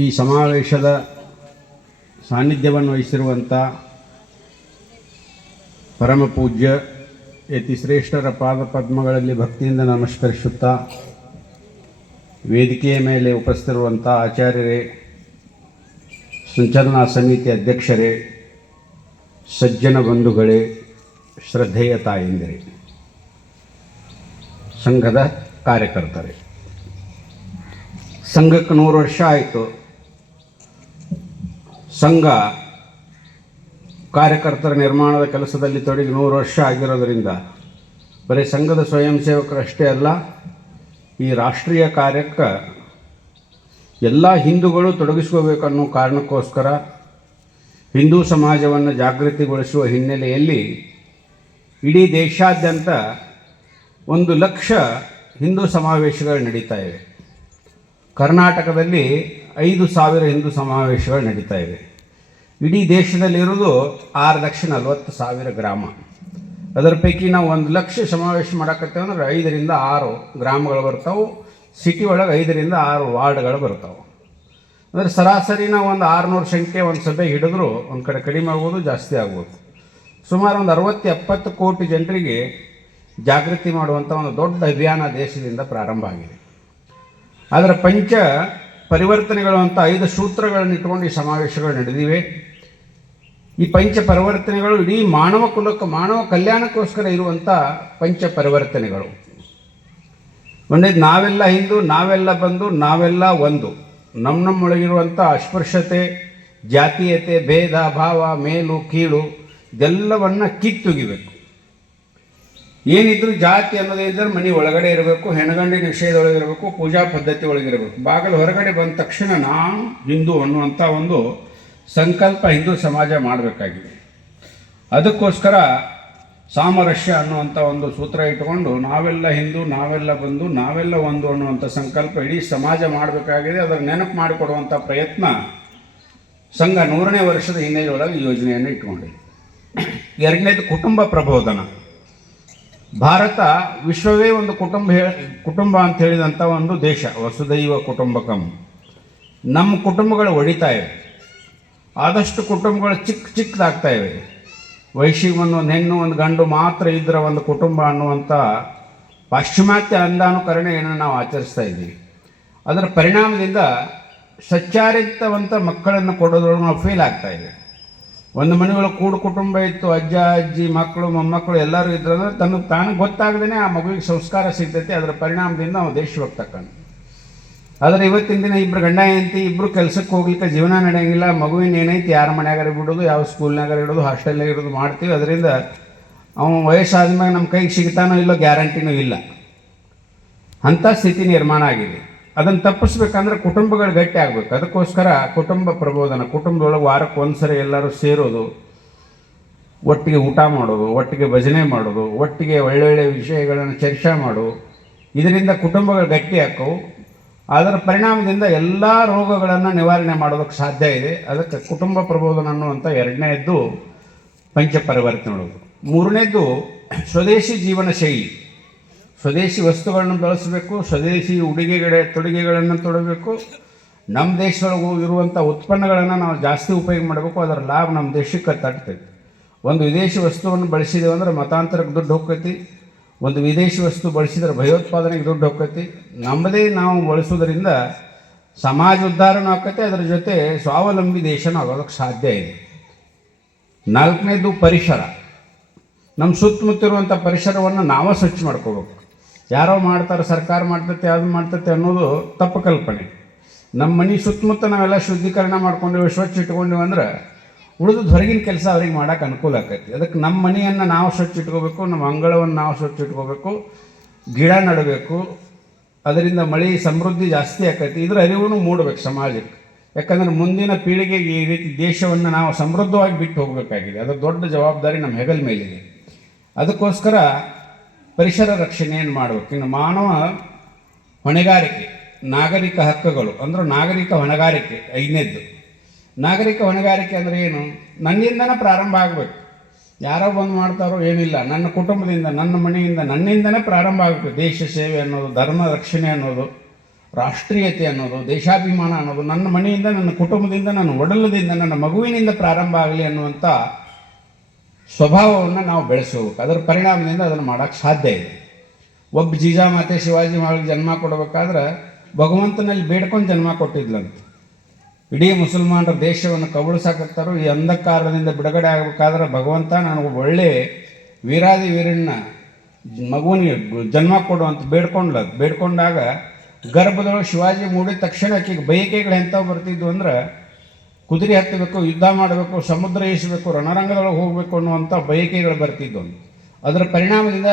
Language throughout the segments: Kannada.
ಈ ಸಮಾವೇಶದ ಸಾನ್ನಿಧ್ಯವನ್ನು ವಹಿಸಿರುವಂಥ ಪರಮ ಪೂಜ್ಯ ಯತಿಶ್ರೇಷ್ಠರ ಪಾದಪದ್ಮಗಳಲ್ಲಿ ಭಕ್ತಿಯಿಂದ ನಮಸ್ಕರಿಸುತ್ತಾ, ವೇದಿಕೆಯ ಮೇಲೆ ಉಪಸ್ಥಿತಿರುವಂಥ ಆಚಾರ್ಯರೇ, ಸಂಚಲನಾ ಸಮಿತಿ ಅಧ್ಯಕ್ಷರೇ, ಸಜ್ಜನ ಬಂಧುಗಳೇ, ಶ್ರದ್ಧೆಯ ತಾಯಂದಿರೇ, ಸಂಘದ ಕಾರ್ಯಕರ್ತರೇ, ಸಂಘಕ್ಕೆ 100 ವರ್ಷ ಆಯಿತು. ಸಂಘ ಕಾರ್ಯಕರ್ತರ ನಿರ್ಮಾಣದ ಕೆಲಸದಲ್ಲಿ ತೊಡಗಿ 100 ವರ್ಷ ಆಗಿರೋದರಿಂದ ಬರೀ ಸಂಘದ ಸ್ವಯಂ ಸೇವಕರಷ್ಟೇ ಅಲ್ಲ, ಈ ರಾಷ್ಟ್ರೀಯ ಕಾರ್ಯಕ್ಕೆ ಎಲ್ಲ ಹಿಂದೂಗಳು ತೊಡಗಿಸ್ಕೋಬೇಕನ್ನೋ ಕಾರಣಕ್ಕೋಸ್ಕರ ಹಿಂದೂ ಸಮಾಜವನ್ನು ಜಾಗೃತಿಗೊಳಿಸುವ ಹಿನ್ನೆಲೆಯಲ್ಲಿ ಇಡೀ ದೇಶಾದ್ಯಂತ 1 ಲಕ್ಷ ಹಿಂದೂ ಸಮಾವೇಶಗಳು ನಡೀತಾ ಇವೆ. ಕರ್ನಾಟಕದಲ್ಲಿ 5,000 ಹಿಂದೂ ಸಮಾವೇಶಗಳು ನಡೀತಾ ಇವೆ. ಇಡೀ ದೇಶದಲ್ಲಿರೋದು 6,40,000 ಗ್ರಾಮ. ಅದರ ಪೈಕಿ ನಾವು 1 ಲಕ್ಷ ಸಮಾವೇಶ ಮಾಡಕತ್ತೇವೆ ಅಂದ್ರೆ 5 ರಿಂದ 6 ಗ್ರಾಮಗಳು ಬರ್ತಾವೆ. ಸಿಟಿ ಒಳಗೆ 5 ರಿಂದ 6 ವಾರ್ಡ್ಗಳು ಬರ್ತಾವೆ. ಅಂದರೆ ಸರಾಸರಿ ನಾವು 600 ಸಂಖ್ಯೆ ಒಂದು ಸಭೆ ಹಿಡಿದ್ರು ಒಂದು ಕಡೆ ಕಡಿಮೆ ಆಗ್ಬೋದು, ಜಾಸ್ತಿ ಆಗ್ಬೋದು. ಸುಮಾರು 60-70 ಕೋಟಿ ಜನರಿಗೆ ಜಾಗೃತಿ ಮಾಡುವಂಥ ಒಂದು ದೊಡ್ಡ ಅಭಿಯಾನ ದೇಶದಿಂದ ಪ್ರಾರಂಭ ಆಗಿದೆ. ಅದರ ಪಂಚ ಪರಿವರ್ತನೆಗಳು ಅಂತ 5 ಸೂತ್ರಗಳನ್ನು ಇಟ್ಕೊಂಡು ಈ ಸಮಾವೇಶಗಳು ನಡೆದಿವೆ. ಈ ಪಂಚ ಪರಿವರ್ತನೆಗಳು ಇಡೀ ಮಾನವ ಕುಲಕ್ಕೆ, ಮಾನವ ಕಲ್ಯಾಣಕ್ಕೋಸ್ಕರ ಇರುವಂಥ ಪಂಚ ಪರಿವರ್ತನೆಗಳು. ಒಂದೇದು ನಾವೆಲ್ಲ ಹಿಂದೂ, ನಾವೆಲ್ಲ ಬಂದು, ನಾವೆಲ್ಲ ಒಂದು. ನಮ್ಮೊಳಗಿರುವಂಥ ಅಸ್ಪೃಶ್ಯತೆ, ಜಾತೀಯತೆ, ಭೇದ ಭಾವ, ಮೇಲು ಕೀಳು ಇದೆಲ್ಲವನ್ನು ಕಿತ್ತೊಗಿಬೇಕು. ಏನಿದ್ರು ಜಾತಿ ಅನ್ನೋದೇನಿದ್ರೆ ಮನೆ ಒಳಗಡೆ ಇರಬೇಕು, ಹೆಣಗಂಡಿ ನಿಷೇಧದೊಳಗಿರಬೇಕು, ಪೂಜಾ ಪದ್ಧತಿ ಒಳಗಿರಬೇಕು. ಬಾಗಿಲು ಹೊರಗಡೆ ಬಂದ ತಕ್ಷಣ ನಾನು ಹಿಂದೂ ಅನ್ನುವಂಥ ಒಂದು ಸಂಕಲ್ಪ ಹಿಂದೂ ಸಮಾಜ ಮಾಡಬೇಕಾಗಿದೆ. ಅದಕ್ಕೋಸ್ಕರ ಸಾಮರಸ್ಯ ಅನ್ನುವಂಥ ಒಂದು ಸೂತ್ರ ಇಟ್ಟುಕೊಂಡು ನಾವೆಲ್ಲ ಹಿಂದೂ, ನಾವೆಲ್ಲ ಬಂದು, ನಾವೆಲ್ಲ ಒಂದು ಅನ್ನುವಂಥ ಸಂಕಲ್ಪ ಇಡೀ ಸಮಾಜ ಮಾಡಬೇಕಾಗಿದೆ. ಅದರ ನೆನಪು ಮಾಡಿಕೊಡುವಂಥ ಪ್ರಯತ್ನ ಸಂಘ 100ನೇ ವರ್ಷದ ಹಿನ್ನೆಲೆಯೊಳಗೆ ಯೋಜನೆಯನ್ನು ಇಟ್ಕೊಂಡಿದೆ. 2ನೇದು ಕುಟುಂಬ ಪ್ರಬೋಧನ. ಭಾರತ ವಿಶ್ವವೇ ಒಂದು ಕುಟುಂಬ ಅಂತ ಹೇಳಿದಂಥ ಒಂದು ದೇಶ, ವಸುದೈವ ಕುಟುಂಬಕಂ. ನಮ್ಮ ಕುಟುಂಬಗಳು ಒಡಿತಾ ಇವೆ. ಆದಷ್ಟು ಕುಟುಂಬಗಳು ಚಿಕ್ಕದಾಗ್ತಾ ಇವೆ. ವಯಸ್ಸಿಗೆ ಒಂದು ಹೆಣ್ಣು, ಒಂದು ಗಂಡು ಮಾತ್ರ ಇದ್ದರೆ ಒಂದು ಕುಟುಂಬ ಅನ್ನುವಂಥ ಪಾಶ್ಚಿಮಾತ್ಯ ಅಂಧಾನುಕರಣೆಯನ್ನು ನಾವು ಆಚರಿಸ್ತಾ ಇದ್ದೀವಿ. ಅದರ ಪರಿಣಾಮದಿಂದ ಸಚ್ಚಾರಿತವಂತ ಮಕ್ಕಳನ್ನು ಕೊಡೋದ್ರೊಳಗೆ ನಾವು ಫೇಲ್ ಆಗ್ತಾ ಇದ್ದೇವೆ. ಒಂದು ಮನೆಯೊಳಗೆ ಕೂಡು ಕುಟುಂಬ ಇತ್ತು, ಅಜ್ಜ ಅಜ್ಜಿ, ಮಕ್ಕಳು ಮೊಮ್ಮಕ್ಕಳು ಎಲ್ಲರೂ ಇದ್ರಂದ್ರೆ ತಾನು ಗೊತ್ತಾಗದೇ ಆ ಮಗುವಿಗೆ ಸಂಸ್ಕಾರ ಸಿಗ್ತೈತೆ. ಅದರ ಪರಿಣಾಮದಿಂದ ನಾವು ದೇಶಭಕ್ತಕ್ಕಂತ. ಆದರೆ ಇವತ್ತಿನ ದಿನ ಇಬ್ಬರು ಗಂಡ ಹೆಂಡತಿ ಇಬ್ಬರು ಕೆಲಸಕ್ಕೆ ಹೋಗ್ಲಿಕ್ಕೆ ಜೀವನ ನಡೆಯಂಗಿಲ್ಲ. ಮಗುವಿನ ಏನೈತಿ ಯಾರ ಮನೆಯಾಗಾರ ಬಿಡೋದು, ಯಾವ ಸ್ಕೂಲ್ನಾಗಾರ ಇಡೋದು, ಹಾಸ್ಟೆಲ್ನಾಗ ಇರೋದು ಮಾಡ್ತೀವಿ. ಅದರಿಂದ ಅವನು ವಯಸ್ಸಾದ್ಮೇಲೆ ನಮ್ಮ ಕೈಗೆ ಸಿಗ್ತಾನೋ ಇಲ್ಲೋ ಗ್ಯಾರಂಟಿನೂ ಇಲ್ಲ. ಅಂಥ ಸ್ಥಿತಿ ನಿರ್ಮಾಣ ಆಗಿದೆ. ಅದನ್ನು ತಪ್ಪಿಸ್ಬೇಕಂದ್ರೆ ಕುಟುಂಬಗಳು ಗಟ್ಟಿ ಆಗಬೇಕು. ಅದಕ್ಕೋಸ್ಕರ ಕುಟುಂಬ ಪ್ರಬೋಧನ, ಕುಟುಂಬದೊಳಗೆ ವಾರಕ್ಕೆ 1 ಸರಿ ಎಲ್ಲರೂ ಸೇರೋದು, ಒಟ್ಟಿಗೆ ಊಟ ಮಾಡೋದು, ಒಟ್ಟಿಗೆ ಭಜನೆ ಮಾಡೋದು, ಒಟ್ಟಿಗೆ ಒಳ್ಳೊಳ್ಳೆ ವಿಷಯಗಳನ್ನು ಚರ್ಚೆ ಮಾಡೋದು. ಇದರಿಂದ ಕುಟುಂಬಗಳು ಗಟ್ಟಿ ಹಾಕವು. ಅದರ ಪರಿಣಾಮದಿಂದ ಎಲ್ಲ ರೋಗಗಳನ್ನು ನಿವಾರಣೆ ಮಾಡೋದಕ್ಕೆ ಸಾಧ್ಯ ಇದೆ. ಅದಕ್ಕೆ ಕುಟುಂಬ ಪ್ರಬೋಧನ ಅನ್ನುವಂಥ 2ನೇದ್ದು ಪಂಚ ಪರಿವರ್ತನೆಗಳು. 3ನೇದ್ದು ಸ್ವದೇಶಿ ಜೀವನ ಶೈಲಿ. ಸ್ವದೇಶಿ ವಸ್ತುಗಳನ್ನು ಬಳಸಬೇಕು, ಸ್ವದೇಶಿ ತೊಡುಗೆಗಳನ್ನು ತೊಡಬೇಕು. ನಮ್ಮ ದೇಶದೊಳಗೆ ಇರುವಂಥ ಉತ್ಪನ್ನಗಳನ್ನು ನಾವು ಜಾಸ್ತಿ ಉಪಯೋಗ ಮಾಡಬೇಕು. ಅದರ ಲಾಭ ನಮ್ಮ ದೇಶಕ್ಕೆ ತಟ್ತೈತಿ. ಒಂದು ವಿದೇಶಿ ವಸ್ತುವನ್ನು ಬಳಸಿದೇವೆ ಅಂದ್ರೆ ಮತಾಂತರಕ್ಕೆ ದುಡ್ಡು ಹೋಗ್ತೈತಿ. ಒಂದು ವಿದೇಶಿ ವಸ್ತು ಬಳಸಿದ್ರೆ ಭಯೋತ್ಪಾದನೆಗೆ ದುಡ್ಡು ಹೋಗ್ತೈತಿ. ನಮ್ಮದೇ ನಾವು ಬಳಸೋದ್ರಿಂದ ಸಮಾಜ ಉದ್ಧಾರನೂ ಆಗ್ತೈತೆ, ಅದರ ಜೊತೆ ಸ್ವಾವಲಂಬಿ ದೇಶನೂ ಆಗೋದಕ್ಕೆ ಸಾಧ್ಯ ಇದೆ. 4ನೇದು ಪರಿಸರ. ನಮ್ಮ ಸುತ್ತಮುತ್ತಿರುವಂಥ ಪರಿಸರವನ್ನು ನಾವೇ ಸ್ವಚ್ಛ ಮಾಡ್ಕೋಬೇಕು. ಯಾರೋ ಮಾಡ್ತಾರೆ, ಸರ್ಕಾರ ಮಾಡ್ತೈತೆ, ಅದು ಮಾಡ್ತೈತೆ ಅನ್ನೋದು ತಪ್ಪು ಕಲ್ಪನೆ. ನಮ್ಮ ಮನೆ ಸುತ್ತಮುತ್ತ ನಾವೆಲ್ಲ ಶುದ್ಧೀಕರಣ ಮಾಡ್ಕೊಂಡಿವಿ, ಸ್ವಚ್ಛ ಇಟ್ಕೊಂಡಿವಿ ಅಂದ್ರೆ ಉಳಿದು ಹೊರಗಿನ ಕೆಲಸ ಅವ್ರಿಗೆ ಮಾಡೋಕೆ ಅನುಕೂಲ ಆಕೈತಿ. ಅದಕ್ಕೆ ನಮ್ಮ ಮನೆಯನ್ನು ನಾವು ಸ್ವಚ್ಛ ಇಟ್ಕೋಬೇಕು, ನಮ್ಮ ಅಂಗಳವನ್ನು ನಾವು ಸ್ವಚ್ಛ ಇಟ್ಕೋಬೇಕು, ಗಿಡ ನೆಡಬೇಕು. ಅದರಿಂದ ಮಳೆ ಸಮೃದ್ಧಿ ಜಾಸ್ತಿ ಆಕೈತಿ. ಇದರ ಅರಿವು ಮೂಡಬೇಕು ಸಮಾಜಕ್ಕೆ. ಯಾಕಂದರೆ ಮುಂದಿನ ಪೀಳಿಗೆಗೆ ಈ ರೀತಿ ದೇಶವನ್ನು ನಾವು ಸಮೃದ್ಧವಾಗಿ ಬಿಟ್ಟು ಹೋಗಬೇಕಾಗಿದೆ. ಅದರ ದೊಡ್ಡ ಜವಾಬ್ದಾರಿ ನಮ್ಮ ಹೆಗಲ ಮೇಲಿದೆ. ಅದಕ್ಕೋಸ್ಕರ ಪರಿಸರ ರಕ್ಷಣೆಯನ್ನು ಮಾಡಬೇಕು. ಇನ್ನು ಮಾನವ ಹೊಣೆಗಾರಿಕೆ, ನಾಗರಿಕ ಹಕ್ಕುಗಳು ಅಂದ್ರೆ ನಾಗರಿಕ ಹೊಣೆಗಾರಿಕೆ 5ನೇದ್ದು. ನಾಗರಿಕ ಹೊಣೆಗಾರಿಕೆ ಅಂದರೆ ಏನು? ನನ್ನಿಂದನೇ ಪ್ರಾರಂಭ ಆಗಬೇಕು. ಯಾರೋ ಬಂದು ಮಾಡ್ತಾರೋ ಏನಿಲ್ಲ, ನನ್ನ ಕುಟುಂಬದಿಂದ, ನನ್ನ ಮನೆಯಿಂದ, ನನ್ನಿಂದನೇ ಪ್ರಾರಂಭ ಆಗಬೇಕು. ದೇಶ ಸೇವೆ ಅನ್ನೋದು, ಧರ್ಮ ರಕ್ಷಣೆ ಅನ್ನೋದು, ರಾಷ್ಟ್ರೀಯತೆ ಅನ್ನೋದು, ದೇಶಾಭಿಮಾನ ಅನ್ನೋದು ನನ್ನ ಮನೆಯಿಂದ, ನನ್ನ ಕುಟುಂಬದಿಂದ, ನನ್ನ ಒಡಲದಿಂದ, ನನ್ನ ಮಗುವಿನಿಂದ ಪ್ರಾರಂಭ ಆಗಲಿ ಅನ್ನುವಂಥ ಸ್ವಭಾವವನ್ನು ನಾವು ಬೆಳೆಸಬೇಕು. ಅದರ ಪರಿಣಾಮದಿಂದ ಅದನ್ನು ಮಾಡೋಕ್ಕೆ ಸಾಧ್ಯ ಇದೆ. ಒಬ್ಬ ಜೀಜಾಮಾತೆ ಶಿವಾಜಿ ಮಗಳಿಗೆ ಜನ್ಮ ಕೊಡಬೇಕಾದ್ರೆ ಭಗವಂತನಲ್ಲಿ ಬೇಡ್ಕೊಂಡು ಜನ್ಮ ಕೊಟ್ಟಿದ್ಲಂತೆ. ಇಡೀ ಮುಸಲ್ಮಾನರ ದೇಶವನ್ನು ಕಬಳಿಸಾಕತ್ತಾರೋ, ಈ ಅಂಧಕಾರದಿಂದ ಬಿಡುಗಡೆ ಆಗಬೇಕಾದ್ರೆ ಭಗವಂತ ನನಗೆ ಒಳ್ಳೆ ವೀರಾದಿ ವೀರಣ್ಣ ಮಗುವಿಗೆ ಜನ್ಮ ಕೊಡು ಅಂತ ಬೇಡ್ಕೊಂಡಾಗ ಗರ್ಭದೊಳಗೆ ಶಿವಾಜಿ ಮೂಡಿದ ತಕ್ಷಣ ಆಕೆಗೆ ಬಯಕೆಗಳು ಎಂಥವು ಬರ್ತಿದ್ವು ಅಂದ್ರೆ, ಕುದುರೆ ಹತ್ತಬೇಕು, ಯುದ್ಧ ಮಾಡಬೇಕು, ಸಮುದ್ರ ಈಸಬೇಕು, ರಣರಂಗದೊಳಗೆ ಹೋಗಬೇಕು ಅನ್ನುವಂಥ ಬಯಕೆಗಳು ಬರ್ತಿದ್ವು. ಅದರ ಪರಿಣಾಮದಿಂದ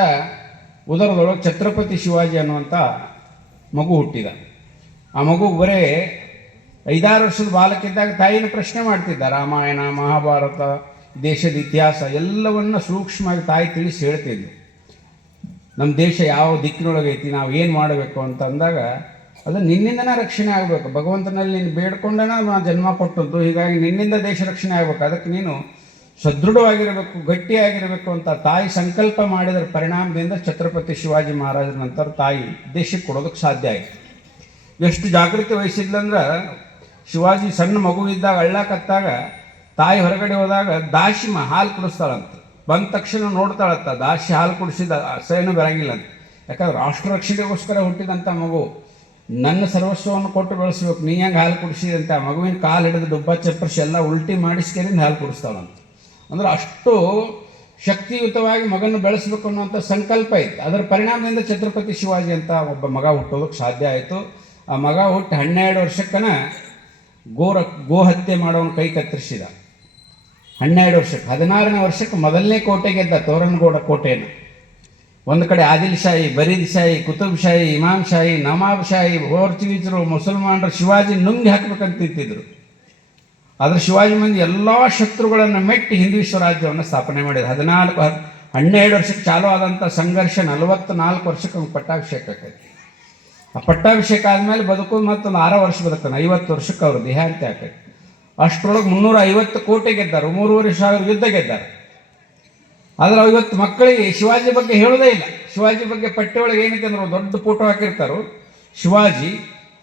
ಉದರದೊಳಗೆ ಛತ್ರಪತಿ ಶಿವಾಜಿ ಅನ್ನುವಂಥ ಮಗು ಹುಟ್ಟಿದ. ಆ ಮಗು ಬರೇ 5-6 ವರ್ಷದ ಬಾಲಕಿದ್ದಾಗ ತಾಯಿನ ಪ್ರಶ್ನೆ ಮಾಡ್ತಿದ್ದ. ರಾಮಾಯಣ, ಮಹಾಭಾರತ, ದೇಶದ ಇತಿಹಾಸ ಎಲ್ಲವನ್ನು ಸೂಕ್ಷ್ಮವಾಗಿ ತಾಯಿ ತಿಳಿಸಿ ಹೇಳ್ತಿದ್ವಿ. ನಮ್ಮ ದೇಶ ಯಾವ ದಿಕ್ಕಿನೊಳಗೈತಿ, ನಾವು ಏನು ಮಾಡಬೇಕು ಅಂತ ಅಂದಾಗ, ಅದು ನಿನ್ನಿಂದನೇ ರಕ್ಷಣೆ ಆಗಬೇಕು. ಭಗವಂತನಲ್ಲಿ ನೀನು ಬೇಡ್ಕೊಂಡೇ ನಾ ಜನ್ಮ ಕೊಟ್ಟದ್ದು, ಹೀಗಾಗಿ ನಿನ್ನಿಂದ ದೇಶ ರಕ್ಷಣೆ ಆಗಬೇಕು. ಅದಕ್ಕೆ ನೀನು ಸದೃಢವಾಗಿರಬೇಕು, ಗಟ್ಟಿಯಾಗಿರಬೇಕು ಅಂತ ತಾಯಿ ಸಂಕಲ್ಪ ಮಾಡಿದ್ರ ಪರಿಣಾಮದಿಂದ ಛತ್ರಪತಿ ಶಿವಾಜಿ ಮಹಾರಾಜರ ನಂತರ ತಾಯಿ ದೇಶಕ್ಕೆ ಕೊಡೋದಕ್ಕೆ ಸಾಧ್ಯ ಆಯಿತು. ಎಷ್ಟು ಜಾಗೃತಿ ವಹಿಸಿದ್ಲಂದ್ರೆ, ಶಿವಾಜಿ ಸಣ್ಣ ಮಗು ಇದ್ದಾಗ ಅಳ್ಳಾಕತ್ತಾಗ ತಾಯಿ ಹೊರಗಡೆ ಹೋದಾಗ ದಾಸಿ ಹಾಲು ಕುಡಿಸ್ತಾಳಂತ. ಬಂದ ತಕ್ಷಣ ನೋಡ್ತಾಳತ್ತ, ದಾಸಿ ಹಾಲು ಕುಡಿಸಿದ ಅಸಹ್ಯನೂ ಬರಂಗಿಲ್ಲ ಅಂತ. ಯಾಕಂದ್ರೆ ರಾಷ್ಟ್ರ ರಕ್ಷಣೆಗೋಸ್ಕರ ಹುಟ್ಟಿದಂಥ ಮಗು, ನನ್ನ ಸರ್ವಸ್ವವನ್ನು ಕೊಟ್ಟು ಬೆಳೆಸ್ಬೇಕು, ನೀ ಹೆಂಗೆ ಹಾಲು ಕುಡಿಸಿದಂತ ಮಗುವಿನ ಕಾಲು ಹಿಡಿದು ಡುಬ್ಬ ಚಪ್ಪರಿಸಿ ಎಲ್ಲ ಉಲ್ಟಿ ಮಾಡಿಸ್ಕೇರಿಂದ ಹಾಲು ಕುಡಿಸ್ತಾಳಂತ. ಅಂದ್ರೆ ಅಷ್ಟು ಶಕ್ತಿಯುತವಾಗಿ ಮಗನ್ನು ಬೆಳೆಸಬೇಕು ಅನ್ನುವಂಥ ಸಂಕಲ್ಪ ಇತ್ತು. ಅದರ ಪರಿಣಾಮದಿಂದ ಛತ್ರಪತಿ ಶಿವಾಜಿ ಅಂತ ಒಬ್ಬ ಮಗ ಹುಟ್ಟೋದಕ್ಕೆ ಸಾಧ್ಯ ಆಯಿತು. ಆ ಮಗ ಹುಟ್ಟಿ 12 ವರ್ಷಕ್ಕನ ಗೋ ಹತ್ಯೆ ಮಾಡೋನು ಕೈ ಕತ್ತರಿಸಿದ. 12 ವರ್ಷಕ್ಕೆ. 16ನೇ ವರ್ಷಕ್ಕೆ ಮೊದಲನೇ ಕೋಟೆ ಗೆದ್ದ, ತೋರಣಗೌಡ ಕೋಟೆಯನ್ನು. ಒಂದು ಕಡೆ ಆದಿಲ್ ಶಾಹಿ, ಬರೀದ್ ಶಾಹಿ, ಕುತುಬ್ ಶಾಹಿ, ಇಮಾಮ್ ಶಾಹಿ, ನವಾಬ್ ಶಾಹಿ, ಪೋರ್ಚುಗೀಸರು, ಮುಸಲ್ಮಾನರು ಶಿವಾಜಿ ನುಂಗಿ ಹಾಕಬೇಕಂತ ನಿಂತಿದ್ರು. ಆದರೆ ಶಿವಾಜಿ ಮಂದಿ ಎಲ್ಲ ಶತ್ರುಗಳನ್ನು ಮೆಟ್ಟಿ ಹಿಂದೂ ವಿಶ್ವರಾಜ್ಯವನ್ನು ಸ್ಥಾಪನೆ ಮಾಡಿದ್ರು. 12 ವರ್ಷಕ್ಕೆ ಚಾಲೂ ಆದಂಥ ಸಂಘರ್ಷ 44 ವರ್ಷಕ್ಕೆ ಅವ್ನು ಪಟ್ಟಾಭಿಷೇಕ ಆಕೈತಿ. ಆ ಪಟ್ಟಾಭಿಷೇಕ ಆದಮೇಲೆ ಬದುಕೋದು ಮತ್ತೊಂದು 6 ವರ್ಷ ಬದುಕ್ತಾನೆ. 50 ವರ್ಷಕ್ಕೆ ಅವರು ದೇಹಾಂತ್ಯ ಆಕೈತಿ. ಅಷ್ಟರೊಳಗೆ 350 ಕೋಟೆ ಗೆದ್ದಾರೆ, 3,500 ಯುದ್ಧ ಗೆದ್ದಾರೆ. ಆದರೆ ಇವತ್ತು ಮಕ್ಕಳಿಗೆ ಶಿವಾಜಿ ಬಗ್ಗೆ ಹೇಳೋದೇ ಇಲ್ಲ. ಶಿವಾಜಿ ಬಗ್ಗೆ ಪಟ್ಟಿ ಒಳಗೆ ಏನೈತೆ ಅಂದ್ರೆ ದೊಡ್ಡ ಫೋಟೋ ಹಾಕಿರ್ತಾರೋ,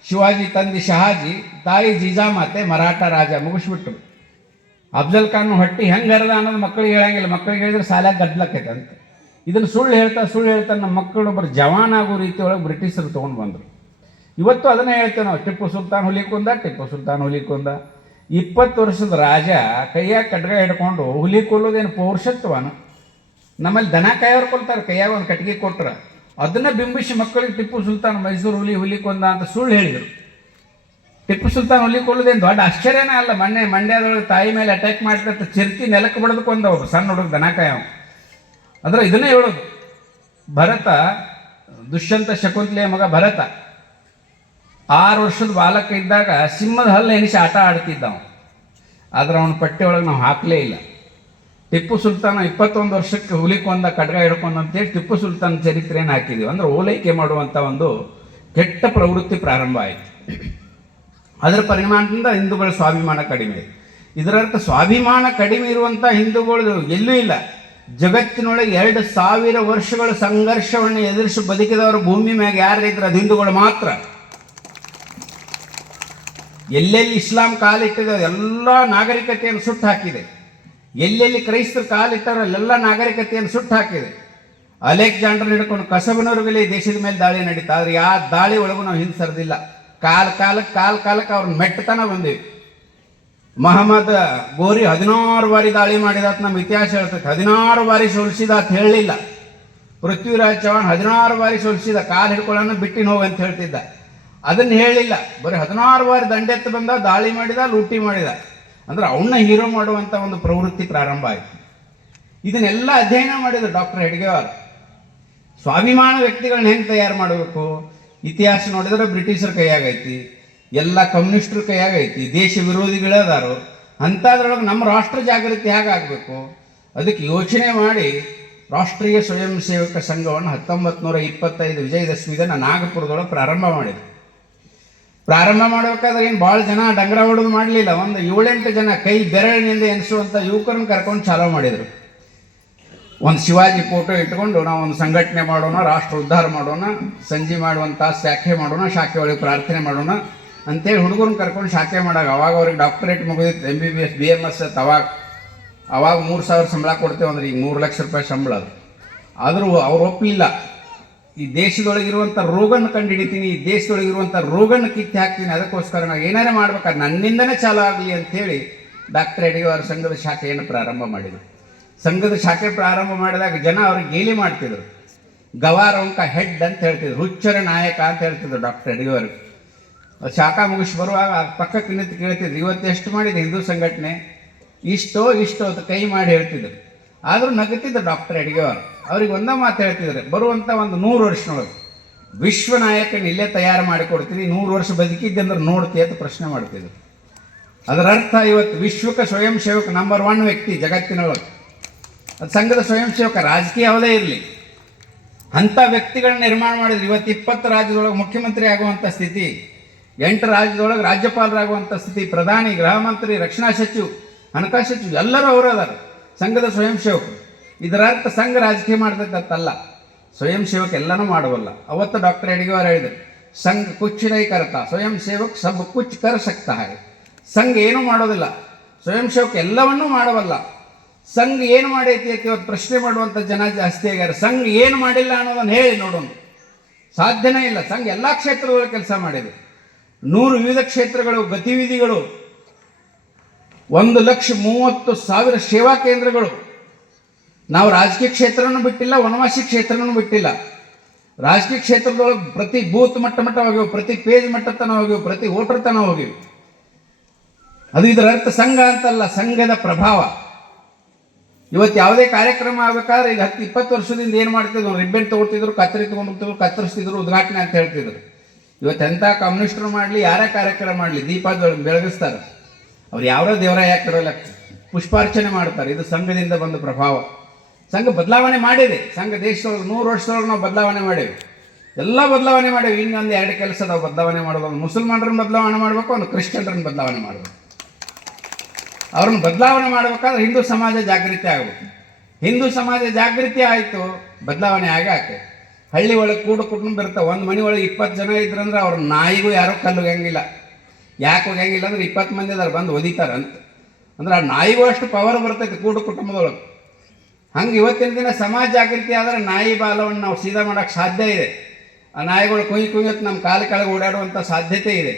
ಶಿವಾಜಿ ತಂದೆ ಶಹಾಜಿ, ತಾಯಿ ಜೀಜಾಮಾತೆ, ಮರಾಠ ರಾಜ, ಮುಗಿಸ್ಬಿಟ್ರು. ಅಫ್ಜಲ್ ಖಾನ್ ಹೊಟ್ಟಿ ಹೆಂಗೆ ಹರಿದ ಅನ್ನೋದು ಮಕ್ಕಳಿಗೆ ಹೇಳಂಗಿಲ್ಲ. ಮಕ್ಕಳಿಗೆ ಹೇಳಿದ್ರೆ ಸಾಲಾಗಿ ಗದ್ದಲಕ್ಕೈತೆ ಅಂತ. ಇದನ್ನು ಸುಳ್ಳು ಹೇಳ್ತಾ ನಮ್ಮ ಮಕ್ಕಳೊಬ್ಬರು ಜವಾನ್ ಆಗೋ ರೀತಿ ಒಳಗೆ ಬ್ರಿಟಿಷರು ತೊಗೊಂಡು ಬಂದರು. ಇವತ್ತು ಅದನ್ನೇ ಹೇಳ್ತೇವೆ ನಾವು, ಟಿಪ್ಪು ಸುಲ್ತಾನ್ ಹುಲಿ ಕೊಂದ. 20 ವರ್ಷದ ರಾಜ ಕೈಯಾಗ ಖಡ್ಗ ಹಿಡ್ಕೊಂಡು ಹುಲಿ ಕೊಲ್ಲೋದೇನು ಪೌರುಷತ್ವನ? ನಮ್ಮಲ್ಲಿ ದನ ಕಾಯೋರು ಕೊಲ್ತಾರೆ, ಕೈಯಾಗ ಒಂದು ಕಟ್ಟಿಗೆ ಕೊಟ್ಟರೆ ಅದನ್ನು ಬಿಂಬಿಸಿ ಮಕ್ಕಳಿಗೆ ಟಿಪ್ಪು ಸುಲ್ತಾನ್ ಮೈಸೂರು ಹುಲಿ ಕೊಂದ ಅಂತ ಸುಳ್ಳು ಹೇಳಿದರು. ಟಿಪ್ಪು ಸುಲ್ತಾನ್ ಹುಲಿ ಕೊಲ್ಲೋದೇನು ದೊಡ್ಡ ಆಶ್ಚರ್ಯನೇ ಅಲ್ಲ. ಮಂಡ್ಯದೊಳಗೆ ತಾಯಿ ಮೇಲೆ ಅಟ್ಯಾಕ್ ಮಾಡ್ತಾ ಚಿರ್ತಿ ನೆಲಕ್ಕೆ ಬಡ್ದು ಕೊಂದ ಒಬ್ಬ ಸಣ್ಣ ಹುಡುಗ ದನ ಕಾಯವ. ಅಂದ್ರೆ ಇದನ್ನೇ ಹೇಳೋದು. ಭರತ, ದುಷ್ಯಂತ ಶಕುಂತಲೆಯ ಮಗ ಭರತ 6 ವರ್ಷದ ಬಾಲಕ ಇದ್ದಾಗ ಸಿಂಹದ ಹಲ್ಲು ಎನಿಸಿ ಆಟ ಆಡ್ತಿದ್ದವ. ಆದರೆ ಅವನ ಪಟ್ಟಿ ಒಳಗೆ ನಾವು ಹಾಕಲೇ ಇಲ್ಲ. ಟಿಪ್ಪು ಸುಲ್ತಾನ 21 ವರ್ಷಕ್ಕೆ ಹುಲಿ ಕೊಂದ, ಖಡ್ಗ ಹಿಡ್ಕೊಂಡ ಅಂತೇಳಿ ಟಿಪ್ಪು ಸುಲ್ತಾನ್ ಚರಿತ್ರೆಯನ್ನು ಹಾಕಿದ್ದೀವಿ. ಅಂದರೆ ಓಲೈಕೆ ಮಾಡುವಂಥ ಒಂದು ಕೆಟ್ಟ ಪ್ರವೃತ್ತಿ ಪ್ರಾರಂಭ ಆಯಿತು. ಅದರ ಪರಿಣಾಮದಿಂದ ಹಿಂದೂಗಳ ಸ್ವಾಭಿಮಾನ ಕಡಿಮೆ. ಇದರರ್ಥ ಸ್ವಾಭಿಮಾನ ಕಡಿಮೆ ಇರುವಂಥ ಹಿಂದೂಗಳು ಎಲ್ಲೂ ಇಲ್ಲ. ಜಗತ್ತಿನೊಳಗೆ 2000 ವರ್ಷಗಳ ಸಂಘರ್ಷವನ್ನು ಎದುರಿಸಿ ಬದುಕಿದವರು ಭೂಮಿ ಮ್ಯಾಗ ಯಾರಿದ್ರೆ ಅದು ಹಿಂದೂಗಳು ಮಾತ್ರ. ಎಲ್ಲೆಲ್ಲಿ ಇಸ್ಲಾಂ ಕಾಲಿಟ್ಟಿದೆ ಎಲ್ಲ ನಾಗರಿಕತೆಯನ್ನು ಸುಟ್ಟು ಹಾಕಿದೆ. ಎಲ್ಲೆಲ್ಲಿ ಕ್ರೈಸ್ತರು ಕಾಲಿಟ್ಟರು ಅಲ್ಲೆಲ್ಲ ನಾಗರಿಕತೆಯನ್ನು ಸುಟ್ಟು ಹಾಕಿದೆ. ಅಲೆಕ್ಸಾಂಡರ್ ಹಿಡ್ಕೊಂಡು ಕಸಬನವರುಗಳೇ ದೇಶದ ಮೇಲೆ ದಾಳಿ ನಡೀತಾ. ಆದರೆ ಯಾವ ದಾಳಿ ಒಳಗೂ ನಾವು ಹಿಂದೆ ಸರಿದಿಲ್ಲ. ಕಾಲಕ್ಕೆ ಅವ್ರನ್ನ ಮೆಟ್ಟತನ ಬಂದೀವಿ. ಮಹಮ್ಮದ್ ಗೋರಿ 16 ಬಾರಿ ದಾಳಿ ಮಾಡಿದಾತ ನಮ್ಮ ಇತಿಹಾಸ ಹೇಳ್ತೈತೆ. 16 ಬಾರಿ ಸೋಲಿಸಿದ ಅಂತ ಹೇಳಲಿಲ್ಲ. ಪೃಥ್ವಿರಾಜ್ ಚೌಹಾಣ್ 16 ಬಾರಿ ಸೋಲಿಸಿದ, ಕಾಲು ಹಿಡ್ಕೊಳ್ಳೋಣ ಬಿಟ್ಟಿನ ಹೋಗಿ ಅಂತ ಹೇಳ್ತಿದ್ದ. ಅದನ್ನು ಹೇಳಿಲ್ಲ. ಬರೀ 16 ಬಾರಿ ದಂಡೆತ್ತು ಬಂದ, ದಾಳಿ ಮಾಡಿದ, ಲೂಟಿ ಮಾಡಿದ. ಅಂದ್ರೆ ಅವನ್ನ ಹೀರೋ ಮಾಡುವಂಥ ಒಂದು ಪ್ರವೃತ್ತಿ ಪ್ರಾರಂಭ ಆಯಿತು. ಇದನ್ನೆಲ್ಲ ಅಧ್ಯಯನ ಮಾಡಿದ್ರು ಡಾಕ್ಟರ್ ಹೆಡ್ಗೇವಾರ್. ಸ್ವಾಭಿಮಾನ ವ್ಯಕ್ತಿಗಳನ್ನ ಹೆಂಗೆ ತಯಾರು ಮಾಡಬೇಕು? ಇತಿಹಾಸ ನೋಡಿದ್ರೆ ಬ್ರಿಟಿಷರ ಕೈಯಾಗೈತಿ, ಎಲ್ಲ ಕಮ್ಯುನಿಸ್ಟರ ಕೈಯಾಗೈತಿ, ದೇಶ ವಿರೋಧಿಗಳದಾರು. ಅಂಥದ್ರೊಳಗೆ ನಮ್ಮ ರಾಷ್ಟ್ರ ಜಾಗೃತಿ ಹೇಗಾಗಬೇಕು? ಅದಕ್ಕೆ ಯೋಚನೆ ಮಾಡಿ ರಾಷ್ಟ್ರೀಯ ಸ್ವಯಂ ಸೇವಕ ಸಂಘವನ್ನು 1925 ವಿಜಯದಶಮಿ ದಿನ ನಾಗಪುರದೊಳಗೆ ಪ್ರಾರಂಭ ಮಾಡಿದ್ರು. ಪ್ರಾರಂಭ ಮಾಡಬೇಕಾದ್ರೆ ಏನು ಭಾಳ ಜನ ಡಂಗರ ಹೊಡೆದು ಮಾಡಲಿಲ್ಲ. ಒಂದು 7-8 ಜನ ಕೈ ಬೆರಳಿನಿಂದ ಎನಿಸುವಂಥ ಯುವಕರನ್ನು ಕರ್ಕೊಂಡು ಚಾಲೂ ಮಾಡಿದರು. ಒಂದು ಶಿವಾಜಿ ಫೋಟೋ ಇಟ್ಕೊಂಡು ನಾವು ಒಂದು ಸಂಘಟನೆ ಮಾಡೋಣ, ರಾಷ್ಟ್ರ ಉದ್ಧಾರ ಮಾಡೋಣ, ಸಂಜೆ ಮಾಡುವಂಥ ಶಾಖೆ ಮಾಡೋಣ, ಶಾಖೆ ಒಳಗೆ ಪ್ರಾರ್ಥನೆ ಮಾಡೋಣ ಅಂತೇಳಿ ಹುಡುಗರನ್ನ ಕರ್ಕೊಂಡು ಶಾಖೆ ಮಾಡಾಗ ಅವಾಗ ಅವ್ರಿಗೆ ಡಾಕ್ಟರೇಟ್ ಮುಗಿದಿತ್ತು, MBBS BMS ಅವಾಗ 3,000 ಸಂಬಳ ಕೊಡ್ತೇವೆ ಅಂದ್ರೆ ಈಗ 3 ಲಕ್ಷ ರೂಪಾಯಿ ಸಂಬಳ. ಅದು ಆದರೂ ಅವ್ರು ಒಪ್ಪಲಿಲ್ಲ. ಈ ದೇಶದೊಳಗಿರುವಂಥ ರೋಗನ್ನು ಕಂಡುಹಿಡಿತೀನಿ, ಈ ದೇಶದೊಳಗಿರುವಂಥ ರೋಗನ್ನು ಕಿತ್ತಿ ಹಾಕ್ತೀನಿ, ಅದಕ್ಕೋಸ್ಕರ ನಾವು ಏನಾರೇ ಮಾಡ್ಬೇಕಾದ್ರೆ ನನ್ನಿಂದನೇ ಚಾಲು ಆಗಲಿ ಅಂಥೇಳಿ ಡಾಕ್ಟರ್ ಎಡಗೆಯವರ ಸಂಘದ ಶಾಖೆಯನ್ನು ಪ್ರಾರಂಭ ಮಾಡಿದರು. ಸಂಘದ ಶಾಖೆ ಪ್ರಾರಂಭ ಮಾಡಿದಾಗ ಜನ ಅವ್ರಿಗೆ ಗೇಲಿ ಮಾಡ್ತಿದ್ರು. ಗವಾರಂಕ ಹೆಡ್ ಅಂತ ಹೇಳ್ತಿದ್ರು, ಹುಚ್ಚರ ನಾಯಕ ಅಂತ ಹೇಳ್ತಿದ್ರು ಡಾಕ್ಟರ್ ಎಡಗೆಯವರು. ಶಾಖಾ ಮುಗಿಸಿ ಬರುವಾಗ ಪಕ್ಕಕ್ಕೆ ನಿಂತು ಕೇಳ್ತಿದ್ರು, ಇವತ್ತು ಎಷ್ಟು ಮಾಡಿದೆ ಹಿಂದೂ ಸಂಘಟನೆ? ಇಷ್ಟೋ ಅಂತ ಕೈ ಮಾಡಿ ಹೇಳ್ತಿದ್ರು. ಆದರೂ ನಗುತ್ತಿದ್ದ ಡಾಕ್ಟರ್ ಎಡಗೆಯವರು. ಅವ್ರಿಗೆ ಒಂದೇ ಮಾತು ಹೇಳ್ತಿದ್ದಾರೆ, ಬರುವಂಥ ಒಂದು 100 ವರ್ಷದೊಳಗೆ ವಿಶ್ವ ನಾಯಕನ ಇಲ್ಲೇ ತಯಾರು ಮಾಡಿಕೊಡ್ತೀನಿ, 100 ವರ್ಷ ಬದುಕಿದ್ದಂದ್ರೆ ನೋಡ್ತೀಯ ಅಂತ ಪ್ರಶ್ನೆ ಮಾಡ್ತಿದ್ರು. ಅದರ ಅರ್ಥ ಇವತ್ತು ವಿಶ್ವಕ್ಕೆ ಸ್ವಯಂ ಸೇವಕ ನಂಬರ್ 1 ವ್ಯಕ್ತಿ ಜಗತ್ತಿನೊಳಗೆ. ಅದು ಸಂಘದ ಸ್ವಯಂ ಸೇವಕ, ರಾಜಕೀಯ ಯಾವುದೇ ಇರಲಿ, ಅಂಥ ವ್ಯಕ್ತಿಗಳನ್ನ ನಿರ್ಮಾಣ ಮಾಡಿದ್ರು. ಇವತ್ತು 20 ರಾಜ್ಯದೊಳಗೆ ಮುಖ್ಯಮಂತ್ರಿ ಆಗುವಂಥ ಸ್ಥಿತಿ, 8 ರಾಜ್ಯದೊಳಗೆ ರಾಜ್ಯಪಾಲರಾಗುವಂಥ ಸ್ಥಿತಿ, ಪ್ರಧಾನಿ, ಗೃಹ ಮಂತ್ರಿ, ರಕ್ಷಣಾ ಸಚಿವ, ಹಣಕಾಸು ಸಚಿವ ಎಲ್ಲರೂ ಅವರದಾರ ಸಂಘದ ಸ್ವಯಂ ಸೇವಕರು. ಇದರ ಅರ್ಥ ಸಂಘ ರಾಜಕೀಯ ಮಾಡ್ತಕ್ಕಂತಲ್ಲ, ಸ್ವಯಂ ಸೇವಕ ಎಲ್ಲನೂ ಮಾಡಬಲ್ಲ. ಅವತ್ತು ಡಾಕ್ಟರ್ ಎಡಗೆಯವರು ಹೇಳಿದರು, ಸಂಘ ಕುಚ್ ನೈ ಕರ್ತಾ, ಸ್ವಯಂ ಸೇವಕ್ ಸಬ್ ಕುಚ್ ಕರ್ ಸಕ್ತಾ ಹೈ. ಸಂಘ ಏನೂ ಮಾಡೋದಿಲ್ಲ, ಸ್ವಯಂ ಸೇವಕ ಎಲ್ಲವನ್ನೂ ಮಾಡಬಲ್ಲ. ಸಂಘ ಏನು ಮಾಡೈತಿ ಅಂತ ಇವತ್ತು ಪ್ರಶ್ನೆ ಮಾಡುವಂಥ ಜನ ಜಾಸ್ತಿ ಆಗ್ಯಾರ. ಸಂಘ ಏನು ಮಾಡಿಲ್ಲ ಅನ್ನೋದನ್ನು ಹೇಳಿ ನೋಡೋಣ, ಸಾಧ್ಯನೇ ಇಲ್ಲ. ಸಂಘ ಎಲ್ಲ ಕ್ಷೇತ್ರದೊಳಗೆ ಕೆಲಸ ಮಾಡಿದೆ. 100 ವಿವಿಧ ಕ್ಷೇತ್ರಗಳು, ಗತಿವಿಧಿಗಳು, 1,30,000 ಸೇವಾ ಕೇಂದ್ರಗಳು. ನಾವು ರಾಜಕೀಯ ಕ್ಷೇತ್ರನೂ ಬಿಟ್ಟಿಲ್ಲ, ವನವಾಸಿ ಕ್ಷೇತ್ರನೂ ಬಿಟ್ಟಿಲ್ಲ. ರಾಜಕೀಯ ಕ್ಷೇತ್ರದೊಳಗೆ ಪ್ರತಿ ಬೂತ್ ಮಟ್ಟ ಹೋಗಿವು, ಪ್ರತಿ ಪೇಜ್ ಮಟ್ಟತನ ಹೋಗಿವು, ಪ್ರತಿ ವೋಟರ್ ತನ ಹೋಗಿವು. ಅದು ಇದರ ಅರ್ಥ ಸಂಘ ಅಂತಲ್ಲ, ಸಂಘದ ಪ್ರಭಾವ. ಇವತ್ತು ಯಾವುದೇ ಕಾರ್ಯಕ್ರಮ ಆಗಬೇಕಾದ್ರೆ ಈಗ 10-20 ವರ್ಷದಿಂದ ಏನು ಮಾಡ್ತಿದ್ರು, ರಿಬ್ಬನ್ ತೊಗೊಳ್ತಿದ್ರು, ಕತ್ತರಿ ತೊಗೊಂಡ್ಬಿಡ್ತಿದ್ರು, ಕತ್ತರಿಸ್ತಿದ್ರು, ಉದ್ಘಾಟನೆ ಅಂತ ಹೇಳ್ತಿದ್ರು. ಇವತ್ತು ಎಂಥ ಕಮ್ಯುನಿಸ್ಟರು ಮಾಡಲಿ, ಯಾರೇ ಕಾರ್ಯಕ್ರಮ ಮಾಡಲಿ, ದೀಪ ಬೆಳಗಿಸ್ತಾರೆ. ಅವ್ರು ಯಾರೋ ದೇವರ ಯಾಕಿರೋಲ್ಲ, ಪುಷ್ಪಾರ್ಚನೆ ಮಾಡ್ತಾರೆ. ಇದು ಸಂಘದಿಂದ ಬಂದ ಪ್ರಭಾವ. ಸಂಘ ಬದಲಾವಣೆ ಮಾಡಿದೆ. ಸಂಘ ದೇಶದೊಳಗೆ 100 ವರ್ಷದೊಳಗೆ ನಾವು ಬದಲಾವಣೆ ಮಾಡೇವಿ, ಎಲ್ಲ ಬದಲಾವಣೆ ಮಾಡೇವಿ. ಇನ್ನೊಂದು 2 ಕೆಲಸ ನಾವು ಬದಲಾವಣೆ ಮಾಡೋದು, ಒಂದು ಮುಸಲ್ಮಾನರನ್ನ ಬದಲಾವಣೆ ಮಾಡಬೇಕು, ಒಂದು ಕ್ರಿಶ್ಚಿಯನ್ರನ್ನ ಬದಲಾವಣೆ ಮಾಡಬೇಕು. ಅವ್ರನ್ನ ಬದಲಾವಣೆ ಮಾಡಬೇಕಾದ್ರೆ ಹಿಂದೂ ಸಮಾಜ ಜಾಗೃತಿ ಆಗಬೇಕು. ಹಿಂದೂ ಸಮಾಜ ಜಾಗೃತಿ ಆಯಿತು, ಬದಲಾವಣೆ ಆಗಾಕೆ. ಹಳ್ಳಿ ಒಳಗೆ ಕೂಡು ಕುಟುಂಬ ಇರ್ತಾವೆ. ಒಂದು ಮನೆ ಒಳಗೆ 20 ಜನ ಇದ್ರಂದ್ರೆ ಅವ್ರ ನಾಯಿಗೂ ಯಾರೂ ಕಲ್ಲು ಹೋಗಂಗಿಲ್ಲ. ಯಾಕೆ ಹೋಗಂಗಿಲ್ಲ ಅಂದ್ರೆ 20 ಮಂದಿ ಅದಾರ ಬಂದು ಒದಿತಾರಂತ. ಅಂದ್ರೆ ಆ ನಾಯಿಗೂ ಅಷ್ಟು ಪವರ್ ಬರ್ತೈತೆ ಕೂಡು ಕುಟುಂಬದೊಳಗೆ. ಹಂಗೆ ಇವತ್ತಿನ ದಿನ ಸಮಾಜ ಜಾಗೃತಿ ಆದರೆ ನಾಯಿ ಬಾಲವನ್ನು ನಾವು ಸೀದಾ ಮಾಡೋಕ್ಕೆ ಸಾಧ್ಯ ಇದೆ. ಆ ನಾಯಿಗಳು ಕುಯ್ಯತ್ತು ನಮ್ಮ ಕಾಲು ಕೆಳಗೆ ಓಡಾಡುವಂಥ ಸಾಧ್ಯತೆ ಇದೆ.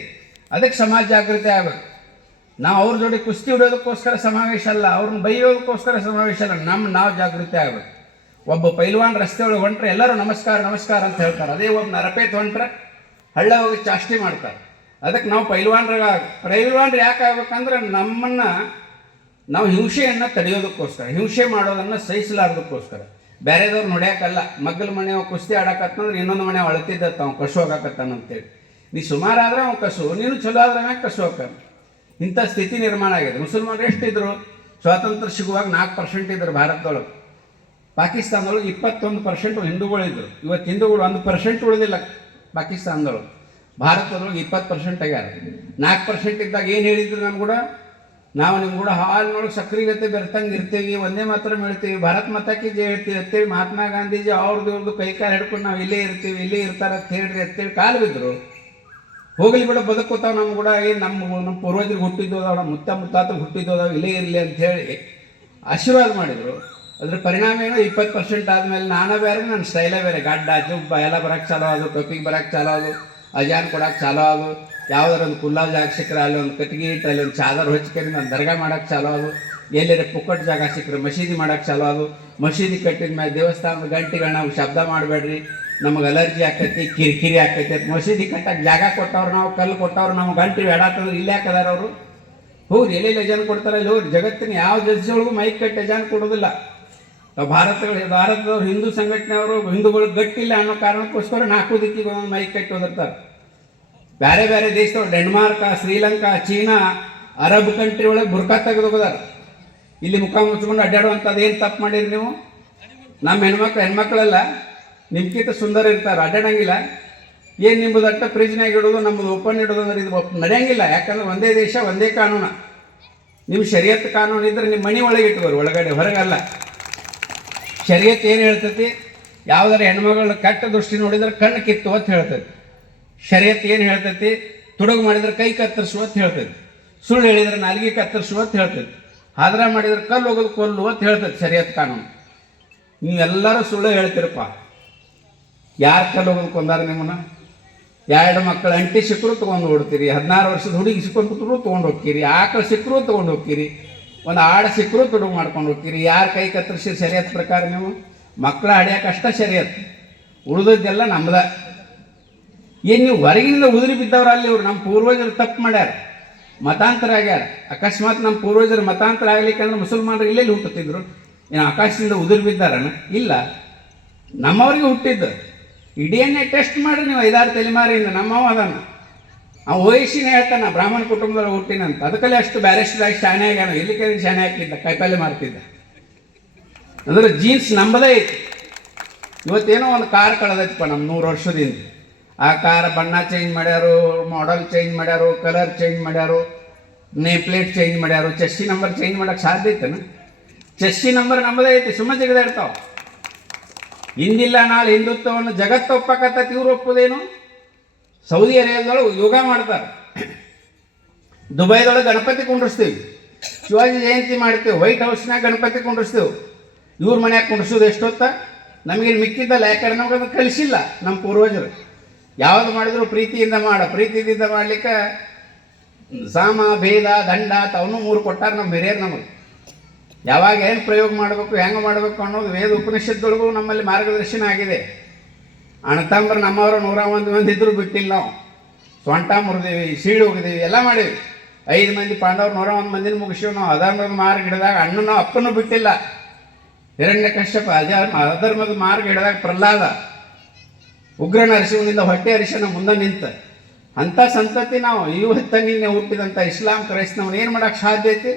ಅದಕ್ಕೆ ಸಮಾಜ ಜಾಗೃತಿ ಆಗಬೇಕು. ನಾವು ಅವ್ರ ಜೋಡಿ ಕುಸ್ತಿ ಹೊಡೋದಕ್ಕೋಸ್ಕರ ಸಮಾವೇಶ ಅಲ್ಲ, ಅವ್ರನ್ನ ಬೈಯೋದಕ್ಕೋಸ್ಕರ ಸಮಾವೇಶ ಅಲ್ಲ. ನಾವು ಜಾಗೃತಿ ಆಗಬೇಕು. ಒಬ್ಬ ಪೈಲ್ವಾನ್ ರಸ್ತೆ ಒಳಗೆ ಹೊಂಟ್ರೆ ಎಲ್ಲರೂ ನಮಸ್ಕಾರ ನಮಸ್ಕಾರ ಅಂತ ಹೇಳ್ತಾರೆ. ಅದೇ ಒಬ್ಬ ನರಪೇತ್ ಹೊಂಟ್ರೆ ಹಳ್ಳ ಹೋಗಿ ಚಾಷ್ಟಿ ಮಾಡ್ತಾರೆ. ಅದಕ್ಕೆ ನಾವು ಪೈಲ್ವಾನ್ರು ಯಾಕೆ ಆಗ್ಬೇಕಂದ್ರೆ ನಮ್ಮನ್ನು ನಾವು ಹಿಂಸೆಯನ್ನು ತಡೆಯೋದಕ್ಕೋಸ್ಕರ, ಹಿಂಸೆ ಮಾಡೋದನ್ನು ಸಹಿಸಲಾರ್ದಕ್ಕೋಸ್ಕರ, ಬೇರೆದವ್ರು ನೋಡ್ಯಾಕಲ್ಲ. ಮಗ್ಗಲ ಮನೆ ಕುಸ್ತಿ ಆಡಕತ್ತಂದ್ರೆ ಇನ್ನೊಂದು ಮನೆ ಅಳತಿದ್ದತ್ತ ಅವ್ನು ಕಸು ಹೋಗಾಕತ್ತಾನಂತೇಳಿ. ನೀ ಸುಮಾರಾದ್ರೆ ಅವ್ನು ಕಸು, ನೀನು ಚಲೋ ಆದ್ರೆ ಮ್ಯಾಗ ಕಸು ಹೋಗ್ತಾನೆ. ಇಂಥ ಸ್ಥಿತಿ ನಿರ್ಮಾಣ ಆಗಿದೆ. ಮುಸಲ್ಮಾನರು ಎಷ್ಟಿದ್ರು? ಸ್ವಾತಂತ್ರ್ಯ ಸಿಗುವಾಗ 4% ಇದ್ರು ಭಾರತದೊಳಗೆ. ಪಾಕಿಸ್ತಾನದೊಳಗೆ 21% ಹಿಂದೂಗಳಿದ್ರು. ಇವತ್ತು ಹಿಂದೂಗಳು 1% ಉಳಿದಿಲ್ಲ ಪಾಕಿಸ್ತಾನದೊಳಗೆ. ಭಾರತದೊಳಗೆ 20% ಆಗ್ಯಾರ. 4% ಇದ್ದಾಗ ಏನು ಹೇಳಿದ್ರು ನಮ್ಮ ಕೂಡ? ನಾವು ನಿಮ್ಮ ಕೂಡ ಹಾಲಿನೊಳಗೆ ಸಕ್ರೆ ಗತೆ ಬೆರ್ತಂಗೆ ಇರ್ತೀವಿ, ಒಂದೇ ಮಾತ್ರ ಹೇಳ್ತೀವಿ, ಭಾರತ್ ಮಾತಾಕಿ ಜೈ ಹೇಳ್ತೀವಿ ಅಂತೇಳಿ ಮಹಾತ್ಮ ಗಾಂಧೀಜಿ ಅವ್ರದ್ದು ಕೈಕಾಲು ಹಿಡ್ಕೊಂಡು ನಾವು ಇಲ್ಲೇ ಇರ್ತೀವಿ, ಇಲ್ಲೇ ಇರ್ತಾರೆ ಅಂತ ಹೇಳ್ರಿ ಅಂತೇಳಿ ಕಾಲು ಬಿದ್ದರು. ಹೋಗಲಿ ಬಿಡ, ಬದುಕೋತಾವ ನಮ್ಮ ಕೂಡ. ಏನು ನಮ್ಮ ಪೂರ್ವಜರಿಗೆ ಹುಟ್ಟಿದ್ದೋದಾವ, ನಮ್ಮ ಮುತ್ತಾತರಿಗೆ ಹುಟ್ಟಿದ್ದೋದಾವ, ಇಲ್ಲೇ ಇರಲಿ ಅಂಥೇಳಿ ಆಶೀರ್ವಾದ ಮಾಡಿದರು. ಅದ್ರ ಪರಿಣಾಮ ಏನೋ 20% ಆದಮೇಲೆ ನಾನೇ ಬೇರೆ, ನನ್ನ ಸ್ಟೈಲೇ ಬೇರೆ. ಗಡ್ಡ ಜುಬ್ಬ ಎಲ್ಲ ಬರೋಕ್ಕೆ ಚಾಲೋ ಅದು, ಟೊಪಿಗೆ ಬರೋಕ್ಕೆ ಚಾಲೋ ಅದು, ಅಜಾನ್ ಕೊಡೋಕೆ ಚಾಲೋ ಅದು, ಯಾವುದಾರ ಒಂದು ಕುಲ್ಲಾವ್ ಜಾಗ ಸಿಕ್ಕರೆ ಅಲ್ಲಿ ಒಂದು ಕಟ್ಗೆ ಇಟ್ಟು ಅಲ್ಲಿ ಒಂದು ಚಾದರ್ ಹೊಚ್ಕೊಂಡು ನಾನು ದರ್ಗಾ ಮಾಡೋಕ್ಕೆ ಚಾಲೋ ಅದು, ಎಲ್ಲರ ಪುಕ್ಕಟ್ಟು ಜಾಗ ಸಿಕ್ಕರೆ ಮಸೀದಿ ಮಾಡೋಕ್ಕೆ ಚಾಲೋ ಅದು. ಮಸೀದಿ ಕಟ್ಟಿದ ಮೇಲೆ ದೇವಸ್ಥಾನದ ಗಂಟೆಗಳನ್ನ ನಾವು ಶಬ್ದ ಮಾಡಬೇಡ್ರಿ, ನಮಗೆ ಅಲರ್ಜಿ ಆಕೈತಿ, ಕಿರಿಕಿರಿ ಆಕೈತಿ. ಮಸೀದಿ ಕಟ್ಟಕ್ಕೆ ಜಾಗ ಕೊಟ್ಟವ್ರು ನಾವು, ಕಲ್ಲು ಕೊಟ್ಟವ್ರು ನಾವು, ಗಂಟೆ ಎಡಾತಂದ್ರೆ ಇಲ್ಲೇ ಹಾಕದಾರ ಅವರು. ಹೋಗ್ರಿ, ಎಲ್ಲೆಲ್ಲಿ ಅಜಾನ್ ಕೊಡ್ತಾರೆ ಅಲ್ಲಿ ಹೋಗ್ರಿ. ಜಗತ್ತಿನ ಯಾವ ಜಲ್ಸಿಯೊಳಗೂ ಮೈಕ್ ಕಟ್ಟಿ ಅಜಾನ್ ಕೊಡೋದಿಲ್ಲ. ಭಾರತದವ್ರು ಹಿಂದೂ ಸಂಘಟನೆಯವರು ಹಿಂದೂಗಳು ಗಟ್ಟಿಲ್ಲ ಅನ್ನೋ ಕಾರಣಕ್ಕೋಸ್ಕರ 4 ದಿಕ್ಕಿಗೆ ಒಂದೊಂದು ಮೈಕ್ ಕಟ್ಟಿ ಓದಿರ್ತಾರೆ. ಬೇರೆ ಬೇರೆ ದೇಶದವ್ರು Denmark, Sri Lanka, China, Arab country ಒಳಗೆ ಬುರ್ಕಾ ತೆಗೆದು ಹೋಗೋದಾರ. ಇಲ್ಲಿ ಮುಖ ಮುಚ್ಕೊಂಡು ಅಡ್ಡಾಡುವಂಥದ್ದು ಏನು ತಪ್ಪು ಮಾಡಿರಿ ನೀವು? ನಮ್ಮ ಹೆಣ್ಮಕ್ಳೆಲ್ಲ ನಿಮ್ಗಿಂತ ಸುಂದರ ಇರ್ತಾರೆ, ಅಡ್ಡಾಡಂಗಿಲ್ಲ. ಏನು ನಿಮ್ಮದು ಅಟ್ಟ ಫ್ರಿಜ್ನಾಗ ಇಡೋದು, ನಮ್ಮದು ಓಪನ್ ಇಡೋದು ಅಂದ್ರೆ ಇದು ನಡೆಯಂಗಿಲ್ಲ. ಯಾಕಂದ್ರೆ ಒಂದೇ ದೇಶ ಒಂದೇ ಕಾನೂನು. ನಿಮ್ಮ ಶರೀಯತ್ ಕಾನೂನು ಇದ್ರೆ ನಿಮ್ಮ ಮನೆ ಒಳಗೆ ಇಟ್ಕೋರು, ಒಳಗಡೆ ಹೊರಗಲ್ಲ. ಶರೀಯತ್ ಏನು ಹೇಳ್ತೈತಿ? ಯಾವುದಾರ ಹೆಣ್ಮಗಳನ್ನ ಕೆಟ್ಟ ದೃಷ್ಟಿ ನೋಡಿದ್ರೆ ಕಣ್ಣು ಕಿತ್ತು ಅಂತ ಹೇಳ್ತೈತಿ. ಶರೀಯತ್ ಏನು ಹೇಳ್ತೈತಿ? ತುಡುಗು ಮಾಡಿದ್ರೆ ಕೈ ಕತ್ತರಿಸು ಅಂತ ಹೇಳ್ತೈತಿ. ಸುಳ್ಳು ಹೇಳಿದ್ರೆ ನಾಲಿಗೆ ಕತ್ತರಿಸು ಅಂತ ಹೇಳ್ತೈತಿ. ಹಾದ್ರ ಮಾಡಿದ್ರೆ ಕಲ್ಲು ಹೋಗೋದು ಕೊಲ್ಲು ಅಂತ ಹೇಳ್ತೈತಿ ಶರೀಯತ್ ಕಾನೂನು. ನೀವೆಲ್ಲರೂ ಸುಳ್ಳು ಹೇಳ್ತೀರಪ್ಪ. ಯಾರು ಕಲ್ಲು ಹೋಗೋದು ಕೊಂದಾರ ನಿಮ್ಮನ್ನ? 2 ಮಕ್ಕಳು ಅಂಟಿ ಸಿಕ್ಕರು ತೊಗೊಂಡು ಓಡ್ತೀರಿ, 16 ವರ್ಷದ ಹುಡುಗಿ ಸಿಕ್ಕೊಂಡು ತೊಗೊಂಡು ಹೋಗ್ತೀರಿ, ಆಕಳು ಸಿಕ್ಕರು ತೊಗೊಂಡು ಹೋಗ್ತೀರಿ, ಒಂದು ಆಡು ಸಿಕ್ಕರು ತುಡುಗು ಮಾಡ್ಕೊಂಡು ಹೋಗ್ತೀರಿ. ಯಾರು ಕೈ ಕತ್ತರಿಸಿ ಶರೀಯತ್ ಪ್ರಕಾರ ನೀವು ಮಕ್ಕಳ ಹಡಿಯೋಕೆ ಅಷ್ಟ ಶರೀಯತ್, ಉಳಿದದ್ದೆಲ್ಲ ನಮ್ದ. ಏನು ನೀವು ಹೊರಗಿನಿಂದ ಉದುರಿ ಬಿದ್ದವ್ರು ಅಲ್ಲಿ ಇವ್ರು? ನಮ್ಮ ಪೂರ್ವಜರು ತಪ್ಪು ಮಾಡ್ಯಾರ, ಮತಾಂತರ ಆಗ್ಯಾರ. ಅಕಸ್ಮಾತ್ ನಮ್ಮ ಪೂರ್ವಜರು ಮತಾಂತರ ಆಗ್ಲಿಕ್ಕೆ ಅಂದ್ರೆ ಮುಸಲ್ಮಾನರು ಇಲ್ಲೆಲ್ಲಿ ಹುಟ್ಟುತ್ತಿದ್ರು? ಏನು ಆಕಾಶದಿಂದ ಉದುರಿ ಬಿದ್ದಾರನ? ಇಲ್ಲ, ನಮ್ಮವ್ರಿಗೆ ಹುಟ್ಟಿದ್ದು. ಈ DNA ಟೆಸ್ಟ್ ಮಾಡಿ ನೀವು 5-6 ತಲೆಮಾರಿಯಿಂದ ನಮ್ಮವ ಅದನ್ನು ವಯಸ್ಸಿನ ಹೇಳ್ತಾನೆ ಬ್ರಾಹ್ಮಣ ಕುಟುಂಬದಲ್ಲಿ ಹುಟ್ಟಿನಂತ. ಅದಕ್ಕಲ್ಲಿ ಅಷ್ಟು ಬ್ಯಾರಿಸ್ಟರ್ ಆಗಿ ಶಾಣೆ ಆಗ್ಯಾನ. ಎಲ್ಲಿ ಕೈ ಶಾಣೆ ಹಾಕಿದ್ದ, ಕೈಪಲ್ಲೆ ಮಾಡ್ತಿದ್ದ. ಅಂದ್ರೆ ಜೀನ್ಸ್ ನಂಬದೇ ಐತಿ. ಇವತ್ತೇನೋ ಒಂದು ಕಾರ್ ಕಳೆದೈತಪ್ಪ ನಮ್ಮ 100 ವರ್ಷದಿಂದ. ಆ ಕಾರ್ ಬಣ್ಣ ಚೇಂಜ್ ಮಾಡ್ಯಾರು, ಮಾಡಲ್ ಚೇಂಜ್ ಮಾಡ್ಯಾರು, ಕಲರ್ ಚೇಂಜ್ ಮಾಡ್ಯಾರು, ನೇಮ್ ಪ್ಲೇಟ್ ಚೇಂಜ್ ಮಾಡ್ಯಾರು. ಚೆಸ್ಸಿ ನಂಬರ್ ಚೇಂಜ್ ಮಾಡೋಕ್ಕೆ ಸಾಧ್ಯ ಐತೇನು? ಚೆಸ್ಸಿ ನಂಬರ್ ನಂಬದೇ ಐತಿ, ಸುಮ್ಮ ಜಿಗದಾಡ್ತಾವೆ. ಇಂದಿಲ್ಲ ನಾಳೆ ಹಿಂದುತ್ವವನ್ನು ಜಗತ್ತು ಒಪ್ಪಕತ್ತೈತಿ, ಇವ್ರು ಒಪ್ಪುದೇನು? ಸೌದಿ ಅರೇಬಿಯಾದೊಳಗೆ ಯೋಗ ಮಾಡ್ತಾರೆ, ದುಬೈದೊಳಗೆ ಗಣಪತಿ ಕುಂಡ್ರಿಸ್ತೀವಿ, ಶಿವಾಜಿ ಜಯಂತಿ ಮಾಡ್ತೀವಿ, ವೈಟ್ ಹೌಸ್ನಾಗ ಗಣಪತಿ ಕುಂಡ್ರಿಸ್ತೀವಿ. ಇವ್ರ ಮನ್ಯಾಗ ಕುಂಡ್ರಿಸೋದು ಎಷ್ಟೊತ್ತ? ನಮಗೇನು ಮಿಕ್ಕಿದ್ದಲ್ಲ. ಯಾಕಂದ್ರೆ ನಮ್ಗೆ ಅದು ಕಲಿಸಿಲ್ಲ ನಮ್ಮ ಪೂರ್ವಜರು. ಯಾವುದು ಮಾಡಿದ್ರು ಪ್ರೀತಿಯಿಂದ ಪ್ರೀತಿಯಿಂದ ಮಾಡ್ಲಿಕ್ಕೆ ಸಾಮ ಭೇದ ದಂಡ ಅವನು 3 ಕೊಟ್ಟಾರ ನಮ್ಮ ಹಿರಿಯರು ನಮಗೆ. ಯಾವಾಗ ಏನು ಪ್ರಯೋಗ ಮಾಡಬೇಕು, ಹೆಂಗೆ ಮಾಡಬೇಕು ಅನ್ನೋದು ವೇದ ಉಪನಿಷತ್ತೊಳಗೂ ನಮ್ಮಲ್ಲಿ ಮಾರ್ಗದರ್ಶನ ಆಗಿದೆ. ಅಣ್ಣತಂಬರು ನಮ್ಮವರು 101 ಮಂದಿ ಇದ್ದರೂ ಬಿಟ್ಟಿಲ್ಲ. ನಾವು ಸೊಂಟ ಮುರಿದೀವಿ, ಸೀಳು ಹೋಗಿದ್ದೀವಿ, ಎಲ್ಲ ಮಾಡೀವಿ. 5 ಮಂದಿ ಪಾಂಡವರು 101 ಮಂದಿನ ಮುಗಿಸಿವಿ. ನಾವು ಅಧರ್ಮದ ಮಾರ್ಗ ಹಿಡಿದಾಗ ಅಣ್ಣನೂ ಅಪ್ಪನೂ ಬಿಟ್ಟಿಲ್ಲ. ಹಿರಣ್ಯಕಶ್ಯಪ ಅಧರ್ಮದ ಮಾರ್ಗ ಹಿಡಿದಾಗ ಪ್ರಹ್ಲಾದ, ಉಗ್ರ ನರಸಿಂಹನಿಂದ ಹೊಟ್ಟೆ ಹರಿಶನ ಮುಂದೆ ನಿಂತ ಅಂಥ ಸಂತತಿ ನಾವು. ಇವತ್ತ ನಿನ್ನೆ ಹುಟ್ಟಿದಂಥ ಇಸ್ಲಾಂ ಕ್ರೈಸ್ತನವನು ಏನು ಮಾಡೋಕ್ಕೆ ಸಾಧ್ಯ ಐತಿ?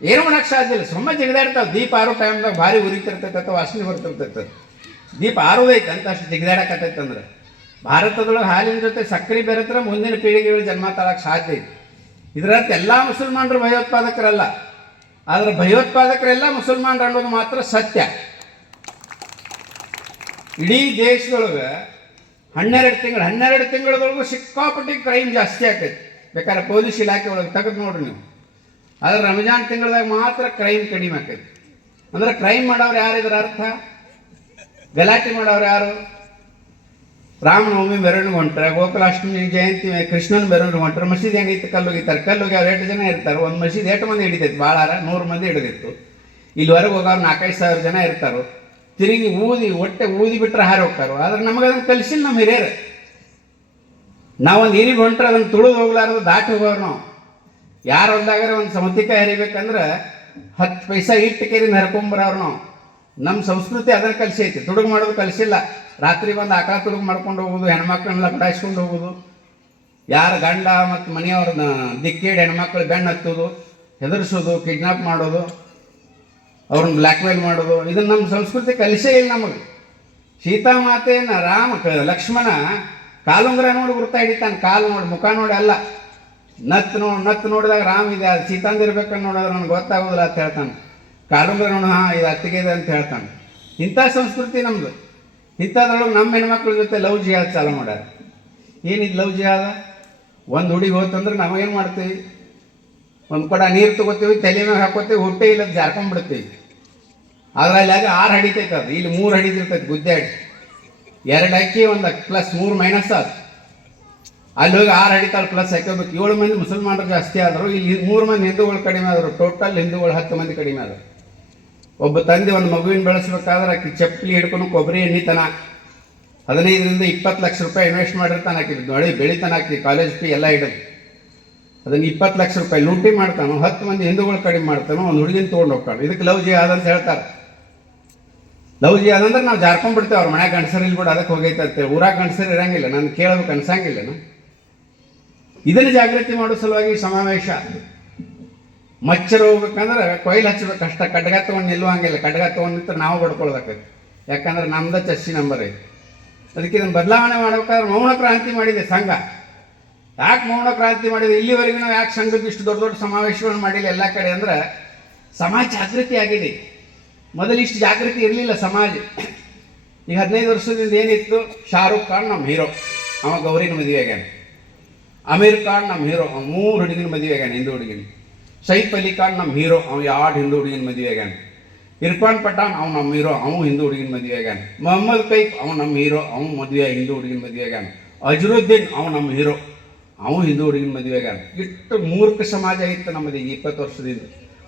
ಏನು ಮಾಡೋಕ್ಕೆ ಸಾಧ್ಯ ಇಲ್ಲ. ಸುಮ್ಮ ಜಿಗದಾಡ್ತಾವೆ. ದೀಪ ಆರೋ ಟೈಮ್ದಾಗ ಭಾರಿ ಉರಿತಿರ್ತೈತೆ ಅಥವಾ ವಾಸನೆ ಬರ್ತಿರ್ತೈತೆ. ದೀಪ ಆರೋದೈತೆ ಅಂತ ಅಷ್ಟು ಜಿಗದಾಡಕತ್ತೈತೆ. ಅಂದ್ರೆ ಭಾರತದೊಳಗೆ ಹಾಲಿನ ಜೊತೆ ಸಕ್ಕರೆ ಬೆರೆತ್ರೆ ಮುಂದಿನ ಪೀಳಿಗೆಗಳು ಜನ್ಮ ತಾಳಕ್ಕೆ ಸಾಧ್ಯ ಐತಿ. ಇದರರ್ಥ ಎಲ್ಲ ಮುಸಲ್ಮಾನರು ಭಯೋತ್ಪಾದಕರಲ್ಲ, ಆದರೆ ಭಯೋತ್ಪಾದಕರೆಲ್ಲ ಮುಸಲ್ಮಾನರು ಅನ್ನೋದು ಮಾತ್ರ ಸತ್ಯ. ಇಡೀ ದೇಶದೊಳಗೆ 12 ತಿಂಗಳದೊಳಗೂ ಸಿಕ್ಕಾಪಟ್ಟಿ ಕ್ರೈಮ್ ಜಾಸ್ತಿ ಆಕೈತಿ. ಬೇಕಾದ್ರೆ ಪೊಲೀಸ್ ಇಲಾಖೆ ಒಳಗೆ ತೆಗೆದು ನೋಡ್ರಿ ನೀವು. ಆದರೆ ರಂಜಾನ್ ತಿಂಗಳದಾಗ ಮಾತ್ರ ಕ್ರೈಮ್ ಕಡಿಮೆ ಆಕೈತಿ. ಅಂದ್ರೆ ಕ್ರೈಮ್ ಮಾಡೋರು ಯಾರು? ಇದರ ಅರ್ಥ ಗಲಾಟೆ ಮಾಡೋರು ಯಾರು? ರಾಮನವಮಿ ಮೆರವಣಿಗೆ ಹೊಂಟ್ರೆ, ಗೋಕುಲಾಷ್ಟಮಿ ಜಯಂತಿ ಕೃಷ್ಣನ ಮೆರವಣಿಗೆ ಹೊಂಟ್ರೆ ಮಸೀದಿ ಹೆಂಗಿತ್ತು? ಕಲ್ಲುಗಿತಾರೆ. ಕಲ್ಲುಗಿ ಅವ್ರು 8 ಜನ ಇರ್ತಾರೆ. ಒಂದು ಮಸೀದಿ 8 ಮಂದಿ ಹಿಡಿತೈತಿ, ಭಾಳ 100 ಮಂದಿ ಹಿಡಿದಿತ್ತು. ಇಲ್ಲಿವರೆಗೆ ಹೋಗೋರು 4-5 ಸಾವಿರ ಜನ ಇರ್ತಾರೋ. ತಿರುಗಿ ಹೊಟ್ಟೆ ಊದಿ ಬಿಟ್ಟರೆ ಹಾರಿ ಹೋಗ್ತಾರೋ. ಆದ್ರೆ ನಮಗೆ ಅದನ್ನು ಕಲಿಸಿಲ್ಲ ನಮ್ಮ ಹಿರಿಯರು. ನಾವೊಂದು ಏನಿಗೆ ಹೊಂಟ್ರೆ ಅದನ್ನು ತುಳಿದು ಹೋಗ್ಲಾರ್ದು ದಾಟಿ ಹೋಗೋರು ನಾವು. ಯಾರು ಹೊಲ್ದಾಗಾರೆ ಒಂದು ಸೌತಿಕಾಯಿ ಹರಿಬೇಕಂದ್ರೆ 10 ಪೈಸಾ ಇಟ್ಟು ಕೇರಿಂದ ಹರ್ಕೊಂಬರೋರು ನಾವು. ನಮ್ಮ ಸಂಸ್ಕೃತಿ ಅದನ್ನು ಕಲಿಸೈತಿ. ತುಡುಗು ಮಾಡೋದು ಕಲಿಸಿಲ್ಲ. ರಾತ್ರಿ ಬಂದು ಆಕಳ ತುಡುಗು ಮಾಡ್ಕೊಂಡು ಹೋಗೋದು, ಹೆಣ್ಮಕ್ಳನ್ನೆಲ್ಲ ಪಟಾಯಿಸ್ಕೊಂಡು ಹೋಗೋದು, ಯಾರ ಗಂಡ ಮತ್ತು ಮನೆಯವ್ರನ್ನ ದಿಕ್ಕೇಡಿ ಹೆಣ್ಮಕ್ಳು ಬೆನ್ನು ಹತ್ತೋದು, ಹೆದರ್ಸೋದು, ಕಿಡ್ನಾಪ್ ಮಾಡೋದು, ಅವ್ರನ್ನ ಬ್ಲ್ಯಾಕ್ ಮೇಲ್ ಮಾಡೋದು, ಇದನ್ನು ನಮ್ಮ ಸಂಸ್ಕೃತಿ ಕಲಿಸೇ ಇಲ್ಲ ನಮಗೆ. ಸೀತಾಮಾತೆಯನ್ನು ಲಕ್ಷ್ಮಣ ಕಾಲುಂಗ್ರ ನೋಡಿ ಗುರ್ತಾ ಹಿಡಿತಾನೆ. ಕಾಲು ನೋಡಿ, ಮುಖ ನೋಡಿ ಅಲ್ಲ. ನತ್ತು ನೋಡಿದಾಗ ರಾಮ್ ಇದೆ, ಅದು ಸೀತಾಂದಿರ್ಬೇಕಂತ ನೋಡಿದ್ರೆ ನನಗೆ ಗೊತ್ತಾಗೋದಿಲ್ಲ ಅಂತ ಹೇಳ್ತಾನೆ. ಕಾಲುಂಗ್ರ ನೋಡಿ, ಹಾಂ ಇದು ಅತ್ತಿಗೆ ಇದೆ ಅಂತ ಹೇಳ್ತಾನೆ. ಇಂಥ ಸಂಸ್ಕೃತಿ ನಮ್ಮದು. ಇಂಥದ್ರೊಳಗೆ ನಮ್ಮ ಹೆಣ್ಮಕ್ಳ ಜೊತೆ ಲವ್ ಜಿಹಾದ್ ಚಾಲು ಮಾಡ್ಯಾರ. ಏನಿದು ಲವ್ ಜಿಹಾದ? ಒಂದು ಹುಡುಗಿ ಹೋತಂದ್ರೆ ನಾವೇನು ಮಾಡ್ತೀವಿ? ಒಂದು ಕೊಡ ನೀರು ತೊಗೋತೀವಿ, ತಲೆ ಮ್ಯಾಗ ಹಾಕೋತೀವಿ, ಹೊಟ್ಟೆ ಇಲ್ಲದ ಜಾರ್ಕೊಂಡ್ಬಿಡ್ತೀವಿ. ಆದ್ರೆ ಅಲ್ಲಿ 6 ಹಡಿತೈತೆ. ಅದು ಇಲ್ಲಿ 3 ಹಡಿದಿರ್ತೈತೆ ಗುದ್ದಾಡಿ. 2 ಹಾಕಿ 1 ಪ್ಲಸ್ 3 ಮೈನಸ್ ಅದು. ಅಲ್ಲಿ ಹೋಗಿ 6 ಹಡಿತಾಳು ಪ್ಲಸ್ ಹಾಕೋಬೇಕು. 7 ಮಂದಿ ಮುಸಲ್ಮಾನರು ಜಾಸ್ತಿ ಆದರು. ಇಲ್ಲಿ 3 ಮಂದಿ ಹಿಂದೂಗಳು ಕಡಿಮೆ ಆದರು. ಟೋಟಲ್ ಹಿಂದೂಗಳು 10 ಮಂದಿ ಕಡಿಮೆ ಆದರು. ಒಬ್ಬ ತಂದೆ ಒಂದು ಮಗುವಿನ ಬೆಳೆಸ್ಬೇಕಾದ್ರೆ ಆಕೆ ಚಪ್ಪಲಿ ಹಿಡ್ಕೊಂಡು ಕೊಬ್ಬರಿ ಎಣ್ಣೆ ತನ 15 ರಿಂದ 20 ಲಕ್ಷ ರೂಪಾಯಿ ಇನ್ವೆಸ್ಟ್ ಮಾಡಿರ್ತಾನೆ. ಆಕೆ ನೋಡಿ ಬೆಳಿತಾನೆ. ಆಕೆ ಕಾಲೇಜ್ ಫೀ ಎಲ್ಲ ಹಿಡಿದು ಅದನ್ನು 20 ಲಕ್ಷ ರೂಪಾಯಿ ಲೂಟಿ ಮಾಡ್ತಾನೋ. 10 ಮಂದಿ ಹಿಂದೂಗಳು ಕಡಿಮೆ ಮಾಡ್ತಾನೋ. ಒಂದು ಹುಡುಗಿನ ತೊಗೊಂಡು ಹೋಗ್ತಾನೆ. ಇದಕ್ಕೆ ಲವ್ ಜಿಹಾದ್ ಅಂತ ಹೇಳ್ತಾರೆ. ಲವ್ ಜಿಹಾದ್ ಅಂದ್ರೆ ನಾವು ಜಾರ್ಕೊಂಡ್ಬಿಡ್ತೇವೆ. ಅವ್ರ ಮನ್ಯಾಗ ಗಂಡಸರು ಇಲ್ಲಿ ಕೂಡ ಅದಕ್ಕೆ ಹೋಗೈತೆ ಅಂತೇಳಿ. ಊರಾಗ ಗಂಡಸರು ಇರಂಗಿಲ್ಲ, ನಾನು ಕೇಳೋದು ಅನ್ಸಂಗಿಲ್ಲ. ಇದನ್ನು ಜಾಗೃತಿ ಮಾಡೋ ಸಲುವಾಗಿ ಸಮಾವೇಶ. ಮಚ್ಚರ ಹೋಗ್ಬೇಕಂದ್ರೆ ಕೊಯ್ಲು ಹಚ್ಚಬೇಕು ಅಷ್ಟ. ಕಡ್ಗ ತೊಗೊಂಡು ನಿಲ್ಲುವಂಗಿಲ್ಲ. ಕಡ್ಗ ತೊಗೊಂಡು ನಿಂತು ನಾವು ಬಡ್ಕೊಳ್ಬೇಕಾಯ್ತು. ಯಾಕಂದ್ರೆ ನಮ್ದು ಚೆಸ್ಸಿ ನಂಬರ್ ಐತಿ. ಅದಕ್ಕೆ ಇದನ್ನು ಬದಲಾವಣೆ ಮಾಡ್ಬೇಕಾದ್ರೆ ಮೌನ ಕ್ರಾಂತಿ ಮಾಡಿದೆ ಸಂಘ. ಯಾಕೆ ಮೌನ ಕ್ರಾಂತಿ ಮಾಡಿದೆ? ಇಲ್ಲಿವರೆಗೂ ನಾವು ಯಾಕೆ ಸಂಘಕ್ಕೆ ಇಷ್ಟು ದೊಡ್ಡ ದೊಡ್ಡ ಸಮಾವೇಶಗಳನ್ನು ಮಾಡಿಲ್ಲ ಎಲ್ಲ ಕಡೆ? ಅಂದ್ರೆ ಸಮಾಜ ಜಾಗೃತಿ ಆಗಿದೆ. ಮೊದಲು ಇಷ್ಟು ಜಾಗೃತಿ ಇರಲಿಲ್ಲ ಸಮಾಜ. ಈಗ 15 ವರ್ಷದಿಂದ ಏನಿತ್ತು, ಶಾರುಖ್ ಖಾನ್ ನಮ್ಮ ಹೀರೋ, ಅವ ಗೌರಿನ ಮದುವೆ ಆಗ್ಯಾನ. ಅಮೀರ್ ಖಾನ್ ನಮ್ಮ ಹೀರೋ, ಅವ 3 ಹುಡುಗಿನ ಮದುವೆ ಆಗ್ಯಾನ, ಹಿಂದೂ ಹುಡುಗಿನ. ಸೈಫ್ ಅಲಿ ಖಾನ್ ನಮ್ಮ ಹೀರೋ, ಅವ 2 ಹಿಂದೂ ಹುಡುಗಿನ ಮದುವೆ ಆಗ್ಯಾನ. ಇರ್ಫಾನ್ ಪಠಾಣ್ ಅವ್ ನಮ್ಮ ಹೀರೋ, ಅವ ಹಿಂದೂ ಹುಡುಗಿನ ಮದುವೆ ಆಗ್ಯಾನ. ಮೊಹಮ್ಮದ್ ಕೈಫ್ ಅವ ನಮ್ಮ ಹೀರೋ, ಅವ ಮದುವೆ ಹಿಂದೂ ಹುಡುಗಿನ ಮದುವೆ ಆಗ್ಯಾನ. ಅಜರುದ್ದೀನ್ ಅವ ನಮ್ಮ ಹೀರೋ, ಅವ ಹಿಂದೂ ಹುಡುಗಿನ ಮದುವೆ ಆಗ್ಯಾನ. ಇಷ್ಟು ಮೂರ್ಖ ಸಮಾಜ ಇತ್ತು ನಮ್ಮದು ಈಗ 20 ವರ್ಷದಿಂದ.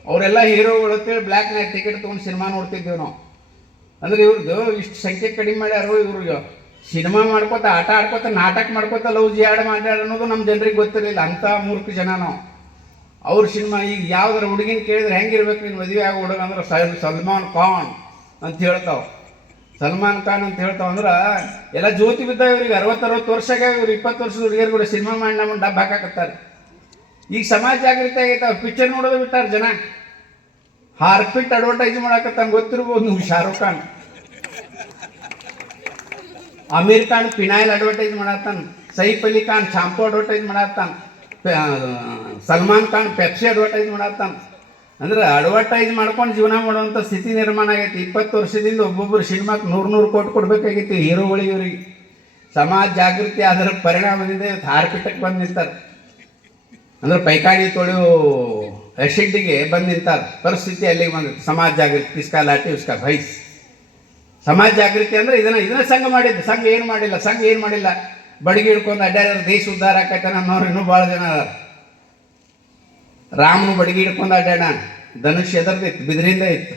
ಅವರೆಲ್ಲ ಹೀರೋಗಳು ಅಂತೇಳಿ ಬ್ಲ್ಯಾಕ್ ನೈಟ್ ಟಿಕೆಟ್ ತೊಗೊಂಡು ಸಿನಿಮಾ ನೋಡ್ತಿದ್ದೇವೆ ನಾವು. ಅಂದರೆ ಇವ್ರದ್ದು ಇಷ್ಟು ಸಂಖ್ಯೆ ಕಡಿಮೆ ಮಾಡ್ಯಾರು. ಇವ್ರಿಗೆ ಸಿನಿಮಾ ಮಾಡ್ಕೋತ, ಆಟ ಆಡ್ಕೋತ, ನಾಟಕ ಮಾಡ್ಕೋತ, ಲವ್ ಜಿಯಾಡ್ ಮಾಡ್ಯಾರ ಅನ್ನೋದು ನಮ್ಮ ಜನರಿಗೆ ಗೊತ್ತಿರಲಿಲ್ಲ. ಅಂಥ ಮೂರ್ಖ ಜನ ನಾವು. ಅವ್ರ ಸಿನಿಮಾ ಈಗ ಯಾವ್ದಾರ ಹುಡುಗಿನ ಕೇಳಿದ್ರೆ ಹೆಂಗಿರ್ಬೇಕು ನೀನು ಮದುವೆ ಆಗೋ ಹುಡುಗ ಅಂದ್ರೆ ಸಲ್ಮಾನ್ ಖಾನ್ ಅಂತ ಹೇಳ್ತಾವೆ. ಸಲ್ಮಾನ್ ಖಾನ್ ಅಂತ ಹೇಳ್ತಾವ ಅಂದ್ರೆ ಎಲ್ಲ ಜ್ಯೋತಿ ಬಿದ್ದಾವೆ ಇವ್ರಿಗೆ. 60-60 ವರ್ಷಾಗ ಇವ್ರು 20 ವರ್ಷದ ಹುಡುಗಿಯರು ಕೂಡ ಸಿನಿಮಾ ಮಾಡಿ ನಮ್ಮನ್ನು ಡಬ್ಬ ಹಾಕಾಕತ್ತಾರೆ. ಈಗ ಸಮಾಜ ಜಾಗೃತಿ ಆಗೈತೆ. ಅವ್ರು ಪಿಕ್ಚರ್ ನೋಡೋದು ಬಿಟ್ಟಾರ ಜನ. ಹಾರ್ಪಿಟ್ ಅಡ್ವರ್ಟೈಸ್ ಮಾಡಾಕತ್ತಾನ, ಗೊತ್ತಿರ್ಬೋದು ನೀವು. ಶಾರುಖ್ ಖಾನ್, ಅಮೀರ್ ಖಾನ್ ಪಿನಾಯಿಲ್ ಅಡ್ವರ್ಟೈಸ್ ಮಾಡತ್ತಾನ. ಸೈಫ್ ಅಲಿ ಖಾನ್ ಶಾಂಪೂ ಅಡ್ವರ್ಟೈಸ್ ಮಾಡತ್ತಾನ. ಸಲ್ಮಾನ್ ಖಾನ್ ಪೆಪ್ಸಿ ಅಡ್ವರ್ಟೈಸ್ ಮಾಡತ್ತಾನ. ಅಂದ್ರೆ ಅಡ್ವರ್ಟೈಸ್ ಮಾಡ್ಕೊಂಡು ಜೀವನ ಮಾಡುವಂಥ ಸ್ಥಿತಿ ನಿರ್ಮಾಣ ಆಗೈತಿ. 20 ವರ್ಷದಿಂದ ಒಬ್ಬೊಬ್ಬರು ಸಿನಿಮಾಕ್ಕೆ 100 ಕೋಟಿ ಕೊಡ್ಬೇಕಾಗಿತ್ತು ಹೀರೋಗಳಿಗೆ. ಇವರಿಗೆ ಸಮಾಜ ಜಾಗೃತಿ ಅದರ ಪರಿಣಾಮದಿಂದ ಇವತ್ತು ಹಾರ್ಪಿಟಕ್ಕೆ ಬಂದು ನಿಂತಾರೆ. ಅಂದ್ರೆ ಪೈಕಾಣಿ ತೊಳೆಯೋ ಆ್ಯಸಿಡ್ಗೆ ಬಂದು ನಿಂತಾರೆ. ಪರಿಸ್ಥಿತಿ ಅಲ್ಲಿಗೆ ಬಂದಿತ್ತು. ಸಮಾಜ ಜಾಗೃತಿ, ಇಸ್ಕಾ ಲಾಠಿ ಉಸ್ಕಾ ಭೈಸ್. ಸಮಾಜ ಜಾಗೃತಿ ಅಂದರೆ ಇದನ್ನ ಸಂಘ ಮಾಡಿದ್ದು. ಸಂಘ ಏನು ಮಾಡಿಲ್ಲ. ಬಡಿಗೆ ಹಿಡ್ಕೊಂಡು ಅಡ್ಡಾಡಿದ್ರೆ ದೇಶ ಉದ್ಧಾರ ಆಕೈತೆ ಅನ್ನೋರು ಇನ್ನೂ ಭಾಳ ಜನ ಅದಾರ. ರಾಮನು ಬಡಿಗೆ ಹಿಡ್ಕೊಂಡು ಅಡ್ಡಾಡ, ಧನುಷ್ ಎದರ್ದಿತ್ತು, ಬಿದಿರಿಂದ ಇತ್ತು.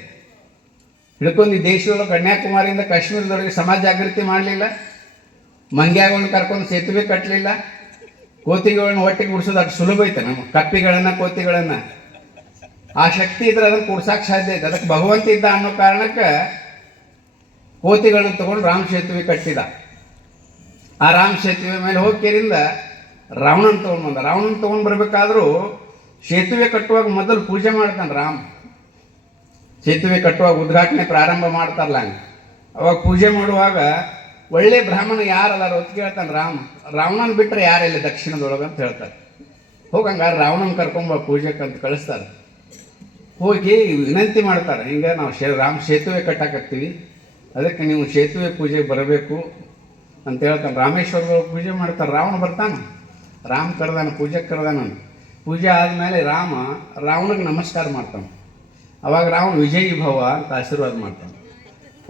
ಹಿಡ್ಕೊಂಡು ಈ ದೇಶದೊಳಗೆ ಕನ್ಯಾಕುಮಾರಿಯಿಂದ ಕಾಶ್ಮೀರದೊಳಗೆ ಸಮಾಜ ಜಾಗೃತಿ ಮಾಡಲಿಲ್ಲ. ಮಂಗ್ಯಾಗಳನ್ನ ಕರ್ಕೊಂಡು ಸೇತುವೆ ಕಟ್ಟಲಿಲ್ಲ. ಕೋತಿಗಳನ್ನ ಒಟ್ಟಿಗೆ ಉಡ್ಸೋದು ಅಷ್ಟು ಸುಲಭ ಐತೆ. ನಮ್ಮ ಕಪ್ಪಿಗಳನ್ನು, ಕೋತಿಗಳನ್ನು ಆ ಶಕ್ತಿ ಇದ್ರೆ ಅದನ್ನು ಕೂಡ್ಸಕ್ಕೆ ಸಾಧ್ಯ ಐತೆ. ಅದಕ್ಕೆ ಭಗವಂತ ಇದ್ದ ಅನ್ನೋ ಕಾರಣಕ್ಕೆ ಕೋತಿಗಳನ್ನ ತಗೊಂಡು ರಾಮ ಸೇತುವೆ ಕಟ್ಟಿದ. ಆ ರಾಮ ಸೇತುವೆ ಮೇಲೆ ಹೋಗ್ಕೇರಿಂದ ರಾವಣನ ತೊಗೊಂಡು ರಾವಣನ ತೊಗೊಂಡು ಬರಬೇಕಾದ್ರೂ ಸೇತುವೆ ಕಟ್ಟುವಾಗ ಮೊದಲು ಪೂಜೆ ಮಾಡ್ತಾನೆ ರಾಮ. ಸೇತುವೆ ಕಟ್ಟುವಾಗ ಉದ್ಘಾಟನೆ ಪ್ರಾರಂಭ ಮಾಡ್ತಾರಲ್ಲ ಹಂಗೆ. ಅವಾಗ ಪೂಜೆ ಮಾಡುವಾಗ ಒಳ್ಳೆ ಬ್ರಾಹ್ಮಣ ಯಾರಲ್ಲ ಹೊತ್ತು ಕೇಳ್ತಾನೆ ರಾವಣನ ಬಿಟ್ಟರೆ ಯಾರಿಲ್ಲ ದಕ್ಷಿಣದೊಳಗೆ ಅಂತ ಹೇಳ್ತಾರೆ. ಹೋಗಂಗಾರೆ ರಾವಣನ ಕರ್ಕೊಂಬ ಪೂಜೆಗೆ ಅಂತ ಕಳಿಸ್ತಾರೆ. ಹೋಗಿ ವಿನಂತಿ ಮಾಡ್ತಾರೆ, ಹಿಂಗೆ ನಾವು ರಾಮ ಸೇತುವೆ ಕಟ್ಟಾಕತ್ತೀವಿ, ಅದಕ್ಕೆ ನೀವು ಸೇತುವೆ ಪೂಜೆಗೆ ಬರಬೇಕು ಅಂತ ಹೇಳ್ತಾನೆ. ರಾಮೇಶ್ವರದೊಳಗೆ ಪೂಜೆ ಮಾಡ್ತಾರೆ. ರಾವಣ ಬರ್ತಾನೆ, ರಾಮ ಕರೆದಾನ, ಪೂಜೆಗೆ ಕರೆದಾನ. ಪೂಜೆ ಆದಮೇಲೆ ರಾವಣಿಗೆ ನಮಸ್ಕಾರ ಮಾಡ್ತಾನೆ. ಅವಾಗ ರಾವಣ ವಿಜಯೀ ಭವ ಅಂತ ಆಶೀರ್ವಾದ ಮಾಡ್ತಾನೆ.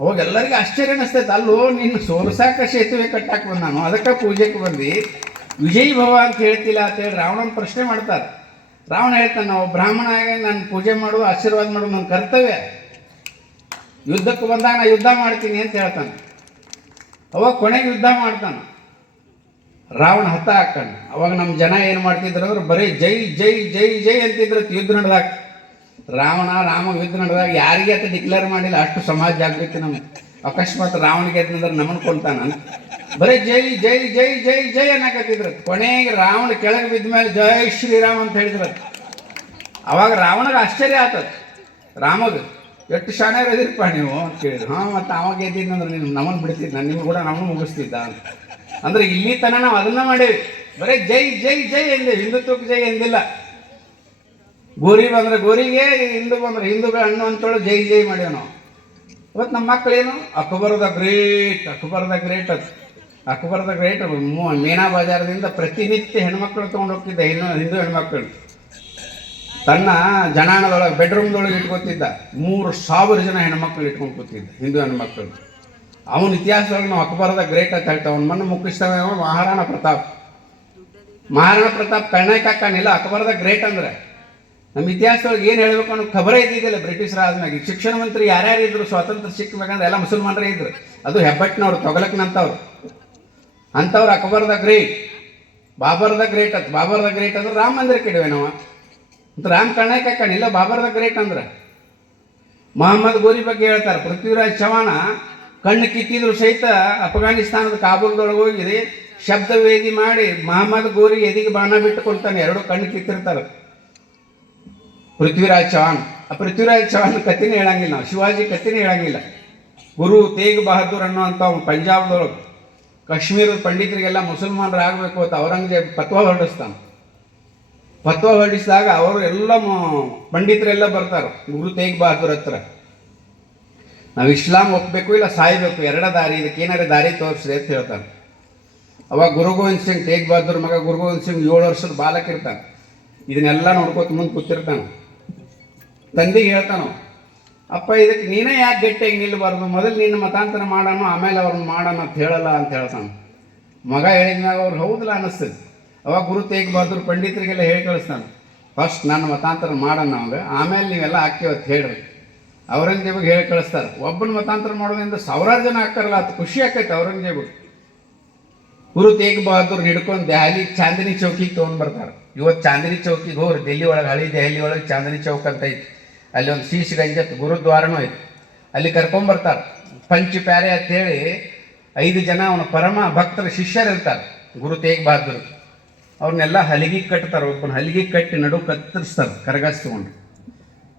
ಅವಾಗ ಎಲ್ಲರಿಗೂ ಆಶ್ಚರ್ಯ ಅನ್ನಿಸ್ತೈತೆ, ಅಲ್ಲೋ ನಿನ್ನ ಸೋಲ್ಸಾಕ ಸೇತುವೆ ಕಟ್ಟಾಕ ಬಂದ ನಾನು, ಅದಕ್ಕೆ ಪೂಜೆಗೆ ಬಂದು ವಿಜಯೀ ಭವ ಅಂತ ಹೇಳ್ತಿಲ್ಲ ಅಂತೇಳಿ ರಾವಣನ ಪ್ರಶ್ನೆ ಮಾಡ್ತಾರೆ. ರಾವಣ ಹೇಳ್ತಾನೆ, ನಾವು ಬ್ರಾಹ್ಮಣ ಆಗಿ ನಾನು ಪೂಜೆ ಮಾಡೋದು, ಆಶೀರ್ವಾದ ಮಾಡೋದು ನನ್ನ ಕರ್ತವ್ಯ. ಯುದ್ಧಕ್ಕೆ ಬಂದಾಗ ನಾನು ಯುದ್ಧ ಮಾಡ್ತೀನಿ ಅಂತ ಹೇಳ್ತಾನೆ. ಅವಾಗ ಕೊನೆಗೆ ಯುದ್ಧ ಮಾಡ್ತಾನೆ. ರಾವಣ ಹತ ಹಾಕ್ತಾನೆ. ಅವಾಗ ನಮ್ಮ ಜನ ಏನು ಮಾಡ್ತಿದ್ರು ಅಂದ್ರೆ ಬರೀ ಜೈ ಜೈ ಜೈ ಜೈ ಅಂತಿದ್ರು. ಯುದ್ಧ ನಡೆದಾಗ ರಾಮ ಯುದ್ಧ ನಡೆದಾಗ ಯಾರಿಗೆ ಅಂತ ಡಿಕ್ಲೇರ್ ಮಾಡಿಲ್ಲ. ಅಷ್ಟು ಸಮಾಜ ಜಾಗೃತಿ ನಮ್ಗೆ. ಅಕಸ್ಮಾತ್ ರಾವಣಿಗೆ ಅಂತಂದ್ರೆ ನಮ್ಮನ್ನು ಕೊಲ್ತಾನ. ಬರೀ ಜೈ ಜೈ ಜೈ ಜೈ ಜೈ ಅನ್ನಕತ್ತಿದ್ರು. ಕೊನೆಗೆ ರಾವಣ ಕೆಳಗೆ ಬಿದ್ದ ಮೇಲೆ ಜೈ ಶ್ರೀರಾಮ್ ಅಂತ ಹೇಳಿದ್ರು. ಅವಾಗ ರಾವಣಗೆ ಆಶ್ಚರ್ಯ ಆಗ್ತದೆ. ರಾಮಗೆ ಎಷ್ಟು ಶಾಣ್ಯರು ಎದಿರಪ್ಪ ನೀವು ಅಂತ ಕೇಳಿದ್ರು. ಹಾಂ, ಮತ್ತು ಅವಾಗ ಎದ್ದಿದ್ದಂದ್ರೆ ನೀನು ನಮ್ಮನ್ನು ಬಿಡ್ತಿದ್ದ, ನಾನು ನಿಮ್ಗೆ ಕೂಡ ನಮ್ಮನ್ನು ಮುಗಿಸ್ತಿದ್ದ ಅಂತ. ಅಂದರೆ ಇಲ್ಲಿ ತನಕ ನಾವು ಅದನ್ನ ಮಾಡೇವಿ. ಬರೀ ಜೈ ಜೈ ಜೈ ಎಂದೇವಿ, ಹಿಂದುತ್ವಕ್ಕೆ ಜೈ ಎಂದಿಲ್ಲ. ಗೋರಿ ಬಂದರೆ ಗೋರಿಗೆ, ಹಿಂದೂ ಬಂದರೆ ಹಿಂದೂಗಳ ಹಣ್ಣು ಅಂತೇಳಿ ಜೈ ಜೈ ಮಾಡೇವು ನಾವು. ಇವತ್ತು ನಮ್ಮ ಮಕ್ಕಳೇನು ಅಕ್ಬರ್ ದ ಗ್ರೇಟ್ ಅದು. ಅಕ್ಬರ್ ದ ಗ್ರೇಟ್ ಮೀನಾ ಬಜಾರದಿಂದ ಪ್ರತಿನಿತ್ಯ ಹೆಣ್ಮಕ್ಳು ತೊಗೊಂಡು ಹೋಗ್ತಿದ್ದ. ಹಿಂದೂ ಹೆಣ್ಮಕ್ಳು ತನ್ನ ಜನಾಣದೊಳಗೆ ಬೆಡ್ರೂಮ್ದೊಳಗೆ ಇಟ್ಕೊತಿದ್ದ. 3,000 ಜನ ಹೆಣ್ಮಕ್ಳು ಇಟ್ಕೊಂಡು ಕೂತಿದ್ದ, ಹಿಂದೂ ಹೆಣ್ಮಕ್ಳು. ಅವನ ಇತಿಹಾಸದೊಳಗೆ ನಾವು ಅಕ್ಬರ್ ದ ಗ್ರೇಟ್ ಅಂತ ಹೇಳ್ತಾವೆ. ಅವನ ಮಣ್ಣು ಮುಖ್ಯಸ್ಥವ ಮಹಾರಾಣಾ ಪ್ರತಾಪ್ ಕಣ್ಣಾಯ್ ಕಾಕಾನಿಲ್ಲ. ಅಕ್ಬರ್ ದ ಗ್ರೇಟ್ ಅಂದರೆ ನಮ್ಮ ಇತಿಹಾಸದೊಳಗೆ ಏನು ಹೇಳಬೇಕು ಅನ್ನೋ ಖಬರೇ ಇದ್ದಿದ್ದಿಲ್ಲ. ಬ್ರಿಟಿಷರ ಆದ್ಮೇಲೆ ಶಿಕ್ಷಣ ಮಂತ್ರಿ ಯಾರ್ಯಾರು ಇದ್ರು ಸ್ವಾತಂತ್ರ್ಯ ಸಿಕ್ಕಬೇಕಂದ್ರೆ ಎಲ್ಲ ಮುಸಲ್ಮಾನರೇ ಇದ್ರು. ಅದು ಹೆಬ್ಬಟ್ಟಿನವ್ರು, ತೊಗಲಕ್ನಂತವ್ರು. ಅಂಥವ್ರು Akbar the great, Babur the great ಅಂತ. ಬಾಬರ್ ದ ಗ್ರೇಟ್ ಅಂದ್ರೆ ರಾಮ ಮಂದಿರ ಕೆಡವೆ ನಾವು ಅಂತ. ರಾಮ್ ಕಣ್ಣಾಯ್ ಕಾಕಾನಿಲ್ಲ, ಬಾಬರ್ ದ ಗ್ರೇಟ್ ಅಂದ್ರೆ. ಮೊಹಮ್ಮದ್ ಗೋರಿ ಬಗ್ಗೆ ಹೇಳ್ತಾರೆ. ಪೃಥ್ವಿರಾಜ್ ಚವಾಣ ಕಣ್ಣು ಕಿತ್ತಿದ್ರು ಸಹಿತ ಅಫ್ಘಾನಿಸ್ತಾನದ ಕಾಬೂಲ್ದೊಳಗೆ ಹೋಗಿದೆ ಶಬ್ದವೇದಿ ಮಾಡಿ ಮೊಹಮ್ಮದ್ ಗೋರಿ ಎದಿಗೆ ಬಾಣ ಬಿಟ್ಟುಕೊಳ್ತಾನೆ. 2 ಕಣ್ಣು ಕಿತ್ತಿರ್ತಾರೆ ಪೃಥ್ವಿರಾಜ್ ಚವಾಣ್. ಆ ಪೃಥ್ವಿರಾಜ್ ಚವಾಣ್ ಕತ್ತಿನೇ ಹೇಳಂಗಿಲ್ಲ ನಾವು, ಶಿವಾಜಿ ಕತ್ತಿನೇ ಹೇಳಂಗಿಲ್ಲ. ಗುರು ತೇಗ್ ಬಹದ್ದೂರ್ ಅನ್ನೋಂಥ ಪಂಜಾಬ್ದೊಳಗೆ ಕಾಶ್ಮೀರದ ಪಂಡಿತರಿಗೆಲ್ಲ ಮುಸಲ್ಮಾನರು ಆಗಬೇಕು ಅಂತ ಔರಂಗಜೇಬ್ ಫತ್ವಾ ಹೊರಡಿಸ್ತಾನೆ. ಫತ್ವಾ ಹೊರಡಿಸಿದಾಗ ಅವರು ಎಲ್ಲ ಪಂಡಿತರೆಲ್ಲ ಬರ್ತಾರೆ ಗುರು ತೇಗ್ ಬಹದ್ದೂರ್ ಹತ್ರ. ನಾವು ಇಸ್ಲಾಂ ಒಪ್ಪಬೇಕು ಇಲ್ಲ ಸಾಯಬೇಕು, ಎರಡ ದಾರಿ, ಇದಕ್ಕೆ ಏನಾರ ದಾರಿ ತೋರಿಸ್ರಿ ಅಂತ ಹೇಳ್ತಾನೆ. ಅವಾಗ ಗುರು ಗೋವಿಂದ್ ಸಿಂಗ್, ತೇಗ್ ಬಹದ್ದೂರ್ ಮಗ ಗುರು ಗೋವಿಂದ್ ಸಿಂಗ್ 7 ವರ್ಷದ ಬಾಲಕ ಇರ್ತಾನೆ. ಇದನ್ನೆಲ್ಲ ನೋಡ್ಕೋತ ಮುಂದೆ ಕೂತಿರ್ತಾನೆ. ತಂದೆಗೆ ಹೇಳ್ತಾನೋ, ಅಪ್ಪ ಇದಕ್ಕೆ ನೀನೇ ಯಾಕೆ ಗಟ್ಟಿಯಾಗಿ ನಿಲ್ಲಬಾರ್ದು, ಮೊದಲು ನಿನ್ನ ಮತಾಂತರ ಮಾಡೋಣ ಆಮೇಲೆ ಅವ್ರನ್ನ ಮಾಡೋಣ ಅಂತ ಹೇಳಲ್ಲ ಅಂತ ಹೇಳ್ತಾನೆ. ಮಗ ಹೇಳಿದ್ಮ್ಯಾಗ ಅವ್ರು ಹೌದಲ್ಲ ಅನ್ನಿಸ್ತದೆ. ಅವಾಗ ಗುರು ತೇಗ್ ಬಹದ್ದೂರ್ ಪಂಡಿತರಿಗೆಲ್ಲ ಹೇಳಿ ಕಳಿಸ್ತಾನೆ, ಫಸ್ಟ್ ನನ್ನ ಮತಾಂತರ ಮಾಡೋಣ ಅವಾಗ, ಆಮೇಲೆ ನೀವೆಲ್ಲ ಹಾಕ್ಯವತ್ತು ಹೇಳ್ರಿ. ಔರಂಗಜೇಬಿಗೆ ಹೇಳಿ ಕಳಿಸ್ತಾರೆ. ಒಬ್ಬನ ಮತಾಂತರ ಮಾಡೋದ್ರಿಂದ 1000 ಜನ ಹಾಕ್ತಾರಲ್ಲ, ಅದು ಖುಷಿ ಆಕೈತೆ ಔರಂಗಜೇಬಿಗೆ. ಗುರು ತೇಗ್ ಬಹದ್ದೂರ್ ಹಿಡ್ಕೊಂಡು ದೆಹಲಿ ಚಾಂದಿನಿ ಚೌಕಿಗೆ ತೊಗೊಂಡ್ಬರ್ತಾರೆ. ಇವತ್ತು ಚಾಂದಿನಿ ಚೌಕಿಗೆ ಹೋಗ್ರಿ, ದಿಲ್ಲಿ ಒಳಗೆ, ಹಳಿ ದೆಹಲಿ ಒಳಗೆ ಚಾಂದಿನಿ ಚೌಕ್ ಅಂತ ಐತಿ. ಅಲ್ಲಿ ಒಂದು ಶೀಶಗಂಜ ಗುರುದ್ವಾರನೂ ಐತಿ. ಅಲ್ಲಿ ಕರ್ಕೊಂಬರ್ತಾರೆ. ಪಂಚ ಪ್ಯಾರೆ ಅಂತೇಳಿ 5 ಜನ ಅವನ ಪರಮ ಭಕ್ತರ ಶಿಷ್ಯರು ಇರ್ತಾರೆ ಗುರು ತೇಗ್ ಬಹದ್ದೂರ್. ಅವ್ರನ್ನೆಲ್ಲ ಹಲಿಗೆ ಕಟ್ತಾರೆ. ಒಬ್ಬನ ಹಲಿಗೆ ಕಟ್ಟಿ ನಡು ಕತ್ತರಿಸ್ತಾರೆ ಕರಗಸ್ ತಗೊಂಡು.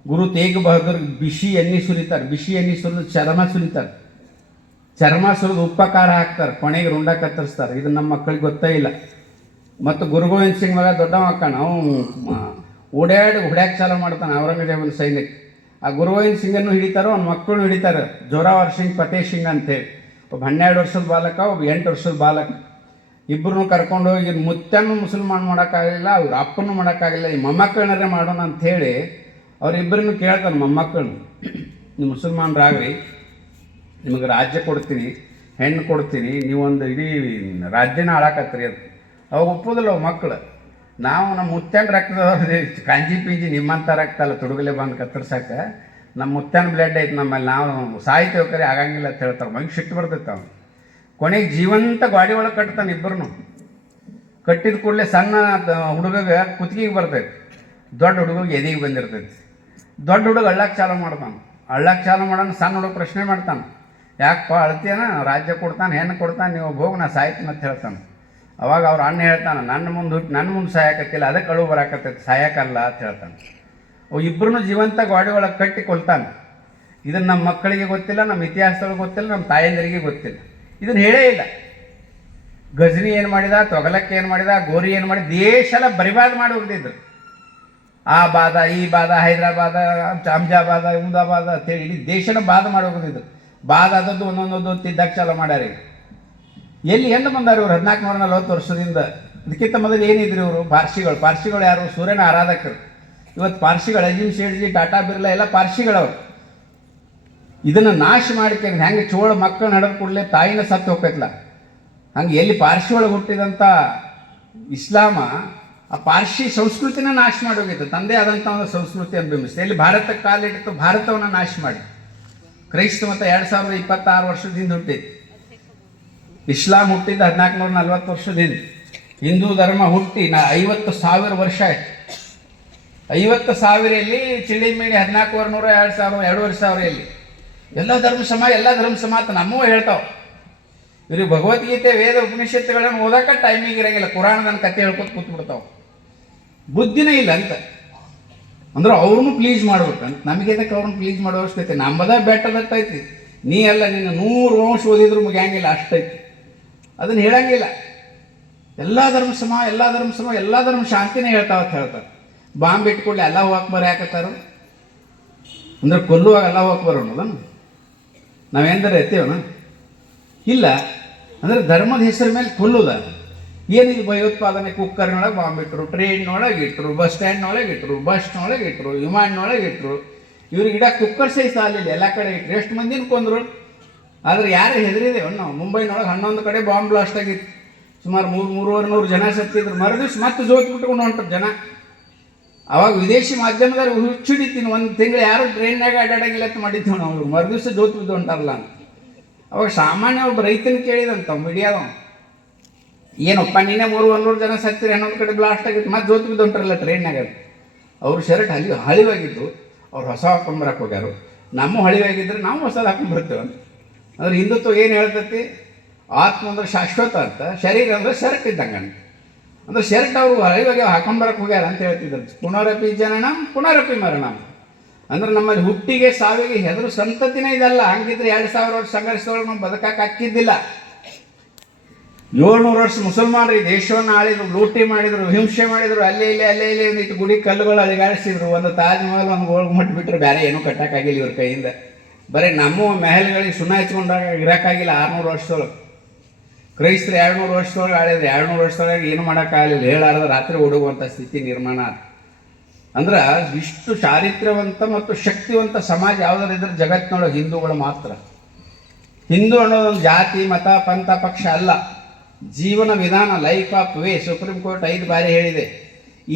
ಗುರು ತೇಗ್ ಬಹದ್ದೂರ್ ಬಿಸಿ ಎಣ್ಣೆ ಸುರಿತಾರೆ. ಬಿಸಿ ಎಣ್ಣೆ ಸುರಿದು ಚರ್ಮ ಸುರಿತಾರೆ. ಚರ್ಮ ಸುರಿದು ಉಪ್ಪ ಖಾರ ಹಾಕ್ತಾರೆ. ಕೊನೆಗೆ ರುಂಡ ಕತ್ತರಿಸ್ತಾರೆ. ಇದು ನಮ್ಮ ಮಕ್ಕಳಿಗೆ ಗೊತ್ತೇ ಇಲ್ಲ. ಮತ್ತು ಗುರು ಗೋವಿಂದ್ ಸಿಂಗ್ ಮಗ ದೊಡ್ಡವ ಹಾಕೋಣ, ಅವನು ಹೊಡ್ಯಾಕೆ ಚಾಲು ಮಾಡ್ತಾನೆ ಔರಂಗಜೇಬನ ಸೈನ್ಯಕ್ಕೆ. ಆ ಗುರು ಗೋವಿಂದ್ ಸಿಂಗನ್ನು ಹಿಡಿತಾರೋ, ಅವ್ನ ಮಕ್ಕಳು ಹಿಡಿತಾರೆ. ಜೋರಾವರ್ ಸಿಂಗ್, ಫತೇಹ್ ಸಿಂಗ್ ಅಂತೇಳಿ. ಒಬ್ಬ 12 ವರ್ಷದ ಬಾಲಕ, ಒಬ್ಬ 8 ವರ್ಷದ ಬಾಲಕ. ಇಬ್ಬರನ್ನು ಕರ್ಕೊಂಡು ಹೋಗಿ ಮುತ್ತನ್ನು ಮುಸಲ್ಮಾನ್ ಮಾಡೋಕ್ಕಾಗಲಿಲ್ಲ, ಅವ್ರ ಅಪ್ಪನೂ ಮಾಡೋಕ್ಕಾಗಲಿಲ್ಲ, ಈ ಮೊಮ್ಮಕ್ಕಳನ್ನೇ ಮಾಡೋಣ ಅಂಥೇಳಿ ಅವರಿಬ್ಬರನ್ನು ಕೇಳ್ತಾನೆ. ಮೊಮ್ಮಕ್ಕಳನ್ನು, ನೀವು ಮುಸಲ್ಮಾನರಾಗ್ರಿ, ನಿಮಗೆ ರಾಜ್ಯ ಕೊಡ್ತೀನಿ, ಹೆಣ್ಣು ಕೊಡ್ತೀನಿ, ನೀವೊಂದು ಇಡೀ ರಾಜ್ಯನ ಆಳಾಕತ್ರಿ ಅಂತ. ಅವಾಗ ಒಪ್ಪೋದಿಲ್ಲ ಅವು ಮಕ್ಕಳು. ನಾವು ನಮ್ಮ ಮುತ್ತನ ರಕ್ತದವ್ರು, ಕಾಂಜಿ ಪಿಂಜಿ ನಿಮ್ಮಂಥ ರಕ್ತ ಅಲ್ಲ ತುಡುಗಲೆ ಬಂದು ಕತ್ತರ್ಸಕ್ಕೆ, ನಮ್ಮ ಮುತ್ತನ ಬ್ಲಡ್ ಐತೆ ನಮ್ಮಲ್ಲಿ, ನಾವು ಸಾಯ್ತೇವೆ ಕರೆ ಆಗಂಗಿಲ್ಲ ಅಂತ ಹೇಳ್ತಾರೆ. ಮಗ ಸಿಟ್ಟು ಬರ್ತೈತೆ ಅವನು. ಕೊನೆಗೆ ಜೀವಂತ ಗಾಡಿ ಒಳಗೆ ಕಟ್ತಾನೆ ಇಬ್ಬರನ್ನು. ಕಟ್ಟಿದ ಕೂಡಲೇ ಸಣ್ಣ ಹುಡುಗಗೆ ಕುತ್ತಿಗೆಗೆ ಬರ್ತೈತೆ, ದೊಡ್ಡ ಹುಡುಗಿಗೆ ಎದೆಗೆ ಬಂದಿರ್ತೈತಿ. ದೊಡ್ಡ ಹುಡುಗ ಅಳ್ಳಕ್ಕೆ ಚಾಲು ಮಾಡ್ತಾನೆ. ಅಳ್ಳಕ್ಕೆ ಚಾಲು ಮಾಡೋಣ, ಸಣ್ಣ ಹುಡುಗ ಪ್ರಶ್ನೆ ಮಾಡ್ತಾನೆ, ಯಾಕಪ್ಪ ಅಳ್ತೀಯನ, ರಾಜ್ಯ ಕೊಡ್ತಾನೆ, ಹೆಣ್ಣು ಕೊಡ್ತಾನೆ, ನೀವು ಹೋಗಿ ನಾ ಸಾಯ್ತೀನಿ ಅಂತ ಹೇಳ್ತಾನೆ. ಅವಾಗ ಅವ್ರ ಅಣ್ಣ ಹೇಳ್ತಾನೆ, ನನ್ನ ಮುಂದೆ ಹುಟ್ಟು ನನ್ನ ಮುಂದೆ ಸಾಯಕತ್ತಿಲ್ಲ, ಅದಕ್ಕೆ ಅಳು ಬರಾಕತ್ತೈತಿ, ಸಾಯಕಲ್ಲ ಅಂತ ಹೇಳ್ತಾನೆ. ಅವು ಇಬ್ಬರನ್ನು ಜೀವಂತ ಗಾಡಿ ಒಳಗೆ ಕಟ್ಟಿ ಕೊಲ್ತಾನೆ. ಇದನ್ನು ನಮ್ಮ ಮಕ್ಕಳಿಗೆ ಗೊತ್ತಿಲ್ಲ, ನಮ್ಮ ಇತಿಹಾಸದೊಳಗೆ ಗೊತ್ತಿಲ್ಲ, ನಮ್ಮ ತಾಯಂದಿರಿಗೆ ಗೊತ್ತಿಲ್ಲ. ಇದನ್ನು ಹೇಳೇ ಇಲ್ಲ. ಗಜನಿ ಏನು ಮಾಡಿದ, ತೊಗಲಕ್ಕೆ ಏನು ಮಾಡಿದ, ಗೋರಿ ಏನು ಮಾಡಿದ, ದೇಶ ಎಲ್ಲ ಬರಿಬಾದ್ ಮಾಡಿ ಹೋಗ್ತಿದ್ರು. ಆ ಬಾದ, ಈ ಬಾದ, ಹೈದರಾಬಾದ, ಅಹಮದಾಬಾದ, ಅಹಮದಾಬಾದ ಅಂತೇಳಿ ಇಡೀ ದೇಶನ ಬಾದ ಮಾಡಿ ಹೋಗೋದಿದ್ರು. ಬಾದ ಆದದ್ದು ಒಂದೊಂದು ತಿದ್ದಕ್ಕೆ ಚಾಲು ಮಾಡ್ಯಾರ. ಎಲ್ಲಿ ಎಂದು ಬಂದಾರ ಇವರು 1440 ವರ್ಷದಿಂದ? ಇದಕ್ಕಿಂತ ಮೊದಲು ಏನಿದ್ರು ಇವರು? ಪಾರ್ಸಿಗಳು. ಪಾರ್ಸಿಗಳು ಯಾರು? ಸೂರ್ಯನ ಆರಾಧಕರು. ಇವತ್ತು ಪಾರ್ಸಿಗಳು ಅಜಿಮ್ ಶೇಠ್ಜಿ, ಟಾಟಾ ಬಿರ್ಲಾ ಎಲ್ಲ ಪಾರ್ಸಿಗಳವರು. ಇದನ್ನು ನಾಶ ಮಾಡಿಕೆ ಹೆಂಗೆ ಚೋಳ ಮಕ್ಕಳು ನಡೆದ ಕೂಡಲೇ ತಾಯಿನ ಸತ್ತು ಹೋಗ್ತೈತಲ್ಲ, ಹಂಗೆ ಎಲ್ಲಿ ಪಾರ್ಸಿ ಒಳಗೆ ಹುಟ್ಟಿದಂಥ ಇಸ್ಲಾಮ ಆ ಪಾರ್ಸಿ ಸಂಸ್ಕೃತಿನ ನಾಶ ಮಾಡಿ ಹೋಗಿತ್ತು. ತಂದೆ ಆದಂಥ ಒಂದು ಸಂಸ್ಕೃತಿಯನ್ನು ಬಿಂಬಿಸಿದೆ. ಎಲ್ಲಿ ಭಾರತಕ್ಕೆ ಕಾಲಿಟ್ಟಿತ್ತು, ಭಾರತವನ್ನು ನಾಶ ಮಾಡಿ. ಕ್ರೈಸ್ತ ಮತ 2026 ವರ್ಷದಿಂದ ಹುಟ್ಟಿತ್ತು. ಇಸ್ಲಾಂ ಹುಟ್ಟಿದ್ದು 1440 ವರ್ಷದಿಂದ. ಹಿಂದೂ ಧರ್ಮ ಹುಟ್ಟಿ 50,000 ವರ್ಷ ಆಯ್ತು. 50,000 ಎಲ್ಲಿ ಚಿಳಿಮಿಳಿ 1400, 2000, 2,500 ಎಲ್ಲಿ? ಎಲ್ಲ ಧರ್ಮ ಸಮ, ಎಲ್ಲ ಧರ್ಮ ಸಮ ಅಂತ ನಮ್ಮೂ ಹೇಳ್ತಾವೆ. ಇವ್ರಿಗೆ ಭಗವದ್ಗೀತೆ, ವೇದ, ಉಪನಿಷತ್ತುಗಳನ್ನು ಓದಕ್ಕೆ ಟೈಮಿಂಗ್ ಇರೋಂಗಿಲ್ಲ. ಕುರಾಣದನ್ನ ಕತೆ ಹೇಳ್ಕೊತ ಕೂತ್ಬಿಡ್ತಾವೆ. ಬುದ್ಧಿನೇ ಇಲ್ಲ ಅಂತ. ಅಂದ್ರೆ ಅವ್ರನ್ನೂ ಪ್ಲೀಸ್ ಮಾಡ್ಬೇಕಂತ. ನಮಗೆ ಅದಕ್ಕೆ ಅವ್ರನ್ನ ಪ್ಲೀಸ್ ಮಾಡೋ ಅವಶ್ಯಕತೆ ನಮ್ಮದ ಬೆಟ್ಟದಟ್ಟೈತಿ. ನೀ ಎಲ್ಲ ನಿನ್ನ 100 ವಂಶ ಓದಿದ್ರು ಮುಗಿಯಂಗಿಲ್ಲ, ಅಷ್ಟೈತಿ. ಅದನ್ನು ಹೇಳಂಗಿಲ್ಲ. ಎಲ್ಲ ಧರ್ಮ ಸಮ, ಎಲ್ಲ ಧರ್ಮ ಸಮ, ಎಲ್ಲ ಧರ್ಮ ಶಾಂತಿನೇ ಹೇಳ್ತಾವತ್ತು ಹೇಳ್ತಾರೆ. ಬಾಂಬ್ ಇಟ್ಕೊಳ್ಳಿ ಅಲ್ಲಾಹು ಅಕ್ಬರ್ ಯಾಕತ್ತಾರು ಅಂದ್ರೆ ಕೊಲ್ಲುವಾಗ ಅಲ್ಲಾಹು ಅಕ್ಬರ್ ಅನ್ನೋದನ್ನು ನಾವೇಂದರೆ ಎತ್ತೇವನ ಇಲ್ಲ. ಅಂದರೆ ಧರ್ಮದ ಹೆಸರ ಮೇಲೆ ಕೊಲ್ಲುದ ಏನಿದು? ಭಯೋತ್ಪಾದನೆ. ಕುಕ್ಕರ್ನೊಳಗೆ ಬಾಂಬ್ ಇಟ್ಟರು, ಟ್ರೈನ್ನೊಳಗೆ ಇಟ್ಟರು, ಬಸ್ ಸ್ಟ್ಯಾಂಡ್ನೊಳಗೆ ಇಟ್ಟರು, ಬಸ್ನೊಳಗೆ ಇಟ್ಟರು, ವಿಮಾನದೊಳಗೆ ಇಟ್ಟರು. ಇವ್ರಿಗೆ ಇಡಕ್ಕೆ ಕುಕ್ಕರ್ ಸಹಿತ ಸಾಲಿಲ್ಲ, ಎಲ್ಲ ಕಡೆ ಇಟ್ಟರು. ಎಷ್ಟು ಮಂದಿನ ಕೊಂದರು? ಆದರೆ ಯಾರು ಹೆದರಿದೇವೆ ನಾವು? ಮುಂಬೈನೊಳಗೆ 11 ಕಡೆ ಬಾಂಬ್ ಬ್ಲಾಸ್ಟ್ ಆಗಿತ್ತು. ಸುಮಾರು 300-350 ಜನ ಸತ್ತಿದ್ರು. ಮರುದಿವ್ಸ ಮತ್ತೆ ಜೋತ್ ಬಿಟ್ಕೊಂಡು ಹೊಂಟರು ಜನ. ಅವಾಗ ವಿದೇಶಿ ಮಾಧ್ಯಮದವ್ರು ಹುಚ್ಚಿಡಿತೀನಿ, 1 ತಿಂಗಳು ಯಾರು ಟ್ರೈನ್ನಾಗ ಅಡ್ಡಾಡಂಗಿಲ್ಲ ಅಂತ ಮಾಡಿದ್ದೀವಿ ನಾವು. ಮರುದಿವ್ಸ ಜೋತ್ ಬಿದ್ದು ಹೊಂಟಾರಲ್ಲ ಅಂತ. ಅವಾಗ ಸಾಮಾನ್ಯ ಒಬ್ಬ ರೈತನ ಕೇಳಿದಂತ ಮೀಡಿಯಾದವ, ಏನಪ್ಪ ನಿನ್ನೆ 300 ಜನ ಸತ್ತಿರಿ, 11 ಕಡೆ ಬ್ಲಾಸ್ಟ್ ಆಗಿತ್ತು, ಮತ್ತೆ ಜೋತ್ ಬಿದ್ದು ಹೊಂಟಾರಲ್ಲ ಟ್ರೈನ್ನಾಗ. ಅವ್ರು ಶರ್ಟ್ ಹಳಿವಾಗಿದ್ದು ಅವ್ರು ಹೊಸ ಹಾಕೊಂಡ್ಬರಕ್ಕೆ ಹೋಗ್ಯಾರು. ನಮ್ಮ ಹಳಿವಾಗಿದ್ದರೆ ನಾವು ಹೊಸದು ಹಾಕೊಂಡ್ಬರ್ತೇವೆ ಅಂತ. ಅಂದ್ರೆ ಹಿಂದುತ್ವ ಏನು ಹೇಳ್ತೈತಿ? ಆತ್ಮ ಅಂದ್ರೆ ಶಾಶ್ವತ ಅಂತ, ಶರೀರ ಅಂದ್ರೆ ಶರ್ಟ್ ಇದ್ದಂಗೆ ಅಂತ. ಅಂದ್ರೆ ಶರ್ಟ್ ಅವರು ಹಳಿವಾಗಿ ಹಾಕೊಂಡ್ಬರಕ್ಕೆ ಹೋಗ್ಯಾರ ಅಂತ ಹೇಳ್ತಿದ್ರು. ಪುನರಪಿ ಜನನಂ ಪುನರಪಿ ಮರಣಂ. ಅಂದ್ರೆ ನಮ್ಮಲ್ಲಿ ಹುಟ್ಟಿಗೆ ಸಾವಿಗೆ ಹೆದರು ಸಂತತಿನೇ ಇದಲ್ಲ. ಹಂಗಿದ್ರೆ 2000 ವರ್ಷ ಸಂಘರ್ಷದೊಳಗೆ ನಾವು ಬದುಕಕ್ಕೆ ಹಾಕಿದ್ದಿಲ್ಲ. 700 ವರ್ಷ ಮುಸಲ್ಮಾನರು ಈ ದೇಶವನ್ನು ಆಳಿದ್ರು, ಲೂಟಿ ಮಾಡಿದ್ರು, ಹಿಂಸೆ ಮಾಡಿದ್ರು. ಅಲ್ಲೇ ಇಲ್ಲಿ ಒಂದಿಟ್ಟು ಗುಡಿ ಕಲ್ಲುಗಳು ಅಳಿಗಾಡಿಸಿದ್ರು. ಒಂದು ತಾಜ್ ಮಹಲ್, ಒಂದು ಗೋಲ್ಡ್ ಮಟ್ ಬಿಟ್ಟರೆ ಬೇರೆ ಏನೂ ಕಟ್ಟಕ್ಕಾಗಿಲ್ಲ ಇವ್ರ ಕೈಯಿಂದ. ಬರೀ ನಮ್ಮ ಮೆಹಲ್ಗಳಿಗೆ ಸುಣ್ಣ ಹಚ್ಕೊಂಡಾಗ ಇರೋಕ್ಕಾಗಿಲ್ಲ 600 ವರ್ಷದೊಳಗೆ. ಕ್ರೈಸ್ತರು 200 ವರ್ಷದೊಳಗೆ ಆಳಿದ್ರೆ 200 ವರ್ಷದೊಳಗೆ ಏನು ಮಾಡೋಕ್ಕಾಗಲಿಲ್ಲ. ಹೇಳಾರ್ದ ರಾತ್ರಿ ಓಡುವಂಥ ಸ್ಥಿತಿ ನಿರ್ಮಾಣ ಆಯ್ತು. ಅಂದ್ರೆ ಇಷ್ಟು ಚಾರಿತ್ರ್ಯವಂತ ಮತ್ತು ಶಕ್ತಿವಂತ ಸಮಾಜ ಯಾವುದರಿದ್ರೆ ಜಗತ್ತಿನೊಳಗೆ ಹಿಂದೂಗಳು ಮಾತ್ರ. ಹಿಂದೂ ಅನ್ನೋದೊಂದು ಜಾತಿ ಮತ ಪಂಥ ಪಕ್ಷ ಅಲ್ಲ, ಜೀವನ ವಿಧಾನ, life of way. Supreme court 5 ಬಾರಿ ಹೇಳಿದೆ.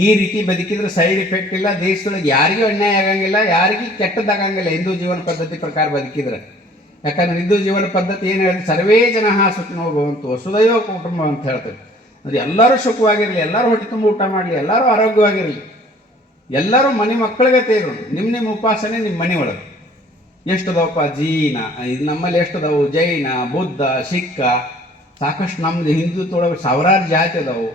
ಈ ರೀತಿ ಬದುಕಿದ್ರೆ ಸೈಡ್ ಇಫೆಕ್ಟ್ ಇಲ್ಲ, ದೇಶದೊಳಗೆ ಯಾರಿಗೂ ಅನ್ಯಾಯ ಆಗಂಗಿಲ್ಲ, ಯಾರಿಗೂ ಕೆಟ್ಟದ್ದಾಗಂಗಿಲ್ಲ ಹಿಂದೂ ಜೀವನ ಪದ್ಧತಿ ಪ್ರಕಾರ ಬದುಕಿದ್ರೆ. ಯಾಕಂದ್ರೆ ಹಿಂದೂ ಜೀವನ ಪದ್ಧತಿ ಏನು ಹೇಳಿದ್ರೆ ಸರ್ವೇ ಜನ ಸುಖಿನೋ ಭವಂತು ವಸುದೈವ ಕುಟುಂಬ ಅಂತ ಹೇಳ್ತೇವೆ. ಅಂದರೆ ಎಲ್ಲರೂ ಸುಖವಾಗಿರಲಿ, ಎಲ್ಲರೂ ಹೊಟ್ಟೆ ತುಂಬ ಊಟ ಮಾಡಲಿ, ಎಲ್ಲರೂ ಆರೋಗ್ಯವಾಗಿರಲಿ, ಎಲ್ಲರೂ ಮನೆ ಮಕ್ಕಳಿಗೆ ತೇರು. ನಿಮ್ಮ ಉಪಾಸನೆ ನಿಮ್ಮ ಮನೆ ಒಳಗೆ ಎಷ್ಟದವಪ್ಪ ಜೀನ, ಇದು ನಮ್ಮಲ್ಲಿ ಎಷ್ಟದವು ಜೈನ, ಬುದ್ಧ, ಸಿಕ್ಕ, ಸಾಕಷ್ಟು ನಮ್ಮದು ಹಿಂದುತ್ವೊಳಗೆ ಸಾವಿರಾರು ಜಾತಿ ಅದಾವು.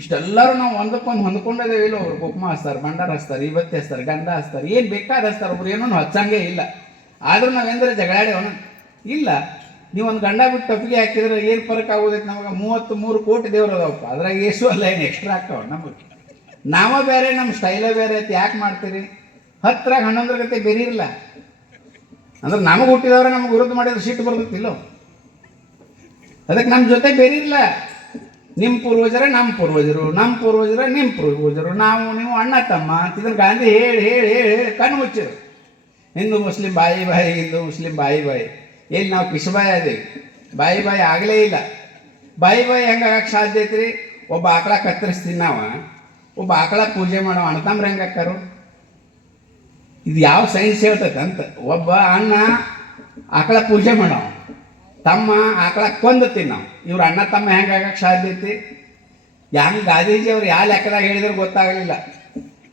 ಇಷ್ಟೆಲ್ಲರೂ ನಾವು ಒಂದಕ್ಕೊಂದು ಹೊಂದ್ಕೊಂಡಿದ್ದೇವೆ. ಇಲ್ಲ ಒಬ್ರು ಕುಕ್ಮ ಹಚ್ತಾರೆ, ಭಂಡಾರ ಹಚ್ತಾರೆ, ಇವತ್ತಿ ಹಚ್ತಾರೆ, ಗಂಧ ಹಚ್ತಾರೆ, ಏನು ಬೇಕಾದ ಹಚ್ತಾರೆ. ಒಬ್ರು ಏನೋ ಹಚ್ಚಂಗೆ ಇಲ್ಲ. ಆದರೂ ನಾವೆಂದ್ರೆ ಜಗಳಾಡೇವನ ಇಲ್ಲ. ನೀವು ಒಂದು ಗಂಡ ಬಿಟ್ಟು ಒಪ್ಪಿಗೆ ಹಾಕಿದ್ರೆ ಏನು ಫರಕ್ ಆಗೋದೈತೆ ನಮಗೆ? 33 ಕೋಟಿ ದೇವ್ರು ಅದಾವಪ್ಪ, ಅದ್ರಾಗ ಏಸು ಅಲ್ಲ ಏನು ಎಕ್ಸ್ಟ್ರಾ ಆಗ್ತಾವ ನಮಗೆ. ನಾವ ಬೇರೆ, ನಮ್ಮ ಸ್ಟೈಲ ಬೇರೆ ಐತಿ. ಯಾಕೆ ಮಾಡ್ತೀರಿ? 10ರಾಗ 11 ಗತೆ ಬೇರೆ ಇರಲ್ಲ. ಅಂದ್ರೆ ನಮಗೆ ಹುಟ್ಟಿದವ್ರೆ ನಮ್ಗೆ ವಿರುದ್ಧ ಮಾಡಿದ್ರೆ ಸಿಟ್ಟು ಬರ್ತೈತಿಲ್ಲೋ. ಅದಕ್ಕೆ ನಮ್ಮ ಜೊತೆ ಬೇರೆ ಇಲ್ಲ. ನಿಮ್ಮ ಪೂರ್ವಜರೇ ನಮ್ಮ ಪೂರ್ವಜರು, ನಮ್ಮ ಪೂರ್ವಜರ ನಿಮ್ಮ ಪೂರ್ವಜರು, ನಾವು ನೀವು ಅಣ್ಣ ತಮ್ಮ ಅಂತಿದ್ರೆ ಗಾಂಧಿ ಹೇಳಿ ಹೇಳಿ ಹೇಳಿ ಹೇಳಿ ಕಣ್ಣು ಮುಚ್ಚಿರು. ಹಿಂದೂ ಮುಸ್ಲಿಂ ಬಾಯಿ ಬಾಯಿ, ಹಿಂದೂ ಮುಸ್ಲಿಂ ಬಾಯಿ ಬಾಯಿ. ಎಲ್ಲಿ ನಾವು ಕಿಶಬಾಯಿ ಅದೇವಿ, ಬಾಯಿ ಬಾಯಿ ಆಗಲೇ ಇಲ್ಲ. ಬಾಯಿ ಬಾಯಿ ಹೆಂಗೆ ಆಗಕ್ಕೆ ಸಾಧ್ಯ ಐತ್ರಿ? ಒಬ್ಬ ಆಕಳ ಕತ್ತರಿಸ್ತೀನಿ ನಾವು, ಒಬ್ಬ ಆಕಳ ಪೂಜೆ ಮಾಡೋ ಅಣ್ಣತಮ್ರ ಹೆಂಗೆ ಹಾಕಾರು? ಇದು ಯಾವ ಸೈನ್ಸ್ ಹೇಳ್ತೈತೆ ಅಂತ. ಒಬ್ಬ ಅಣ್ಣ ಆಕಳ ಪೂಜೆ ಮಾಡೋ, ತಮ್ಮ ಆಕಳ ಕೊಂದು ತಿನ್ನೋ. ಇವ್ರು ಅಣ್ಣ ತಮ್ಮ ಹೆಂಗೆ ಆಗಕ್ಕೆ ಸಾಧ್ಯ ಐತಿ? ಹೆಂಗೆ ಗಾಂಧೀಜಿ ಅವ್ರು ಯಾವ ಲೆಕ್ಕದಾಗ ಹೇಳಿದ್ರೆ ಗೊತ್ತಾಗಲಿಲ್ಲ.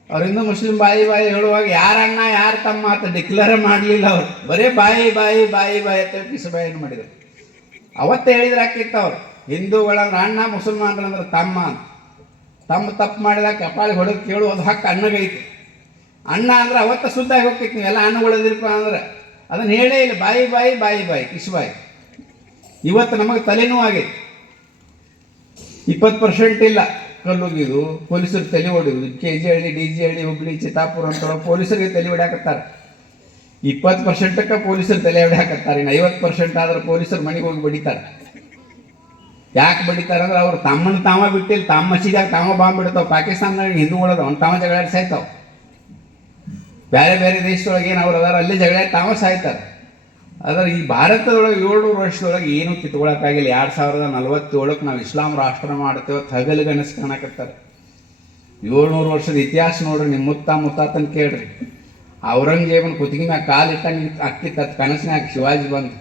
ಅವ್ರು ಹಿಂದೂ ಮುಸ್ಲಿಂ ಬಾಯಿ ಬಾಯಿ ಹೇಳುವಾಗ ಯಾರ ಅಣ್ಣ ಯಾರು ತಮ್ಮ ಅಂತ ಡಿಕ್ಲೇರ್ ಮಾಡಲಿಲ್ಲ. ಅವ್ರು ಬರೀ ಬಾಯಿ ಬಾಯಿ ಬಾಯಿ ಬಾಯಿ ಅಂತ ಕಿಸಬಾಯಿನ ಮಾಡಿದರು. ಅವತ್ತೇ ಹೇಳಿದ್ರೆ ಹಾಕಿತ್ತು ಅವ್ರು, ಹಿಂದೂಗಳಂದ್ರೆ ಅಣ್ಣ, ಮುಸಲ್ಮಾನರಂದ್ರೆ ತಮ್ಮ ಅಂತ. ತಮ್ಮ ತಪ್ಪು ಮಾಡಿದಾಗ ಕಪಾಳಿ ಹೊಡೆದು ಕೇಳುವುದು ಹಕ್ಕು ಅಣ್ಣಗೈತಿ. ಅಣ್ಣ ಅಂದ್ರೆ ಅವತ್ತ ಶುದ್ಧಾಗಿ ಹೋಗ್ತೈತಿ. ನೀವೆಲ್ಲ ಅನ್ನಗೊಳ್ಳೋದಿರಪ್ಪ ಅಂದ್ರೆ ಅದನ್ನು ಹೇಳೇ ಇಲ್ಲ. ಬಾಯಿ ಬಾಯಿ ಬಾಯಿ ಬಾಯಿ ಕಿಸಬಾಯಿ. ಇವತ್ತು ನಮಗೆ ತಲೆನೂ ಆಗೈತಿ. 20% ಇಲ್ಲ ಕಲ್ಲುಗಿದು, ಪೊಲೀಸರು ತಲೆ ಹೊಡೆಯುವುದು. KG ಹಳ್ಳಿ, DG ಹಳ್ಳಿ, ಹುಬ್ಳಿ, ಚಿತ್ತಾಪುರ ಅಂತ ಪೊಲೀಸರಿಗೆ ತಲೆ ಹೊಡ್ಯಾಕತ್ತಾರೆ. 20%ಕ್ಕೆ ಪೊಲೀಸರು ತಲೆ ಹೊಡ್ಯಾಕತ್ತಾರೆ. ಇನ್ನು 50% ಆದ್ರೆ ಪೊಲೀಸರು ಮನೆಗೆ ಹೋಗಿ ಬಡಿತಾರೆ. ಯಾಕೆ ಬಡಿತಾರೆ ಅಂದ್ರೆ ಅವ್ರು ತಮ್ಮನ್ನು ತಾವ ಬಿಟ್ಟಿಲ್ಲ, ತಮ್ಮ ಮಸೀದಿಯಾಗ ತಾವ ಬಾಂಬ್ ಬಿಡ್ತಾವೆ. ಪಾಕಿಸ್ತಾನದಾಗ ಹಿಂದೂಗಳದ ಅವ್ನು ತಾವ ಜಗಳಾಡಿ ಸಾಯ್ತಾವೆ. ಬೇರೆ ಬೇರೆ ದೇಶದೊಳಗೆ ಏನು ಅವ್ರು ಅದಾರ ಅಲ್ಲಿ ಜಗಳಾಡಿ ತಾವ ಸಾಯ್ತಾರೆ. ಆದರೆ ಈ ಭಾರತದೊಳಗೆ 700 ವರ್ಷದೊಳಗೆ ಏನೂ ಕಿತ್ಕೊಳಕ್ಕಾಗಿಲ್ಲ. 2047ಕ್ಕೆ ನಾವು ಇಸ್ಲಾಂ ರಾಷ್ಟ್ರ ಮಾಡ್ತೇವೆ ಹಗಲಿಗನಸು ಕಾಣಕತ್ತಾರೆ. 700 ವರ್ಷದ ಇತಿಹಾಸ ನೋಡ್ರಿ. ನಿಮ್ಮ ಮುತ್ತಾತನ ಕೇಳ್ರಿ. ಔರಂಗಜೇಬನ ಕುತ್ತಿಗೆ ಮ್ಯಾಗ ಕಾಲಿಟ್ಟಂಗೆ ಅಕ್ಕಿತ್ತ ಕನಸಿನಾಗ ಶಿವಾಜಿ ಬಂದು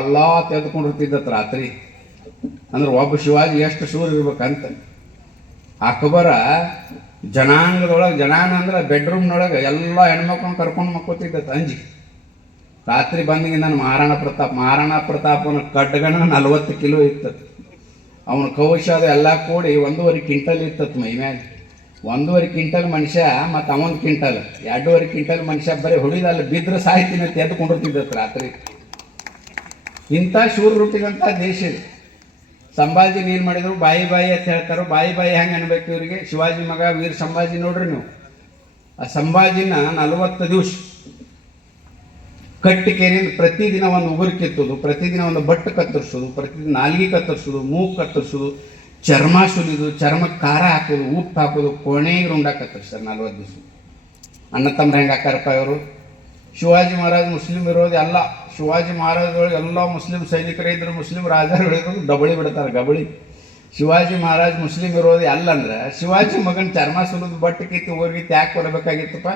ಎಲ್ಲ ತೆಗೆದುಕೊಂಡಿರ್ತಿದ್ದತ್ ರಾತ್ರಿ. ಅಂದ್ರೆ ಒಬ್ಬ ಶಿವಾಜಿ ಎಷ್ಟು ಶೂರ ಇರ್ಬೇಕಂತ. ಅಕ್ಬರ ಜನಾಂಗದೊಳಗೆ, ಜನಾಂಗ ಅಂದ್ರೆ ಬೆಡ್ರೂಮ್ನೊಳಗೆ ಎಲ್ಲ ಹೆಣ್ಮಕ್ಳನ್ನ ಕರ್ಕೊಂಡು ಮಕ್ಕೋತಿದ್ದತ್ ಅಂಜಿ. ರಾತ್ರಿ ಬಂದಿಗೆ ನಾನು ಮಹಾರಾಣಾ ಪ್ರತಾಪನ ಕಡ್ಗಣ 40 ಕಿಲೋ ಇರ್ತದೆ. ಅವನ ಕೌಶ ಎಲ್ಲ ಕೂಡಿ 1.5 ಕ್ವಿಂಟಲ್ ಇರ್ತದೆ ಮೈ ಮ್ಯಾಗ. 1.5 ಕ್ವಿಂಟಲ್ ಮನುಷ್ಯ ಮತ್ತು ಅವನ ಕ್ವಿಂಟಲ್ 2.5 ಕ್ವಿಂಟಲ್ ಮನುಷ್ಯ ಬರೀ ಹೊಡಿದಲ್ಲಿ ಬಿದ್ದರೆ ಸಾಯ್ತೀನಿ ಅಂತ ಎದ್ದುಕೊಂಡಿರ್ತಿದ್ದತ್ತು ರಾತ್ರಿ. ಇಂಥ ಶೂರ ರೂಪಿದಂಥ ದೇಶ ಇದೆ. ಸಂಭಾಜಿನ ಏನು ಮಾಡಿದ್ರು? ಬಾಯಿ ಬಾಯಿ ಅಂತ ಹೇಳ್ತಾರೋ. ಬಾಯಿ ಬಾಯಿ ಹೆಂಗೆ ಅನ್ಬೇಕು ಇವರಿಗೆ? ಶಿವಾಜಿ ಮಗ ವೀರ ಸಂಭಾಜಿ ನೋಡ್ರಿ ನೀವು. ಆ ಸಂಭಾಜಿನ 40 ದಿವಸ ಕಟ್ಟಿಕೆರಿಂದ ಪ್ರತಿದಿನ ಒಂದು ಉಗುರು ಕಿತ್ತೋದು, ಪ್ರತಿದಿನ ಒಂದು ಬಟ್ಟು ಕತ್ತರಿಸೋದು, ಪ್ರತಿದಿನ ನಾಲ್ಗೆ ಕತ್ತರಿಸೋದು, ಮೂಗು ಕತ್ತರಿಸೋದು, ಚರ್ಮ ಸುಲಿದು, ಚರ್ಮಕ್ಕೆ ಖಾರ ಹಾಕೋದು, ಉಪ್ಪು ಹಾಕೋದು, ಕೊನೆಗೆ ರುಂಡ ಕತ್ತರಿಸ್ತಾರೆ 40 ದಿವಸ. ಅಣ್ಣ ತಮ್ಮ ಹೆಂಗೆ ಹಾಕಾರಪ್ಪ ಇವರು? ಶಿವಾಜಿ ಮಹಾರಾಜ್ ಮುಸ್ಲಿಂ ವಿರೋಧಿ ಅಲ್ಲ. ಶಿವಾಜಿ ಮಹಾರಾಜೊಳಗೆ ಎಲ್ಲ ಮುಸ್ಲಿಂ ಸೈನಿಕರಿದ್ದರು, ಮುಸ್ಲಿಂ ರಾಜರುಗಳಿದ್ರು, ಡಬಳಿ ಬಿಡ್ತಾರೆ ಗಬಳಿ. ಶಿವಾಜಿ ಮಹಾರಾಜ್ ಮುಸ್ಲಿಂ ವಿರೋಧಿ ಅಲ್ಲಂದ್ರೆ ಶಿವಾಜಿ ಮಗನ ಚರ್ಮ ಸುಲಿದು ಬಟ್ಟು ಕಿತ್ತು ಊರಿಗಿತ್ತು ಯಾಕೆ ಕೊಡಬೇಕಾಗಿತ್ತಪ್ಪ?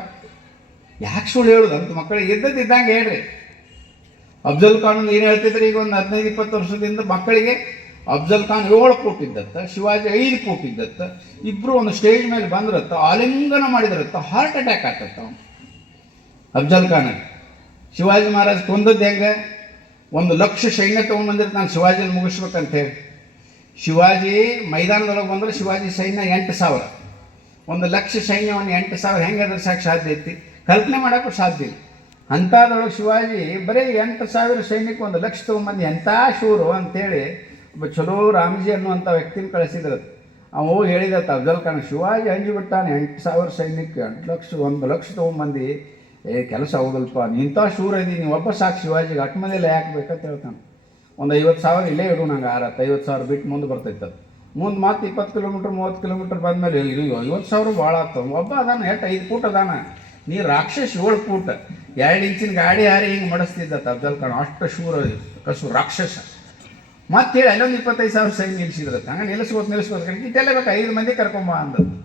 ಯಾಕೆ ಸುಳ್ಳು ಹೇಳೋದು ಅಂತ ಮಕ್ಕಳಿಗೆ ಇದ್ದಂಗೆ ಹೇಳ್ರಿ. ಅಫ್ಜಲ್ ಖಾನ್ ಏನು ಹೇಳ್ತಿದ್ರೆ? ಈಗ ಒಂದು 15-20 ವರ್ಷದಿಂದ ಮಕ್ಕಳಿಗೆ ಅಫ್ಜಲ್ ಖಾನ್ 7 ಕೊಟ್ಟಿದ್ದತ್ತ, ಶಿವಾಜಿ 5 ಕೊಟ್ಟಿದ್ದತ್ತ. ಇಬ್ಬರು ಒಂದು ಸ್ಟೇಜ್ ಮೇಲೆ ಬಂದ್ರತ್ತ, ಆಲಿಂಗನ ಮಾಡಿದ್ರತ್ತ, ಹಾರ್ಟ್ ಅಟ್ಯಾಕ್ ಆಗ್ತತ್ತ ಅವನು ಅಫ್ಜಲ್ ಖಾನ್. ಶಿವಾಜಿ ಮಹಾರಾಜ್ ಕೊಂದದ್ದು ಹೆಂಗೆ? 1,00,000 ಸೈನ್ಯ ತೊಗೊಂಡ್ಬಂದಿರ್ತ ನಾನು ಶಿವಾಜಿನ ಮುಗಿಸ್ಬೇಕಂತ ಹೇಳಿ. ಶಿವಾಜಿ ಮೈದಾನದೊಳಗೆ ಬಂದರೆ ಶಿವಾಜಿ ಸೈನ್ಯ 8,000. 1,00,000 ಸೈನ್ಯವನ್ನು 8,000 ಹೆಂಗೆ ಎದುರಿಸೋಕೆ ಸಾಧ್ಯ ಐತಿ? ಕಲ್ಪನೆ ಮಾಡೋಕ್ಕೂ ಸಾಧ್ಯ ಇಲ್ಲ. ಅಂಥದ್ರೊಳಗೆ ಶಿವಾಜಿ ಬರೀ 8,000 ಸೈನಿಕ 1,00,000 ತೊಗೊಂಬಂದು ಎಂಥ ಶೂರು ಅಂತೇಳಿ ಒಬ್ಬ ಚಲೋ ರಾಮಜಿ ಅನ್ನುವಂಥ ವ್ಯಕ್ತಿನ ಕಳಿಸಿದ್ರು. ಅವು ಹೇಳಿದತ್ತ ಅಫ್ಜಲ್ ಖಾನ್, ಶಿವಾಜಿ ಅಂಜಿಬಿಟ್ಟಾನೆ 8,000 ಸೈನಿಕ 1,00,000 ತೊಗೊಂಬಂದು ಕೆಲಸ ಹೌದಲ್ಪ ಇಂಥ ಶೂರ ಇದೀನಿ ನೀವು ಒಬ್ಬ ಸಾಕು ಶಿವಾಜಿಗೆ ಅಟ್ ಮನೆಯಲ್ಲ ಯಾಕೆ ಬೇಕಂತ ಹೇಳ್ತಾನೆ. ಒಂದು 50,000 ಇಲ್ಲೇ ಇಡು ನಂಗೆ 50,000 ಬಿಟ್ಟು ಮುಂದೆ ಬರ್ತೈತೆ ಅದು. ಮುಂದೆ ಮತ್ತೆ 20 ಕಿಲೋಮೀಟ್ರ್ 30 ಕಿಲೋಮೀಟ್ರ್ ಬಂದಮೇಲೆ ಇದು 50,000 ಭಾಳ ಆಗ್ತವೆ. ಒಬ್ಬ ಅದಾನ ಎಷ್ಟು 5 ಫೂಟ್ ಅದಾನ, ನೀ ರಾಕ್ಷಸ್ 7 ಫೂಟ್ 2 ಇಂಚಿನ ಗಾಡಿ ಹಾರಿ ಹಿಂಗೆ ಮಾಡಿಸ್ತಿದ್ದತ್ತ ಅಫ್ಜಲ್ ಖಾನ್. ಅಷ್ಟು ಶೂರ ಕಸು ರಾಕ್ಷಸ. ಮತ್ತೆ ಹೇಳಿ ಅಲ್ಲೊಂದು 25,000 ಸೈನ್ ನಿಲ್ಲಿಸಿದ್ರತ್ತೆ. ಹಂಗೆ ನಿಲ್ಲಿಸ್ಬೋದು ಕಡೆ ಇಟ್ಟೆಲ್ಲ ಬೇಕು 5 ಮಂದಿ ಕರ್ಕೊಂಬ ಅಂದದ್ದು.